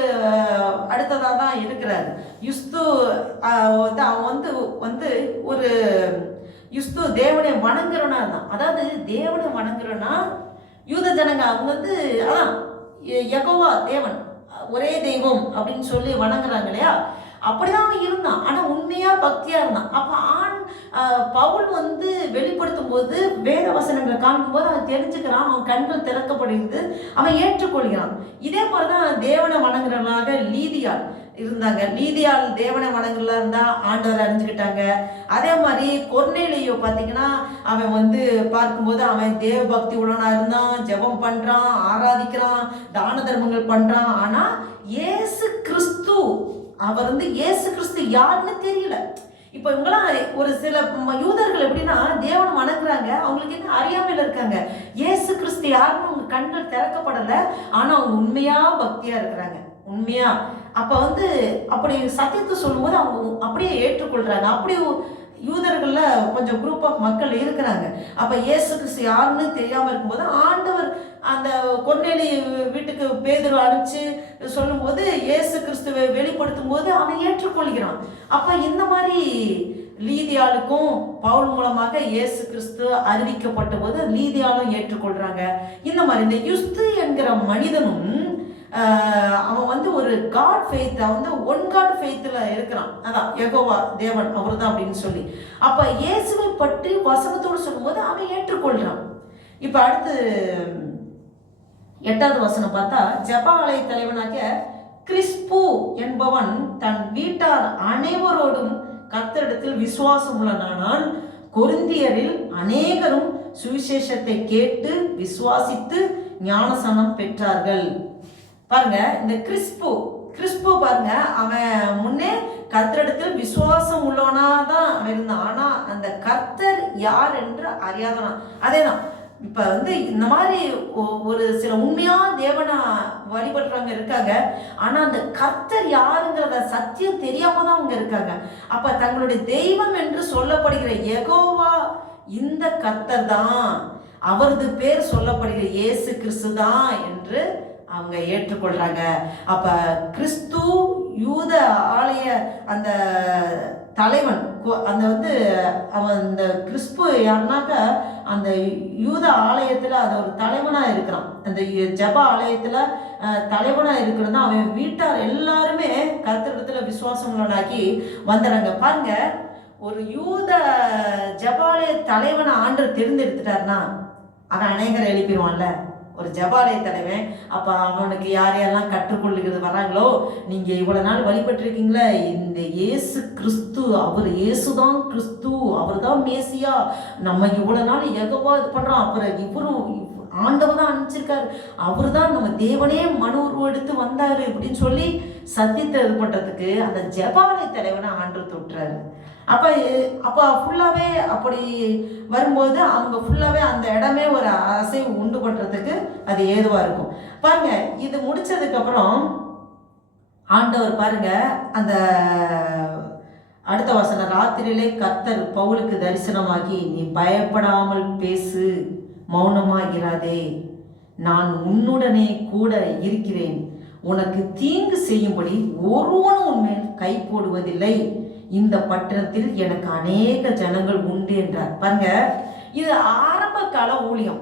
அடுத்ததாக தான் இருக்கிறார். யுஸ்து அவன் வந்து வந்து ஒரு யுஸ்து தேவனை வணங்குறனா தான். அதாவது தேவனை வணங்குறனா யூத ஜனங்க அவங்க வந்து யெகோவா தேவன் ஒரே தெய்வம் அப்படின்னு சொல்லி வணங்குறாங்க இல்லையா, அப்படிதான் அவன் இருந்தான். ஆனா உண்மையா பக்தியா இருந்தான். அப்ப பவுல் வந்து வெளிப்படுத்தும் போது வேத வசனங்களை காண்கும் போது அவன் தெரிஞ்சுக்கிறான், அவன் கண்கள் திறக்கப்படுகிறது, அவன் ஏற்றுக்கொள்கிறான். இதே மாதிரிதான் தேவனை வணங்குறவங்களாக லீதியாள் இருந்தாங்க. லீதியாள் தேவனை வணங்குறதா இருந்தா ஆண்டவர் அறிஞ்சுக்கிட்டாங்க. அதே மாதிரி கொர்நேலியோ பார்த்தீங்கன்னா அவன் வந்து பார்க்கும்போது அவன் தேவ பக்தி உடனா இருந்தான், ஜெபம் பண்றான், ஆராதிக்கிறான், தான தர்மங்கள் பண்றான். ஆனா இயேசு கிறிஸ்து அவர் வந்து இயேசு கிறிஸ்து யாருன்னு தெரியல. இப்போ இவங்களாம் ஒரு சில யூதர்கள் எப்படின்னா தேவனை வணங்குறாங்க, அவங்களுக்கு என்ன அறியாமையில இருக்காங்க, இயேசு கிறிஸ்து யாருன்னு அவங்க கண்கள் திறக்கப்படலை. ஆனா அவங்க உண்மையா பக்தியா இருக்கிறாங்க, உண்மையா. அப்ப வந்து அப்படி சத்தியத்தை சொல்லும்போது அவங்க அப்படியே ஏற்றுக்கொள்றாங்க. அப்படி யூதர்கள்ல கொஞ்சம் குரூப் ஆஃப் மக்கள் இருக்கிறாங்க. அப்ப இயேசு கிறிஸ்து யாருன்னு தெரியாம இருக்கும்போது ஆண்டவர் அந்த கொர்நேலி வீட்டுக்கு பேதுரு அனுப்பிச்சு சொல்லும்போது இயேசு கிறிஸ்துவை வெளிப்படுத்தும் போது அவன் ஏற்றுக்கொள்கிறான். அப்ப இந்த மாதிரி லீதியாளுக்கும் பவுல் மூலமாக இயேசு கிறிஸ்து அறிவிக்கப்பட்ட போது லீதியாலும் ஏற்றுக்கொள்றாங்க. இந்த மாதிரி இந்த யுஸ்து என்கிற மனிதனும் அவன் வந்து ஒரு காட் ஃபெய்த், அவன் வந்து ஒன் காட் ஃபெய்த்தில் இருக்கிறான். அதான் யெகோவா தேவன் அவர் தான் அப்படின்னு சொல்லி. அப்போ இயேசுவை பற்றி வசனத்தோடு சொல்லும்போது அவன் ஏற்றுக்கொள்கிறான். இப்போ அடுத்து 8வது வசனம் பார்த்தா, ஜெப ஆலய தலைவனாகிய கிறிஸ்பு என்பவன் தன் வீட்டார் அனைவரோடும் கர்த்தரிடத்தில் விசுவாசம் உள்ளனானால் கொரிந்தியரில் அநேகரும் சுவிசேஷத்தை கேட்டு விசுவாசித்து ஞானஸ்நானம் பெற்றார்கள். பாருங்க, இந்த கிறிஸ்பு பாருங்க, அவன் முன்னே கர்த்தரிடத்தில் விசுவாசம் உள்ளவனாதான் அவன் இருந்தான். ஆனா அந்த கர்த்தர் யார் என்று அறியாதவனா. அதேதான் இப்ப வந்து இந்த மாதிரி ஒரு சில உண்மையா தேவனை வழிபடுறவங்க இருக்காங்க. ஆனா அந்த கர்த்தர் யாருங்கிறத சத்தியம் தெரியாம தான் அவங்க இருக்காங்க. அப்ப தங்களுடைய தெய்வம் என்று சொல்லப்படுகிற யெகோவா இந்த கர்த்தர் தான், அவரது பேர் சொல்லப்படுகிற இயேசு கிறிஸ்து தான் என்று அவங்க ஏற்றுக்கொள்றாங்க. அப்ப கிறிஸ்து யூத ஆலய அந்த தலைவன், அந்த வந்து அவன் இந்த கிறிஸ்து யாருனாக்க அந்த யூத ஆலயத்துல அது ஒரு தலைவனா இருக்கிறான். அந்த ஜெப ஆலயத்துல தலைவனா இருக்கிறது அவன் வீட்டார் எல்லாருமே கர்த்தரிடத்துல விசுவாசம் உள்ளவனாக்கி வந்துடுறாங்க. பாருங்க, ஒரு யூத ஜெபாலய தலைவனை ஆண்டவர் தேர்ந்தெடுத்துட்டாருன்னா அவன் அநேகரை எழுப்பிடுவான்ல. ஒரு ஜெபாலய தலைவன், அப்போ அவனுக்கு யாரையெல்லாம் கற்றுக்கொள்ளுகிறது வராங்களோ, நீங்கள் இவ்வளோ நாள் வழிபட்டிருக்கீங்களே இந்த இயேசு கிறிஸ்து, அவர் இயேசுதான் கிறிஸ்து, அவர் தான் மேசியா, நம்ம இவ்வளோ நாள் யெகோவா இது பண்ணுறோம், அப்புறம் இவரும் ஆண்டவர் தான் அனுப்பிச்சிருக்காரு, அவர் தான் நம்ம தேவனே மனு உருவம் எடுத்து வந்தார் அப்படின்னு சொல்லி சத்தியத்தை இது பண்ணுறதுக்கு அந்த ஜெபாலய தலைவனை ஆண்டவர் தொட்டுறாரு. அப்போ ஃபுல்லாகவே அப்படி வரும்போது அவங்க ஃபுல்லாகவே அந்த இடமே ஒரு அசைவு உண்டு பண்ணுறதுக்கு அது ஏதுவாக இருக்கும். பாருங்க, இது முடிச்சதுக்கப்புறம் ஆண்டவர் பாருங்க அந்த அடுத்த வசனம், ராத்திரியிலே கர்த்தர் பவுலுக்கு தரிசனமாகி, நீ பயப்படாமல் பேசு, மௌனமாகிறாதே, நான் உன்னுடனே கூட இருக்கிறேன், உனக்கு தீங்கு செய்யும்படி ஒருவனும் உன்மேல் கை போடுவதில்லை, இந்த பட்டணத்தில் எனக்கு அநேக ஜனங்கள் உண்டு என்றார். பாருங்க, இது ஆரம்ப கால ஊழியம்.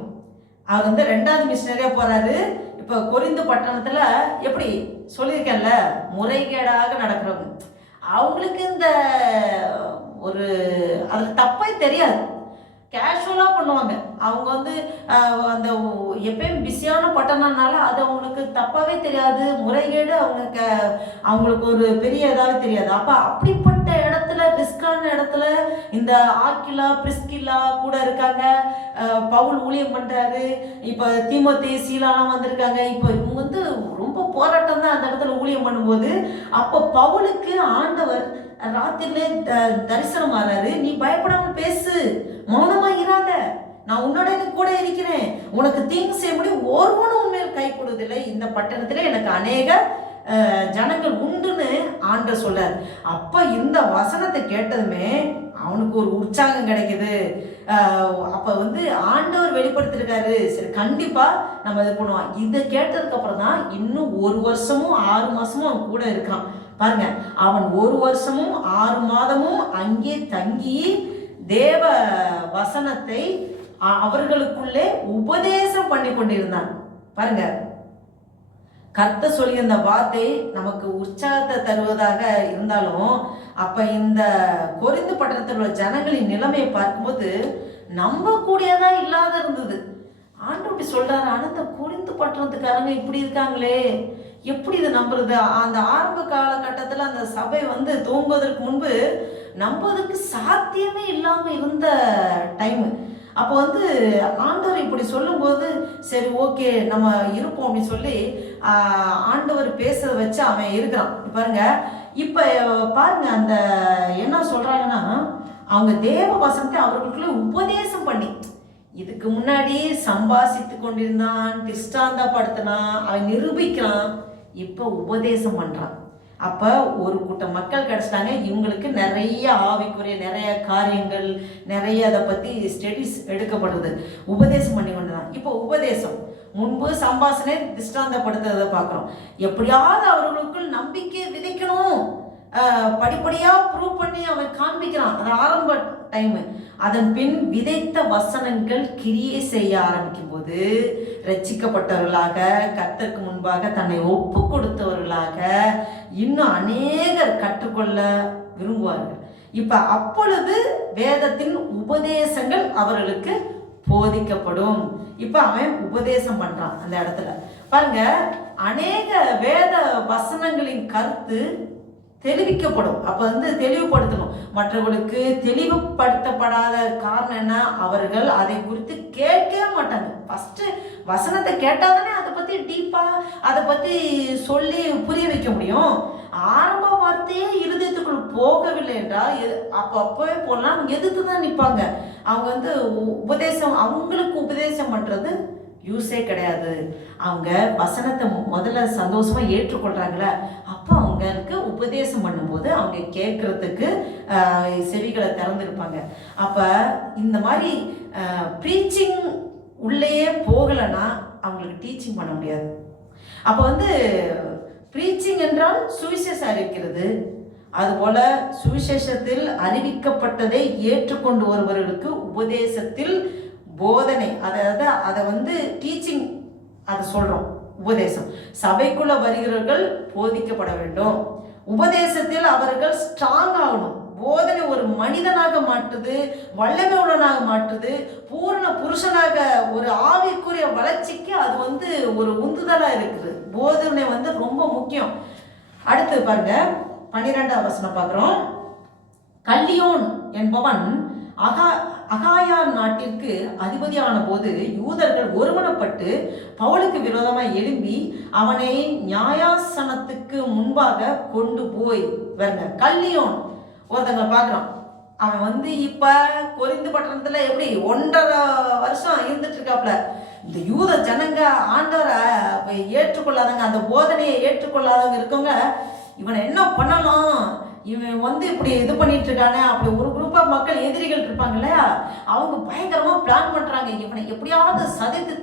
அவர் வந்து 2வது மிஷனரியா போறாரு. இப்ப கொரிந்து பட்டணத்துல எப்படி சொல்லியிருக்கேன்ல, முறைகேடாக நடக்கிறவங்க, அவங்களுக்கு இந்த ஒரு அது தப்பே தெரியாது, கேஷுவலாக பண்ணுவாங்க. அவங்க வந்து அந்த எப்பயும் பிஸியான பட்டணம்னால அது அவங்களுக்கு தப்பாகவே தெரியாது, முறைகேடு அவங்களுக்கு ஒரு பெரிய இதாகவே தெரியாது. அப்போ அப்படிப்பட்ட இடத்துல, ரிஸ்கான இடத்துல இந்த ஆக்கிலா பிரிஸ்கில்லா கூட இருக்காங்க, பவுல் ஊழியம் பண்ணுறாரு, இப்போ தீமோத்தே சீலாலாம் வந்திருக்காங்க. இப்போ இவங்க வந்து ரொம்ப போராட்டம் தான் அந்த இடத்துல ஊழியம் பண்ணும்போது, அப்போ பவுலுக்கு ஆண்டவர் ராத்திரிலே தரிசனம் ஆறாரு, நீ பயப்படாமல் பேசு, மௌனமா இராத, நான் உன்னோட கூட இருக்கிறேன், உனக்கு தீங்கு செய்ய முடியும் ஒருவனும் உண்மையில் கை கொடுவதில்லை, இந்த பட்டணத்துல எனக்கு அநேக ஜனங்கள் உண்டுன்னு ஆண்டவர் சொல்றார். அப்ப இந்த வசனத்தை கேட்டதுமே அவனுக்கு ஒரு உற்சாகம் கிடைக்குது. அப்போ வந்து ஆண்டவர் வெளிப்படுத்திருக்காரு, சரி கண்டிப்பாக நம்ம இது பண்ணுவோம். இதை கேட்டதுக்கப்புறம் தான் இன்னும் 1 வருஷமும் 6 மாதமும் அவன் கூட இருக்கான். பாருங்க, அவன் 1 வருஷமும் 6 மாதமும் அங்கே தங்கி தேவ வசனத்தை அவர்களுக்குள்ளே உபதேசம் பண்ணி கொண்டிருந்தான். பாருங்க, கர்த்தர் சொல்லி அந்த வார்த்தை நமக்கு உற்சாகத்தை தருவதாக இருந்தாலும், அப்ப இந்த கொரிந்து பட்டணத்தில் உள்ள ஜனங்களின் நிலைமையை பார்க்கும்போது நம்பக்கூடியதா இல்லாத இருந்தது. ஆண்டவர் இப்படி சொல்றாரு, ஆனா இந்த கொரிந்து பட்டணத்துக்காரங்க இப்படி இருக்காங்களே, எப்படி இது நம்புறது? அந்த ஆரம்ப காலகட்டத்தில் அந்த சபை வந்து தூங்குவதற்கு முன்பு நம்புவதற்கு சாத்தியமே இல்லாம இருந்த டைம். அப்போ வந்து ஆண்டவர் இப்படி சொல்லும்போது சரி ஓகே நம்ம இருப்போம் அப்படின்னு சொல்லி ஆண்டவர் பேசுறத வச்சு அவன் இருக்கிறான். பாருங்க, இப்போ பாருங்க அந்த என்ன சொல்றாங்கன்னா, அவங்க தேவ வசனத்தை அவர்களுக்குள்ள உபதேசம் பண்ணி, இதுக்கு முன்னாடி சம்பாசித்து கொண்டிருந்தான், திருஷ்டாந்தப்படுத்தினான், அவன் நிரூபிக்கிறான், இப்போ உபதேசம் பண்றான். அப்போ ஒரு கூட்டம் மக்கள் கிடைச்சிட்டாங்க. இவங்களுக்கு நிறைய ஆவிக்குரிய நிறைய காரியங்கள், நிறைய அதை பற்றி ஸ்டடிஸ் எடுக்கப்படுது, உபதேசம் பண்ணி கொண்டு தான். இப்போ உபதேசம் முன்பு சம்பாஷணை திஷ்டாந்தப்படுத்துறதை பார்க்குறோம். எப்படியாவது அவர்களுக்குள் நம்பிக்கை விதைக்கணும், படிப்படியாக ப்ரூவ் பண்ணி அவன் காண்பிக்கிறான். அது ஆரம்ப டைமு. அதன் பின் விதைத்த வசனங்கள் கிரியை செய்ய ஆரம்பிக்கும் போது ரட்சிக்கப்பட்டவர்களாக, கர்த்தருக்கு முன்பாக தன்னை ஒப்பு கொடுத்தவர்களாக இன்னும் அநேகர் கற்றுக்கொள்ள விரும்புவார்கள். இப்ப அப்பொழுது வேதத்தின் உபதேசங்கள் அவர்களுக்கு போதிக்கப்படும். இப்ப அவன் உபதேசம் பண்றான். அந்த இடத்துல பாருங்க, அநேக வேத வசனங்களின் கருத்து தெளிவிக்கப்படும். அப்ப வந்து தெளிவுபடுத்தணும். மற்றவர்களுக்கு தெளிவுபடுத்தப்படாத காரணம் என்ன? அவர்கள் அதை குறித்து கேட்கவே மாட்டாங்க. ஃபர்ஸ்ட் வசனத்தை கேட்டாதானே அதை பத்தி டீப்பா அதை பத்தி சொல்லி புரிய வைக்க முடியும். ஆரம்ப வார்த்தையே இருதயத்துக்குள் போகவில்லை என்றால் அப்பவே போனா அவங்க எதிர்த்து தான் நிற்பாங்க. அவங்க வந்து உபதேசம், அவங்களுக்கு உபதேசம் பண்றது யூஸே கிடையாது. அவங்க வசனத்தை முதல்ல சந்தோஷமா ஏற்றுக்கொள்றாங்களே, அப்போ அவங்களுக்கு உபதேசம் பண்ணும்போது அவங்க கேட்கறதுக்கு செவிகளை திறந்துருப்பாங்க. அப்ப இந்த மாதிரி ப்ரீச்சிங் உள்ளேயே போகலைன்னா அவங்களுக்கு டீச்சிங் பண்ண முடியாது. அப்போ வந்து ப்ரீச்சிங் என்றால் சுவிசேஷம் அறிவிக்கிறது. அதுபோல சுவிசேஷத்தில் அறிவிக்கப்பட்டதை ஏற்றுக்கொண்டு வருபவர்களுக்கு உபதேசத்தில் போதனை, அதாவது அதை வந்து டீச்சிங், அதை சொல்றோம். உபதேசம் சபைக்குள்ள வருகிறவர்கள் போதிக்கப்பட வேண்டும். உபதேசத்தில் அவர்கள் ஸ்ட்ராங் ஆகணும். போதனை ஒரு மனிதனாக மாற்றுது, வல்லமை உள்ளனாக மாற்றுது, பூர்ண புருஷனாக ஒரு ஆவிக்குரிய வளர்ச்சிக்கு அது வந்து ஒரு உந்துதலா இருக்குது. போதனை வந்து ரொம்ப முக்கியம். அடுத்து பாருங்க, 12ஆம் வசனம் பார்க்கிறோம். கல்லியோன் என்பவன் அகாயா நாட்டிற்கு அதிபதியான போது யூதர்கள் ஒருமனப்பட்டு பவுலுக்கு விரோதமாக எழும்பி அவனை நியாயாசனத்துக்கு முன்பாக கொண்டு போய் வருங்க. கல்லியோன் ஒருத்தங்களை பார்க்குறான். அவன் வந்து இப்போ கொரிந்து பட்டணத்தில் எப்படி 1.5 வருஷம் இருந்துட்டு இருக்காப்புல. இந்த யூத ஜனங்க ஆண்டவரை ஏற்றுக்கொள்ளாதவங்க, அந்த போதனையை ஏற்றுக்கொள்ளாதவங்க இருக்கவங்க, இவனை என்ன பண்ணலாம், இவன் வந்து இப்படி இது பண்ணிட்டு இருக்கானே, அப்படி ஒரு குரூப் ஆஃப் மக்கள் எதிரிகள் இருப்பாங்க இல்லையா, அவங்க பயங்கரமா பிளான் பண்றாங்க. இவனை எப்படியாவது சதித்து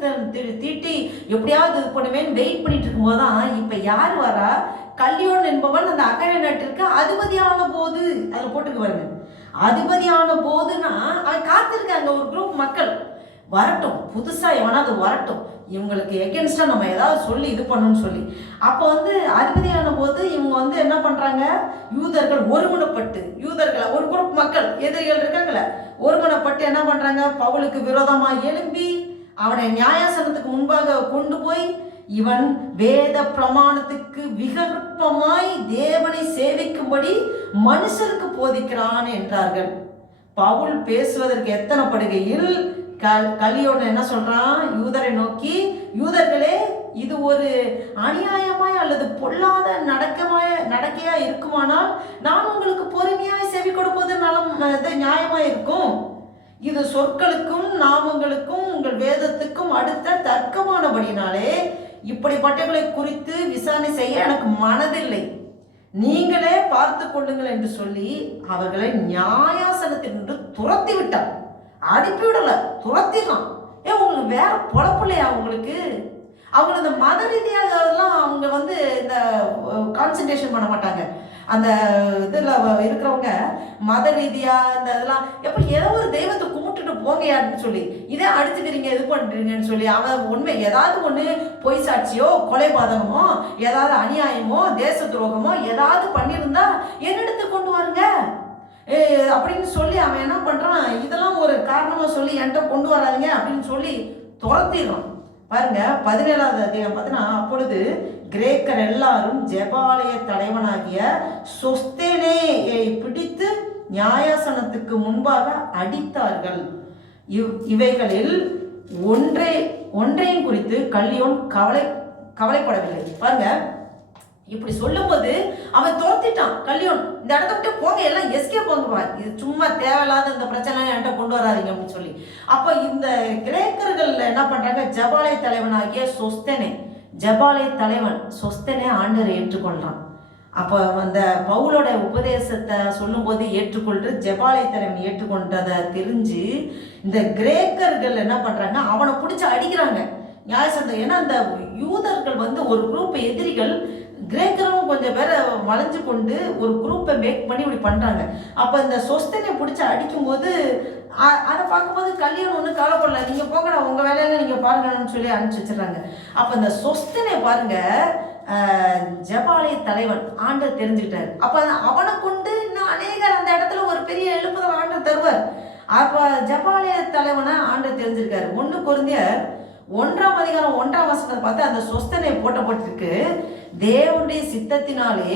தீட்டி எப்படியாவது இது பண்ணுவேன்னு வெயிட் பண்ணிட்டு இருக்கும்போது தான் இப்ப யார் வரா? கல்லியோன் என்பவன் அந்த அகாயா நாட்டிற்கு அதிபதியான போது, அதுல போட்டுக்கு வருங்க, அதிபதியான போதுன்னா அவன் காத்திருக்காங்க ஒரு குரூப் மக்கள் வரட்டும், புதுசா எவனாவது வரட்டும், இவங்களுக்கு எகென்ஸ்டா நம்ம ஏதாவது சொல்லி இது பண்ணணும்னு சொல்லி. அப்போ வந்து அதிபதியான போது இவங்க வந்து என்ன பண்றாங்க, யூதர்கள் ஒருமனப்பட்டு, யூதர்கள் ஒரு குரூப் மக்கள் எதிரிகள் இருக்காங்களே, ஒருமனப்பட்டு என்ன பண்றாங்க, பவுலுக்கு விரோதமா எழும்பி அவனை நியாயாசனத்துக்கு முன்பாக கொண்டு போய் இவன் வேத பிரமாணத்துக்கு விகற்பமாய் தேவனை சேவிக்கும்படி மனுஷருக்கு போதிக்கிறான் என்றார்கள். பவுல் பேசுவதற்கு எத்தனைப்படுகையில் கல்லியோன் என்ன சொல்றான், யூதரை நோக்கி, யூதர்களே, இது ஒரு அநியாயமாய் அல்லது பொல்லாத நடக்கையா இருக்குமானால் நான் உங்களுக்கு பொறுமையாய் செவி கொடுப்பது நியாயமாய் இருக்கும். இது சொற்களுக்கும் நாமங்களுக்கும் உங்கள் வேதத்துக்கும் அடுத்த தர்க்கமானபடினாலே இப்படிப்பட்டவர்களை குறித்து விசாரணை செய்ய எனக்கு மனதில்லை. நீங்களே பார்த்து கொள்ளுங்கள் என்று சொல்லி அவர்களை நியாயாசனத்தில் நின்று துரத்தி விட்டார். அனுப்பிவிடல, துரத்திடலாம். உங்களுக்கு வேற பொழப்பில்லையா? உங்களுக்கு அவங்க இந்த மத ரீதியாக அதெல்லாம் அவங்க இந்த கான்சன்ட்ரேஷன் பண்ண மாட்டாங்க. அந்த இதில் இருக்கிறவங்க மத ரீதியாக இந்த இதெல்லாம் ஏதோ ஒரு தெய்வத்தை கும்பிட்டுட்டு போங்கயான்னு சொல்லி இதே அடிச்சுக்கிறீங்க, இது பண்ணுறீங்கன்னு சொல்லி அவன் உண்மை ஏதாவது ஒன்று பொய் சாட்சியோ கொலைபாதகமோ ஏதாவது அநியாயமோ தேச துரோகமோ ஏதாவது பண்ணியிருந்தா என்னிடத்து கொண்டு வாருங்க அப்படின்னு சொல்லி அவன் என்ன பண்ணுறான், இதெல்லாம் ஒரு காரணமாக சொல்லி என்கிட்ட கொண்டு வராதிங்க அப்படின்னு சொல்லி துரத்திடுறான். பாருங்க 17வது அதிகாரம் பார்த்தீங்கன்னா, அப்பொழுது கிரேக்கர் எல்லாரும் ஜெபாலய தலைவனாகிய சொஸ்தேனேயை பிடித்து நியாயாசனத்துக்கு முன்பாக அடித்தார்கள். இவைகளில் ஒன்றையும் குறித்து கல்லியோன் கவலைப்படவில்லை. பாருங்க, இப்படி சொல்லும்போது அவன் துரத்திட்டான். கல்லியோன் இந்த இடத்த விட்டு போங்க, எல்லாம் எஸ்கேப் வாங்குவார், இது சும்மா தேவையில்லாத இந்த பிரச்சனை என்கிட்ட கொண்டு வராதிங்க அப்படின்னு சொல்லி. அப்ப இந்த கிரேக்கர்கள் என்ன பண்றாங்க, ஜெபாலய தலைவனாகிய சொஸ்தேனே, ஜெபாலய தலைவன் சொஸ்தேனே ஆண்டவர் ஏற்றுக்கொள்றான். அப்போ அந்த பவுலோட உபதேசத்தை சொல்லும் போது ஏற்றுக்கொண்டு ஜெபாலய தலைவன் ஏற்றுக்கொண்டதை தெரிஞ்சு இந்த கிரேக்கர்கள் என்ன பண்றாங்க, அவனை பிடிச்சி அடிக்கிறாங்க நியாயசந்தம். ஏன்னா அந்த யூதர்கள் ஒரு குரூப் எதிரிகள், கிரேக்கரும் கொஞ்சம் பேரை வளைஞ்சு கொண்டு ஒரு குரூப்பை மேக் பண்ணி இப்படி பண்றாங்க. அப்போ இந்த சொஸ்தனை பிடிச்சி அடிக்கும்போது அதை பார்க்கும்போது கல்யாணம் ஒன்றும் கவலைப்படல, நீங்க போங்கடா உங்க வேலையில நீங்க பாருங்கன்னு சொல்லி அனுப்பிச்சு வச்சிடறாங்க. அப்போ இந்த சொஸ்தனை பாருங்க, ஜெபாலய தலைவன் ஆண்டவர் தெரிஞ்சுக்கிட்டாரு. அப்ப அவனை கொண்டு இன்னும் அநேகர் அந்த இடத்துல ஒரு பெரிய எழுப்புதல் ஆண்டவர் தருவார். அப்ப ஜெபாலய தலைவனை ஆண்டவர் தெரிஞ்சிருக்காரு. 1 கொரிந்தியர் 1ஆம் அதிகாரம் 1ஆம் வசனத்தை பார்த்து அந்த சொஸ்தனை போட்டப்பட்டிருக்கு, தேவனுடைய சித்தத்தினாலே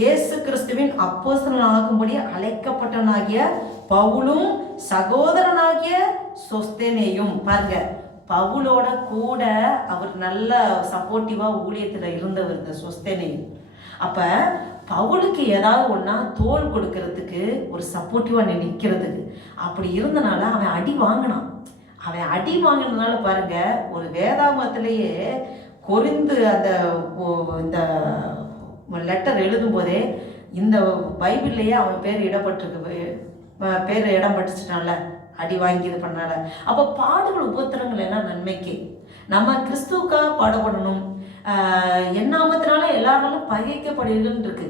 இயேசு கிறிஸ்துவின் அப்போஸ்தலனாகும்படி அழைக்கப்பட்டவனாகிய பவுலும் சகோதரனாகிய சொஸ்தேனேயும். பாருங்க, பவுலோட கூட அவர் நல்ல சப்போர்ட்டிவா ஊழியத்துல இருந்தவர் இந்த சொஸ்தேனேயும். அப்ப பவுலுக்கு ஏதாவது ஒன்னா தோல் கொடுக்கறதுக்கு ஒரு சப்போர்ட்டிவா நிற்கிறதுக்கு அப்படி இருந்தனால அவன் அடி வாங்கினான். அவன் அடி வாங்கினதுனால பாருங்க, ஒரு வேதாகமத்திலேயே கொரிந்து அந்த இந்த லெட்டர் எழுதும் போதே இந்த பைபிள்லேயே அவன் பேர் இடப்பட்டிருக்கு, பேர் இடம் பட்டுச்சுனால அடி வாங்கி இது பண்ணால. அப்போ பாடுகள் உபத்திரங்கள் எல்லாம் நன்மைக்கு. நம்ம கிறிஸ்துவுக்காக பாடுபடணும். என்னாமத்தினால எல்லாராலும் பகைக்கப்படுகிறதுன்னு இருக்கு.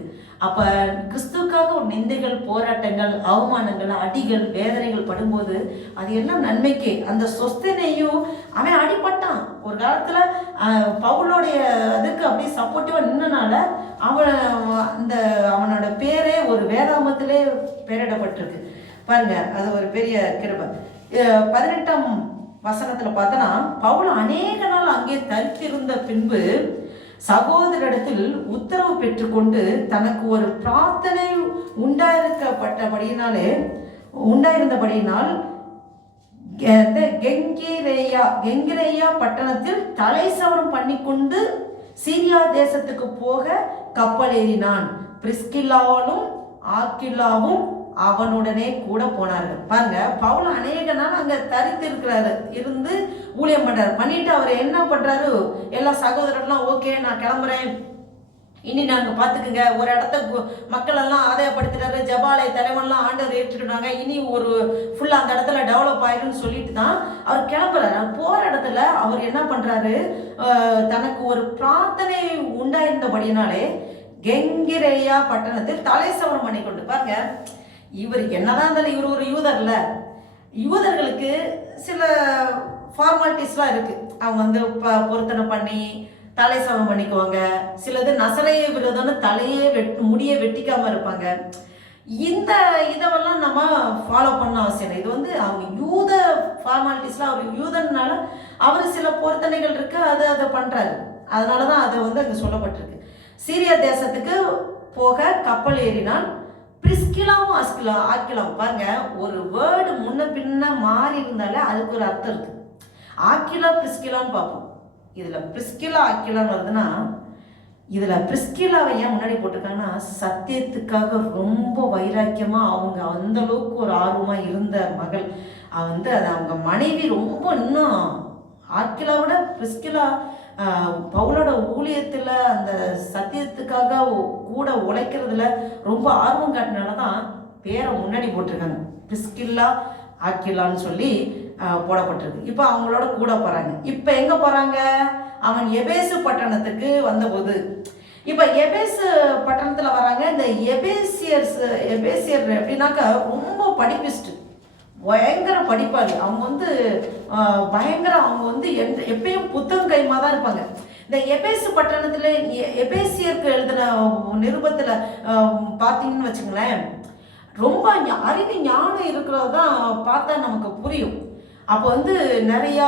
அப்ப கிறிஸ்துவுக்காக ஒரு நிந்தைகள், போராட்டங்கள், அவமானங்கள், அடிகள், வேதனைகள் படும்போது அது எல்லாம் நன்மைக்கு. அந்த சொஸ்தனையும் அவன் அடிபட்டான் ஒரு காலத்துல, பவுலோடைய அதுக்கு அப்படியே சப்போர்ட்டிவா நின்னனால அவனோட பேரே ஒரு வேதாகமத்திலே பெயரிடப்பட்டிருக்கு. பாருங்க, அது ஒரு பெரிய கிருபை. 18ஆம் வசனத்துல பார்த்தனா, பவுல் அநேக நாள் அங்கே தரித்திருந்த பின்பு சகோதரிடத்தில் உத்தரவு பெற்றுக்கொண்டு தனக்கு ஒரு பிரார்த்தனை உண்டாயிருந்தபடியினால் கெங்கிரேயா பட்டணத்தில் தலை சவரம் பண்ணி கொண்டு சீரியா தேசத்துக்கு போக கப்பல் ஏறினான். பிரிஸ்கில்லாவும் ஆக்கில்லாவும் அவனுடனே கூட போனார்கள். பாருங்க, பவுல் அநேக நாள் அங்க தரித்து இருக்கிறாரு, இருந்து ஊழியம் பண்றாரு. பண்ணிட்டு அவர் என்ன பண்றாரு, எல்லா சகோதரர்லாம் ஓகே நான் கிளம்புறேன், இனி நாங்க பாத்துக்குங்க, ஒரு இடத்த மக்கள் எல்லாம் ஆதாயப்படுத்திட்டாரு, ஜெபாலய தலைவன்லாம் ஆண்டவர் ஏற்றுக்கிட்டாங்க, இனி ஒரு ஃபுல்லா அந்த இடத்துல டெவலப் ஆயிருன்னு சொல்லிட்டு தான் அவர் கிளம்புறாரு. போற இடத்துல அவர் என்ன பண்றாரு, தனக்கு ஒரு பிரார்த்தனை உண்டாயிருந்தபடினாலே கெங்கிரேயா பட்டணத்தில் தலை சவரம் பண்ணி கொண்டு. பாருங்க, இவருக்கு என்னதான் இருந்தாலும் இவர் ஒரு யூதர்ல, யூதர்களுக்கு சில ஃபார்மாலிட்டிஸ்லாம் இருக்கு. அவங்க பொருத்தனை பண்ணி தலை சவரம் பண்ணிக்குவாங்க. சிலது நசரையை விரோதம்னு தலையே முடியை வெட்டிக்காம இருப்பாங்க. இந்த இதெல்லாம் நம்ம ஃபாலோ பண்ண அவசியம் இல்லை. இது அவங்க யூத ஃபார்மாலிட்டிஸ்லாம், அவர் யூதன்னால அவர் சில பொருத்தனைகள் இருக்கு, அதை பண்றாரு. அதனாலதான் அது அங்க சொல்லப்பட்டிருக்கு. சீரியா தேசத்துக்கு போக கப்பல் ஏறினால் பிரிஸ்கிலாவும் ஆக்கிலாவும். பாருங்க, ஒரு வேர்டு முன்ன பின்ன மாறி இருந்தாலே அதுக்கு ஒரு அர்த்தம் இருக்கு. ஆக்கிலா பிரிஸ்கிலான்னு பார்ப்போம். இதுல பிரிஸ்கிலா ஆக்கிலான்னு வருதுன்னா, இதுல பிரிஸ்கிலாவை ஏன் முன்னாடி போட்டிருக்காங்கன்னா, சத்தியத்துக்காக ரொம்ப வைராக்கியமா அவங்க அந்த அளவுக்கு ஒரு ஆர்வமா இருந்த மகள். அது அவங்க மனைவி ரொம்ப இன்னும் ஆக்கிலாவோட பிரிஸ்கிலா பவுலோட ஊழியத்தில் அந்த சத்தியத்துக்காக கூட உழைக்கிறதுல ரொம்ப ஆர்வம் காட்டினால தான் பேரை முன்னாடி போட்டிருக்காங்க. பிரிஸ்கில்லா ஆக்கிலான்னு சொல்லி போடப்பட்டிருக்கு. இப்போ அவங்களோட கூட போகிறாங்க. இப்போ எங்கே போகிறாங்க? அவன் எபேசு பட்டணத்துக்கு வந்தபோது, இப்போ எபேசு பட்டணத்தில் வராங்க. இந்த எபேசியர் எப்படின்னாக்கா ரொம்ப படிப்பிஸ்ட்டு, பயங்கர படிப்பாளி. அவங்க எப்பயும் புத்தகம் கைமா தான் இருப்பாங்க. இந்த எபேசு பட்டணத்தில் எபேசியருக்கு எழுதின நிருபத்தில் பார்த்தீங்கன்னு வச்சுங்களேன், ரொம்ப அறிவு ஞானம் இருக்கிறது தான் பார்த்தா நமக்கு புரியும். அப்போ நிறையா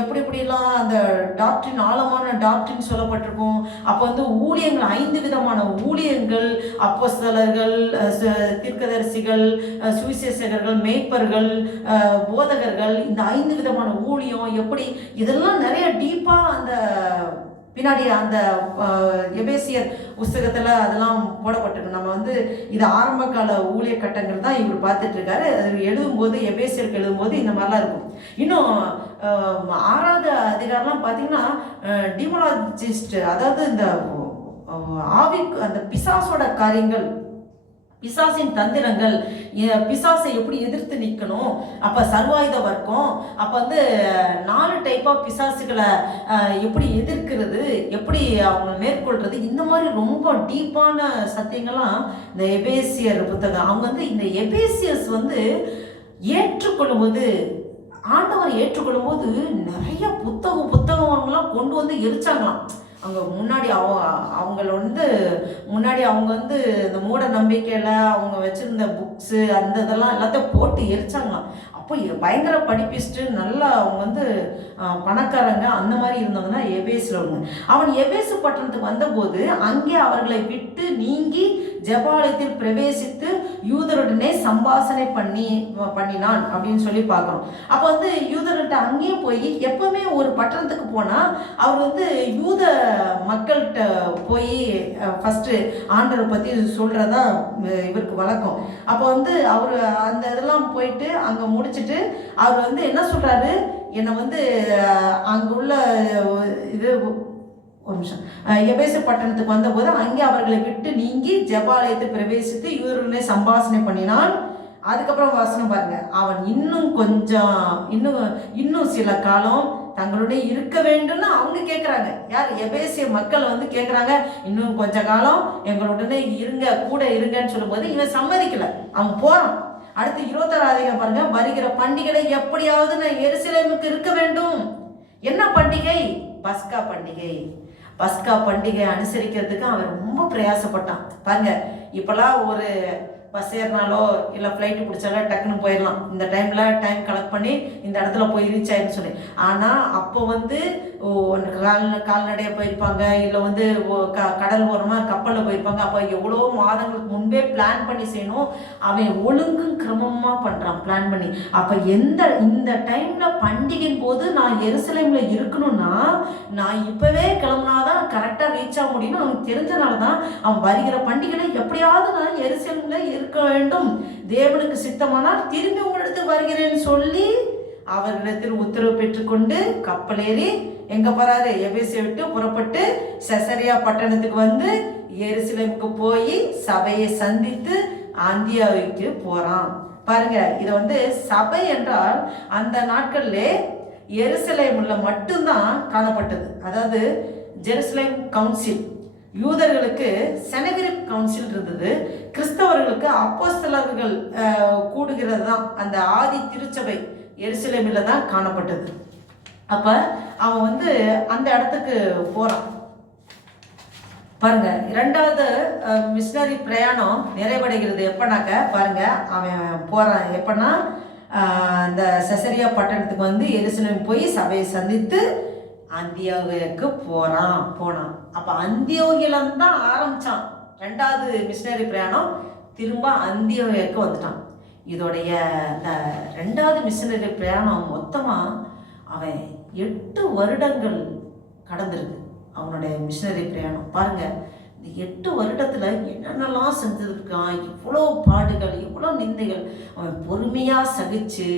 எப்படிலாம் அந்த டாக்டரின், ஆழமான டாக்டரின் சொல்லப்பட்டிருக்கும். அப்போ ஊழியங்கள் 5 விதமான ஊழியங்கள், அப்போஸ்தலர்கள், தீர்க்கதரிசிகள், சுவிசேஷகர்கள், மேய்ப்பர்கள், போதகர்கள், இந்த 5 விதமான ஊழியம் எப்படி, இதெல்லாம் நிறைய டீப்பாக அந்த பின்னாடி அந்த எபேசியர் புஸ்தகத்தில் அதெல்லாம் போடப்பட்டிருக்கு. நம்ம இது ஆரம்ப கால ஊழிய கட்டங்கள் தான் இவர் பார்த்துட்டு இருக்காரு. எழுதும்போது எபேசியருக்கு எழுதும்போது இந்த மாதிரிலாம் இருக்கும். இன்னும் 6வது அதிகாரம்லாம் பார்த்தீங்கன்னா டிமோலாஜிஸ்ட், அதாவது இந்த ஆவிக்கு அந்த பிசாசோட காரியங்கள், பிசாசின் தந்திரங்கள், பிசாசை எப்படி எதிர்த்து நிற்கணும், அப்போ சர்வாயுத வர்க்கம், அப்போ 4 டைப்பாக பிசாசுகளை எப்படி எதிர்க்கிறது, எப்படி அவங்க மேற்கொள்கிறது, இந்த மாதிரி ரொம்ப டீப்பான சத்தியங்கள்லாம் இந்த எபேசியர் புத்தகம். அவங்க இந்த எபேசியர்ஸ் ஏற்றுக்கொள்ளும்போது, ஆண்டவர் ஏற்றுக்கொள்ளும்போது நிறைய புத்தகம்லாம் கொண்டு எரிச்சாங்களாம். அவங்க முன்னாடி அவங்கள முன்னாடி அவங்க இந்த மூட நம்பிக்கையில் அவங்க வச்சுருந்த புக்ஸு அந்த இதெல்லாம் எல்லாத்தையும் போட்டு எரிச்சாங்களாம். அப்போ பயங்கர படிப்பிஸ்ட்டு, நல்லா அவங்க பணக்காரங்க, அந்த மாதிரி இருந்தவங்கன்னா எபேசில். அவன் எபேசு பட்டணத்துக்கு வந்தபோது அங்கே அவர்களை விட்டு நீங்கி ஜெபாலயத்தில் பிரவேசித்து யூதருடனே சம்பாஷணை பண்ணினான் அப்படின்னு சொல்லி பார்க்குறோம். அப்போ யூதர்கிட்ட அங்கேயும் போய், எப்பவுமே ஒரு பட்டணத்துக்கு போனால் அவர் யூத மக்கள்கிட்ட போய் ஃபஸ்ட்டு ஆண்டரை பற்றி சொல்கிறதா இவருக்கு வழக்கம். அப்போ அவர் அந்த இதெல்லாம் போயிட்டு அங்கே முடிச்சுட்டு அவர் என்ன சொல்கிறாரு, என்னை அங்கே உள்ள இது ஒரு நிமிஷம், எபேசு பட்டணத்துக்கு வந்தபோது அங்கே அவர்களை விட்டு நீங்கி ஜெபாலயத்தை பிரவேசித்து யூதருடனே சம்பாஷணை பண்ணினான். அதுக்கப்புறம் வசனம் பாருங்க, அவன் இன்னும் சில காலம் தங்களுடைய இருக்க வேண்டும்னு அவங்க கேட்குறாங்க. யார்? எபேசிய மக்கள் கேட்குறாங்க, இன்னும் கொஞ்ச காலம் எங்களுடனே இருங்க, கூட இருங்கன்னு சொல்லும்போது இவன் சம்மதிக்கல, அவன் போறான். அடுத்து 26 அதிகாரம் பாருங்க, வருகிற பண்டிகைகளை எப்படியாவது நான் எருசலேமுக்கு இருக்க வேண்டும். என்ன பண்டிகை? பஸ்கா பண்டிகை. பஸ்கா பண்டிகை அனுசரிக்கிறதுக்கு அவன் ரொம்ப பிரயாசப்பட்டான். பாருங்க, இப்போலாம் ஒரு பஸ் ஏறினாலோ இல்லை ஃப்ளைட்டு பிடிச்சாலோ டக்குன்னு போயிடலாம். இந்த டைம் கலெக்ட் பண்ணி இந்த இடத்துல போய் ரீச் ஆயிடுன்னு சொல்லி. ஆனால் அப்போ கால்நடையாக போயிருப்பாங்க, இல்லை கடல் ஓரமாக கப்பலில் போயிருப்பாங்க. அப்போ எவ்வளோ மாதங்களுக்கு முன்பே பிளான் பண்ணி செய்யணும். அவன் ஒழுங்கும் கிரமமாக பண்ணுறான் பிளான் பண்ணி. அப்போ இந்த டைமில் பண்டிகையின் போது நான் எருசலேமில் இருக்கணும்னா நான் இப்போவே கிளம்புனாதான் கரெக்டாக ரீச் ஆக முடியும்னு அவனுக்கு தெரிஞ்சனால தான் அவன் வருகிற பண்டிகைகளை எப்படியாவது நான் எருசலேமில் இருக்க வேண்டும், தேவனுக்கு சித்தமானால் திரும்பி உங்களிடத்துக்கு வருகிறேன்னு சொல்லி அவர்களிடத்தில் உத்தரவு பெற்றுக்கொண்டு கப்பல் ஏறி எங்க போறாரு? எபேசியை விட்டு புறப்பட்டு செசரியா பட்டணத்துக்கு எருசலேமுக்கு போய் சபையை சந்தித்து அந்தியோகிக்கு போறான். பாருங்க, இது சபை என்றால் அந்த நாட்கள்ல எருசலேமுல மட்டும்தான் காணப்பட்டது. அதாவது ஜெருசலேம் கவுன்சில், யூதர்களுக்கு செனகரிப் கவுன்சில் இருந்தது, கிறிஸ்தவர்களுக்கு அப்போஸ்தலர்கள் கூடுகிறது தான் அந்த ஆதி திருச்சபை எருசலேமில் தான் காணப்பட்டது. அப்போ அவன் அந்த இடத்துக்கு போகிறான். பாருங்க, 2வது மிஷனரி பிரயாணம் நிறைவடைகிறது எப்பனாக்க, பாருங்க அவன் போகிறான் எப்பன்னா அந்த செசரியா பட்டணத்துக்கு எருசலேம் போய் சபையை சந்தித்து அந்தியோகியாவுக்கு போனான். அப்போ அந்தியோகியிலேருந்து தான் ஆரம்பித்தான் 2வது மிஷனரி பிரயாணம். திரும்ப அந்தியோகியாவுக்கு வந்துட்டான். இதோடைய இந்த 2வது மிஷனரி பிரயாணம் மொத்தமாக அவன் 8 வருடங்கள் கடந்திருக்கு அவனுடைய மிஷனரி பிரயாணம். பாருங்க, இந்த 8 வருடத்தில் என்னென்னலாம் செஞ்சுருக்கான், இவ்வளோ பாடுகள், இவ்வளோ நிந்தைகள். அவன் பொறுமையாக சகிச்சு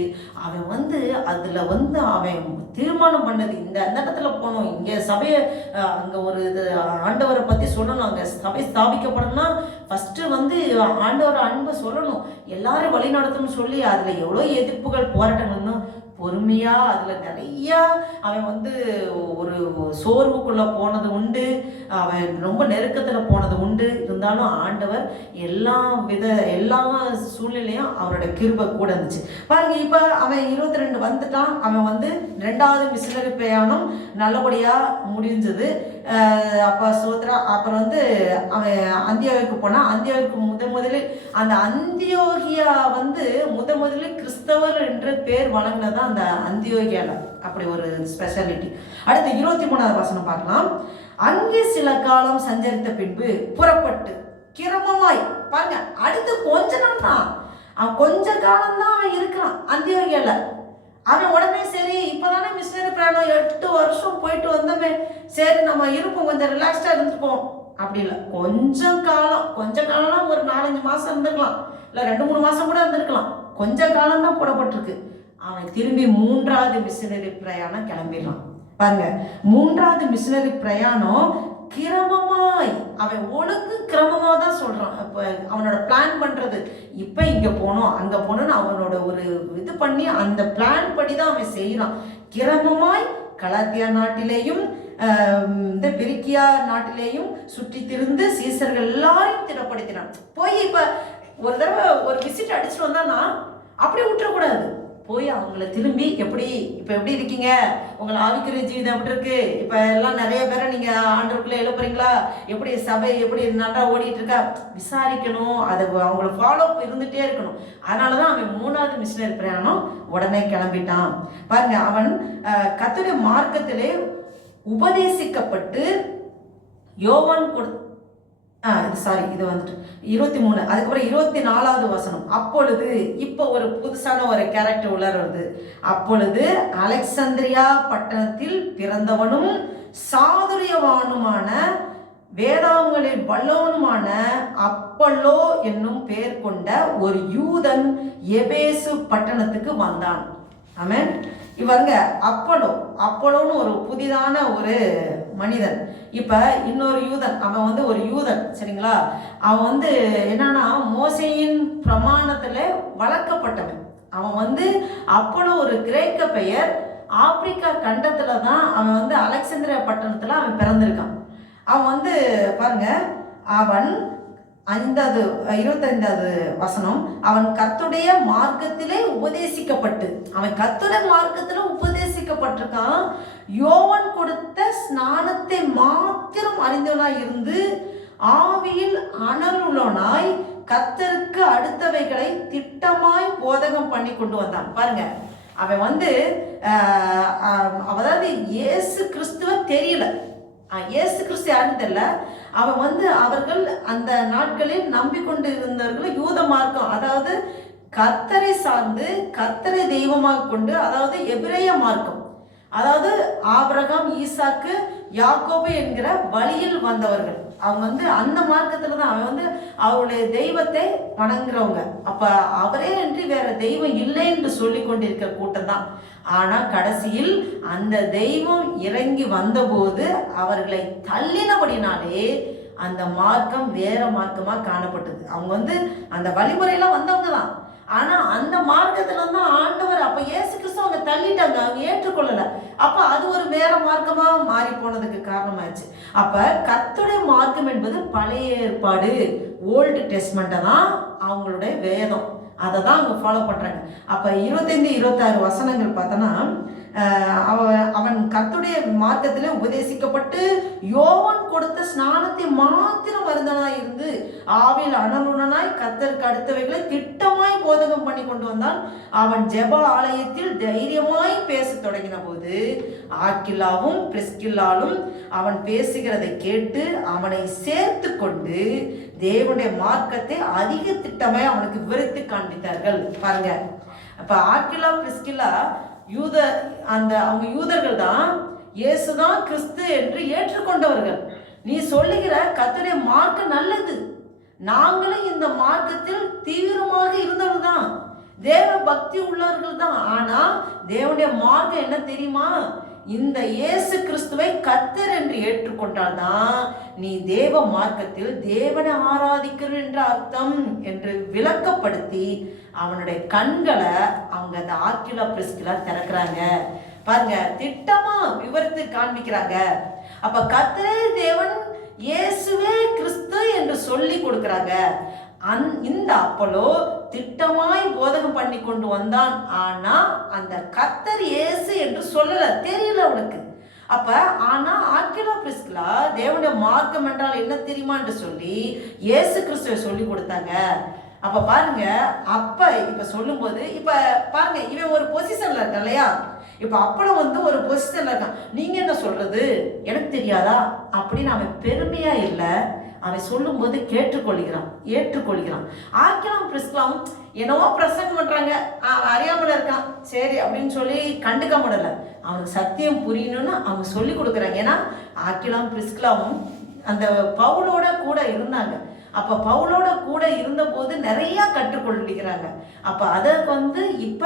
அவன் அதில் அவன் தீர்மானம் பண்ணது, இந்த இடத்துல போகணும், இங்கே சபையை அங்கே ஒரு இது ஆண்டவரை பற்றி சொல்லணும், அங்கே சபை ஸ்தாபிக்கப்படணும்னா ஃபஸ்ட்டு ஆண்டவரை அன்பை சொல்லணும், எல்லாரும் வழி நடத்தணும்னு சொல்லி அதில் எவ்வளோ எதிர்ப்புகள் போராட்டங்கள்னா பொறுமையாக அதில் நிறையா அவன் ஒரு சோர்வுக்குள்ளே போனது உண்டு, அவன் ரொம்ப நெருக்கத்தில் போனது உண்டு. இருந்தாலும் ஆண்டவர் எல்லா சூழ்நிலையும் அவரோட கிருபை கூட இருந்துச்சு பாருங்க. இப்போ அவன் 22 வந்துட்டான். அவன் 2வது மிஷனரி பிரயாணம் நல்லபடியாக முடிஞ்சது. அப்போ சோத்ரா அப்புறம் அவன் அந்தியோகியாவுக்கு போனான். அந்தியோகியாவுக்கு முதலில் அந்த அந்தியோகியா முதலில் கிறிஸ்தவர் என்று பேர் வழங்கினதான் அந்த அந்தியோகியாவில் அப்படி ஒரு ஸ்பெஷாலிட்டி. அடுத்து 23வது வசனம் பார்க்கலாம். அங்கே சில காலம் சஞ்சரித்த பின்பு புறப்பட்டு கிரமமாய், பாருங்க அடுத்து கொஞ்ச நாள் தான், அவன் கொஞ்ச காலம் தான் அவன் இருக்கிறான் அந்தியோகியால. அவன் உடனே சரி இப்போதானே மிஷனரி பிரயாணம் 8 வருஷம் போயிட்டு வந்தோமே, சரி நம்ம இருப்போம், கொஞ்சம் ரிலாக்ஸ்டாக இருந்துப்போம். அப்படி இல்லை, கொஞ்ச காலம்னா ஒரு 4-5 மாதம் இருந்திருக்கலாம், இல்லை 2-3 மாதம் கூட இருந்திருக்கலாம். கொஞ்ச காலம் தான் போடப்பட்டிருக்கு. அவன் திரும்பி 3வது மிஷனரி பிரயாணம் கிளம்பிடலாம். பாருங்க, 3வது மிஷனரி பிரயாணம் கிரமமாய், அவன் ஒழுங்கு கிரமமாக தான் சொல்கிறான். இப்போ அவனோட பிளான் பண்ணுறது, இப்போ இங்கே போனோம் அங்கே போனோன்னு அவனோட ஒரு இது பண்ணி அந்த பிளான் படி தான் அவன் செய்கிறான். கிரமமாய் கலாத்தியா நாட்டிலேயும் இந்த பிரிக்கியா நாட்டிலேயும் சுற்றி திரிந்து சீசர்கள் எல்லாரையும் திடப்படுத்தினான். போய் இப்போ ஒரு தடவை ஒரு விசிட் அடிச்சுட்டு வந்தான்னா அப்படி விட்டுறக்கூடாது. போய் அவங்கள திரும்பி இப்போ எப்படி இருக்கீங்க, உங்களை ஆவிக்குரிய ஜீவிதம் எப்படி இருக்கு, இப்போ எல்லாம் நிறைய பேரை நீங்கள் ஆண்டவருக்குள்ளே எழுப்புறீங்களா, எப்படி சபை எப்படி நல்லா ஓடிட்டு இருக்கா விசாரிக்கணும். அதை அவங்கள ஃபாலோ அப் இருந்துகிட்டே இருக்கணும். அதனால தான் அவன் 3வது மிஷனரி பிரயாணம் உடனே கிளம்பிட்டான். பாருங்க, அவன் கர்த்தருடைய மார்க்கத்திலே உபதேசிக்கப்பட்டு யோவான் இது 23. அதுக்கப்புறம் 24வது வசனம். அப்பொழுது இப்போ ஒரு புதுசான ஒரு கேரக்டர் உள்ள வருது. அப்பொழுது அலெக்சாந்திரியா பட்டணத்தில் பிறந்தவனும் சாதுரியவானுமான வேதாங்களில் வல்லவனுமான அப்பல்லோ என்னும் பெயர் கொண்ட ஒரு யூதன் எபேசு பட்டணத்துக்கு வந்தான். ஆமென். இவங்க அப்போலோன்னு ஒரு புதிதான ஒரு மனிதன். இப்போ இன்னொரு யூதன், அவன் ஒரு யூதன், சரிங்களா? அவன் என்னன்னா மோசேயின் பிரமாணத்தில் வளர்க்கப்பட்டவன். அவன் அப்போலோ ஒரு கிரேக்க பெயர். ஆப்பிரிக்கா கண்டத்தில் தான் அவன் அலெக்சாந்திரியா பட்டணத்தில் அவன் பிறந்திருக்கான். அவன் பாருங்க, அவன் 25வது வசனம். அவன் கர்த்தருடைய மார்க்கத்திலே உபதேசிக்கப்பட்டு, அவன் கர்த்தருடைய மார்க்கத்தில் உபதேசிக்கப்பட்டிருக்கான். யோவான் கொடுத்த ஸ்நானத்தை மாத்திரம் அறிந்தவனாய் இருந்து ஆவியில் அனலுள்ளவனாய் கர்த்தருக்கு அடுத்தவைகளை திட்டமாய் போதகம் பண்ணி கொண்டு வந்தான். பாருங்க, அவன் அதாவது இயேசு கிறிஸ்துவ தெரியல, இயேசு கிறிஸ்து யாருன்னு தெரியல. அவன் அவர்கள் அந்த நாட்களில் நம்பிக்கொண்டு இருந்தவர்கள் யூத மார்க்கம், அதாவது கர்த்தரை சார்ந்து கர்த்தரை தெய்வமாக கொண்டு, அதாவது எபிரேய மார்க்கம், அதாவது ஆபிரகாம் ஈசாக்கு யாக்கோபு என்கிற வழியில் வந்தவர்கள். அவங்க அந்த மார்க்கத்தில் தான் அவன் அவருடைய தெய்வத்தை வணங்குறவங்க. அப்போ அவரே என்று வேற தெய்வம் இல்லை என்று சொல்லி கொண்டிருக்கிற கூட்டம் தான். ஆனால் கடைசியில் அந்த தெய்வம் இறங்கி வந்தபோது அவர்களை தள்ளினபடினாலே அந்த மார்க்கம் வேற மார்க்கமாக காணப்பட்டது. அவங்க அந்த வழிமுறையெல்லாம் வந்தவங்க தான். ஆனால் அந்த மார்க்கத்துல தான் ஆண்டவர், அப்போ இயேசு கிறிஸ்து அவங்க தள்ளிட்டாங்க, அவங்க ஏற்றுக்கொள்ளலை. அப்போ அது ஒரு வேற மார்க்கமாக மாறி போனதுக்கு காரணமாயிடுச்சு. அப்போ கர்த்தருடைய மார்க்கம் என்பது பழைய ஏற்பாடு, ஓல்டு டெஸ்ட்மெண்ட்டை தான் அவங்களுடைய வேதம், அதை தான் அவங்க ஃபாலோ பண்ணுறாங்க. அப்போ 25-26 வசனங்கள் பார்த்தோன்னா, அவன் கர்த்தருடைய மார்க்கத்திலே உபதேசிக்கப்பட்டு யோவான் கொடுத்த ஸ்நானத்தை மாத்திரம் வருந்தனாய் இருந்து ஆவியில் அனலுடனாய் கர்த்தருக்கு அடுத்தவைகளை திட்டமாய் போதகம் பண்ணி கொண்டு வந்தான். அவன் ஜெப ஆலயத்தில் தைரியமாய் பேச தொடங்கின போது ஆக்கில்லாவும் பிரிஸ்கில்லாலும் அவன் பேசுகிறதை கேட்டு அவனை சேர்த்து கொண்டு தேவனுடைய மார்க்கத்தை அதிக திட்டமாய் அவனுக்கு விவரித்து காண்பித்தார்கள். பாருங்க, அப்ப ஆக்கில்லா பிரிஸ்கில்லா அவங்க யூதர்கள் தான், இயேசுதான் கிறிஸ்து என்று ஏற்றுக்கொண்டவர்கள். நீ சொல்லுகிற கர்த்தருடைய மார்க்கம் நல்லது, நாங்களும் இந்த மார்க்கத்தில் தீவிரமாக இருந்தவர்கள் தான், தேவ பக்தி உள்ளவர்கள் தான். ஆனா தேவனுடைய மார்க்கம் என்ன தெரியுமா? இந்த இயேசு கிறிஸ்துவை கர்த்தர் என்று ஏற்றுக்கொண்டால்தான் நீ தேவ மார்க்கத்தில் தேவனை ஆராதிக்கிற என்ற அர்த்தம் என்று விளக்கப்படுத்தி அவனுடைய கண்களை அவங்க அந்த ஆக்கிலா பிரிஸ்கிலா திறக்கிறாங்க. பாருங்க, திட்டமா விவரித்து காண்பிக்கிறாங்க. அப்ப கர்த்தரே தேவன், இயேசுவே கிறிஸ்து என்று சொல்லி கொடுக்கிறாங்க. இந்த அப்போலோ திட்டமாய் போதகம் பண்ணி கொண்டு வந்தான். ஆனா அந்த கர்த்தர் இயேசு என்று சொல்லல, தெரியல அவனுக்கு. அப்ப ஆனா ஆக்கிலா பிரிஸ்கிலா தேவனுடைய மார்க்கம் என்றால் என்ன தெரியுமா என்று சொல்லி இயேசு கிறிஸ்துவை சொல்லி கொடுத்தாங்க. அப்ப பாருங்க, அப்ப இப்ப சொல்லும் போது இப்ப பாருங்க, இவன் ஒரு பொசிஷன்ல இருக்க இல்லையா? இப்ப அப்பளம் ஒரு பொசிஷன்ல இருக்கான். நீங்க என்ன சொல்றது எனக்கு தெரியாதா அப்படின்னு அவன் பெருமையா இல்லை, அவன் சொல்லும் போது ஏற்றுக்கொள்கிறான். ஆக்கிலாம் பிரிஸ்கிலாவும் என்னவோ பிரசங்கம் பண்றாங்க, அறியாமல இருக்கான், சரி அப்படின்னு சொல்லி கண்டுக்க முடியல. அவனுக்கு சத்தியம் புரியணும்னு அவங்க சொல்லி கொடுக்குறாங்க. ஏன்னா ஆக்கிலாம் பிரிஸ்கிலாவும் அந்த பவுலோட கூட இருந்தாங்க. அப்ப பவுலோட கூட இருந்த போது நிறைய கற்றுக்கொள்கிறாங்க. அப்ப அதற்கு இப்ப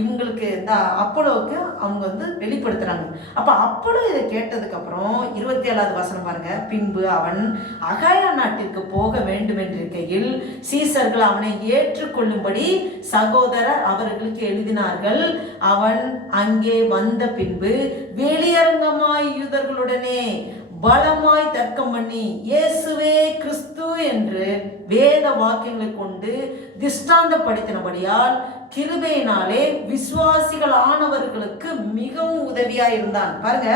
இவங்களுக்கு இந்த அப்போலோவுக்கு அவங்க வெளிப்படுத்துறாங்க. அப்ப அப்போலோ இதை கேட்டதுக்கு அப்புறம் 27வது வசனம் பாருங்க. பின்பு அவன் அகாயா நாட்டிற்கு போக வேண்டும் என்றிருக்கையில் சீசர்கள் அவனை ஏற்றுக்கொள்ளும்படி சகோதரர் அவர்களுக்கு எழுதினார்கள். அவன் அங்கே வந்த பின்பு வெளியரங்கமாய் யூதர்களுடனே பலமாய் தர்க்கம் பண்ணி இயேசுவே கிறிஸ்து என்று வேத வாக்கியங்களை கொண்டு திஷ்டாந்தப்படுத்தினபடியால் கிருபையினாலே விசுவாசிகள் ஆனவர்களுக்கு மிகவும் உதவியா இருந்தான். பாருங்க,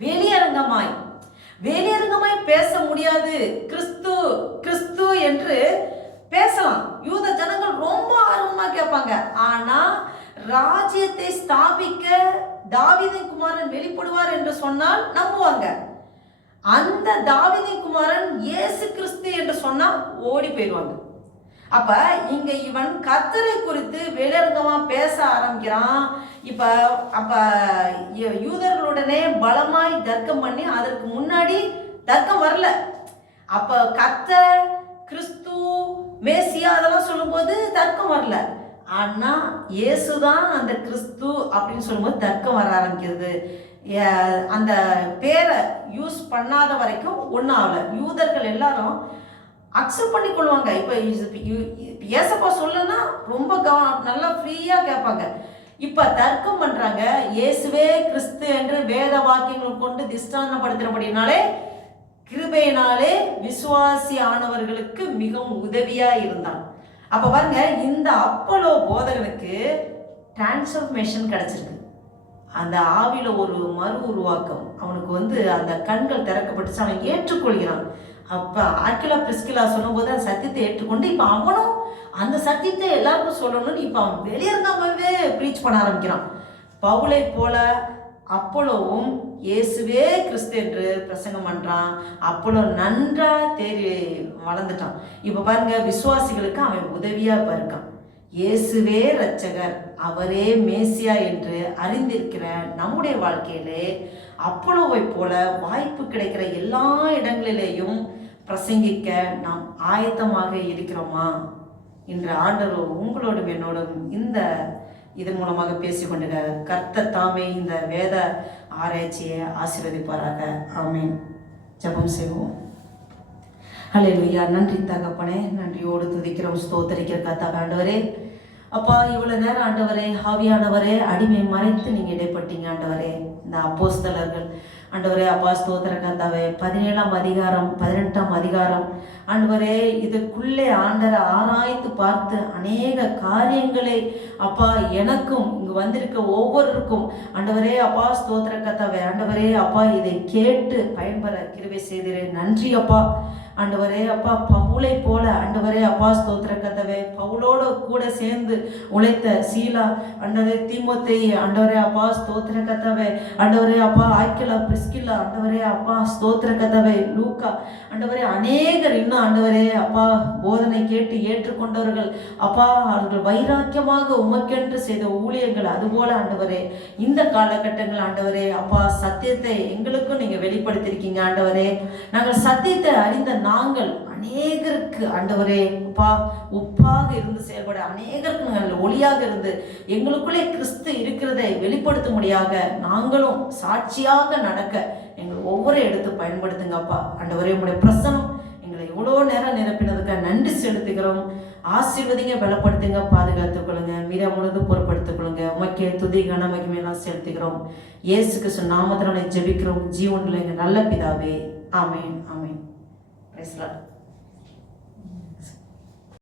வெளியரங்கமாய் பேச முடியாது. கிறிஸ்து கிறிஸ்து என்று பேசலாம், யூத ஜனங்கள் ரொம்ப ஆர்வமா கேட்பாங்க. ஆனா ராஜ்யத்தை ஸ்தாபிக்க தாவீதின் குமாரன் வெளிப்படுவார் என்று சொன்னால் நம்புவாங்க. அந்த தாவீதின் குமாரன் இயேசு கிறிஸ்து என்று சொன்னா ஓடி போயிடுவாங்க. அப்ப இங்க இவன் கர்த்தரை குறித்து வெளியரங்கமா பேச ஆரம்பிக்கிறான். அப்ப யூதர்களுடனே பலமாய் தர்க்கம் பண்ணி, அதற்கு முன்னாடி தர்க்கம் வரல. அப்ப கர்த்தர் கிறிஸ்து மேசியா அதெல்லாம் சொல்லும் போது தர்க்கம் வரல. ஆனா இயேசுதான் அந்த கிறிஸ்து அப்படின்னு சொல்லும்போது தர்க்கம் வர ஆரம்பிக்கிறது. அந்த பேரை யூஸ் பண்ணாத வரைக்கும் ஒன்றும் ஆகல. யூதர்கள் எல்லாரும் அக்செப்ட் பண்ணி கொள்வாங்க. இப்போ ஏசப்பா சொல்லனா ரொம்ப நல்லா ஃப்ரீயா கேட்பாங்க. இப்ப தர்க்கம் பண்றாங்க. இயேசுவே கிறிஸ்து என்று வேத வாக்கியங்கள் கொண்டு திஷ்டாந்தப்படுத்தினபடினாலே கிருபையினாலே விசுவாசி ஆனவர்களுக்கு மிகவும் உதவியா இருந்தான். அப்ப பாருங்க, இந்த அப்போலோ போதகனுக்கு டிரான்ஸ்ஃபர்மேஷன் கிடைச்சிருக்கு. அந்த ஆவில ஒரு மறு உருவாக்கம் அவனுக்கு அந்த கண்கள் திறக்கப்பட்டுச்சு. அவன் ஏற்றுக்கொள்கிறான். அப்ப ஆக்கிலா பிரிஸ்கிலா சொல்லும் போது அந்த சத்தியத்தை ஏற்றுக்கொண்டு இப்ப அவனும் அந்த சத்தியத்தை எல்லாருக்கும் சொல்லணும்னு இப்ப அவன் வெளியரங்கமாவே ப்ரீச் பண்ண ஆரம்பிக்கிறான். பவுலை போல அப்போலோவும் இயேசுவே கிறிஸ்து என்று பிரசங்கம் பண்றான். அப்போலோ நன்றா தேறி வளர்ந்துட்டான். இப்ப பாருங்க, விசுவாசிகளுக்கு அவன் உதவியா இருக்கான். இயேசுவே இரட்சகர், அவரே மேசியா என்று அறிந்திருக்கிற நம்முடைய வாழ்க்கையிலே அப்போலோவை போல வாய்ப்பு கிடைக்கிற எல்லா இடங்களிலேயும் பிரசங்கிக்க நாம் ஆயத்தமாக இருக்கிறோமா? இன்று ஆண்டவர் உங்களோடும் என்னோடும் இதன் மூலமாக பேசிக்கொண்டு கர்த்தர் தாமே இந்த வேத ஆராய்ச்சியை ஆசீர்வதிப்பாராக. ஆமென். ஜெபம் செய்வோம். ஹல்லேலூயா. நன்றி தகப்பனே, நன்றியோடு துதிக்கிறோம், ஸ்தோத்தரிக்கிற கர்த்தாவே. ஆண்டவரே அப்பா, இவ்வளவு நேரம் ஆண்டவரே ஆவியானவரே அடிமை மறைத்து நீங்க இடைப்பட்டீங்க ஆண்டவரே. இந்த அப்போஸ்தலர்கள் ஆண்டவரே அப்பா ஸ்தோத்திர கர்த்தாவே 17ஆம் அதிகாரம் 18ஆம் அதிகாரம் ஆண்டவரே இதுக்குள்ளே ஆண்டரை ஆராய்ந்து பார்த்து அநேக காரியங்களை அப்பா எனக்கும் இங்கு வந்திருக்க ஒவ்வொருக்கும் ஆண்டவரே அப்பா ஸ்தோத்திர கர்த்தாவே ஆண்டவரே அப்பா இதை கேட்டு பயன்பெற கிருபை செய்கிறேன். நன்றி அப்பா. ஆண்டவரே அப்பா பவுலை போல ஆண்டவரே அப்பா ஸ்தோத்திர கர்த்தாவே பவுலோட கூட சேர்ந்து உழைத்த சீலா ஆண்டவரே தீமோத்தேயு ஆண்டவரே அப்பா ஸ்தோத்திர கர்த்தாவே ஆண்டவரே அப்பா ஆக்கிலா பிரிஸ்கில்லா ஆண்டவரே அப்பா ஸ்தோத்திர கர்த்தாவே லூக்கா ஆண்டவரே அநேகர் இன்னும் ஆண்டவரே அப்பா போதனை கேட்டு ஏற்றுக்கொண்டவர்கள் அப்பா அவர்கள் வைராக்கியமாக உமக்கென்று செய்த ஊழியர்கள் அதுபோல ஆண்டவரே இந்த காலகட்டங்கள் ஆண்டவரே அப்பா சத்தியத்தை எங்களுக்கும் நீங்க வெளிப்படுத்தியிருக்கீங்க ஆண்டவரே. நாங்கள் சத்தியத்தை அறிந்த நாங்கள் அநேகருக்கு ஆண்டவரே அப்பா உப்பாக இருந்து செயல்பட அநேகருக்கு நாங்கள் ஒளியாக இருந்து எங்களுக்குள்ளே கிறிஸ்து இருக்கிறதை வெளிப்படுத்தும்படியாக நாங்களும் சாட்சியாக நடக்க எங்கள் ஒவ்வொரு எடுத்து பயன்படுத்துங்க அப்பா. ஆண்டவரே உங்களுடைய பிரசனம் எங்களை இவ்வளோ நேரம் நிரப்பினதுக்கு நன்றி செலுத்துகிறோம். ஆசீர்வதிங்க, பலப்படுத்துங்க, பாதுகாத்துக் கொள்ளுங்க, மீற முழுது பொறுப்படுத்திக் கொள்ளுங்க. உமக்கே துதி கன மகிமையெல்லாம் செலுத்துகிறோம். இயேசு கிறிஸ்து நாமத்தினாலே ஜெபிக்கிறோம் ஜீவனுள்ள எங்கள் நல்ல பிதாவே. Amen amen. Praise the Lord.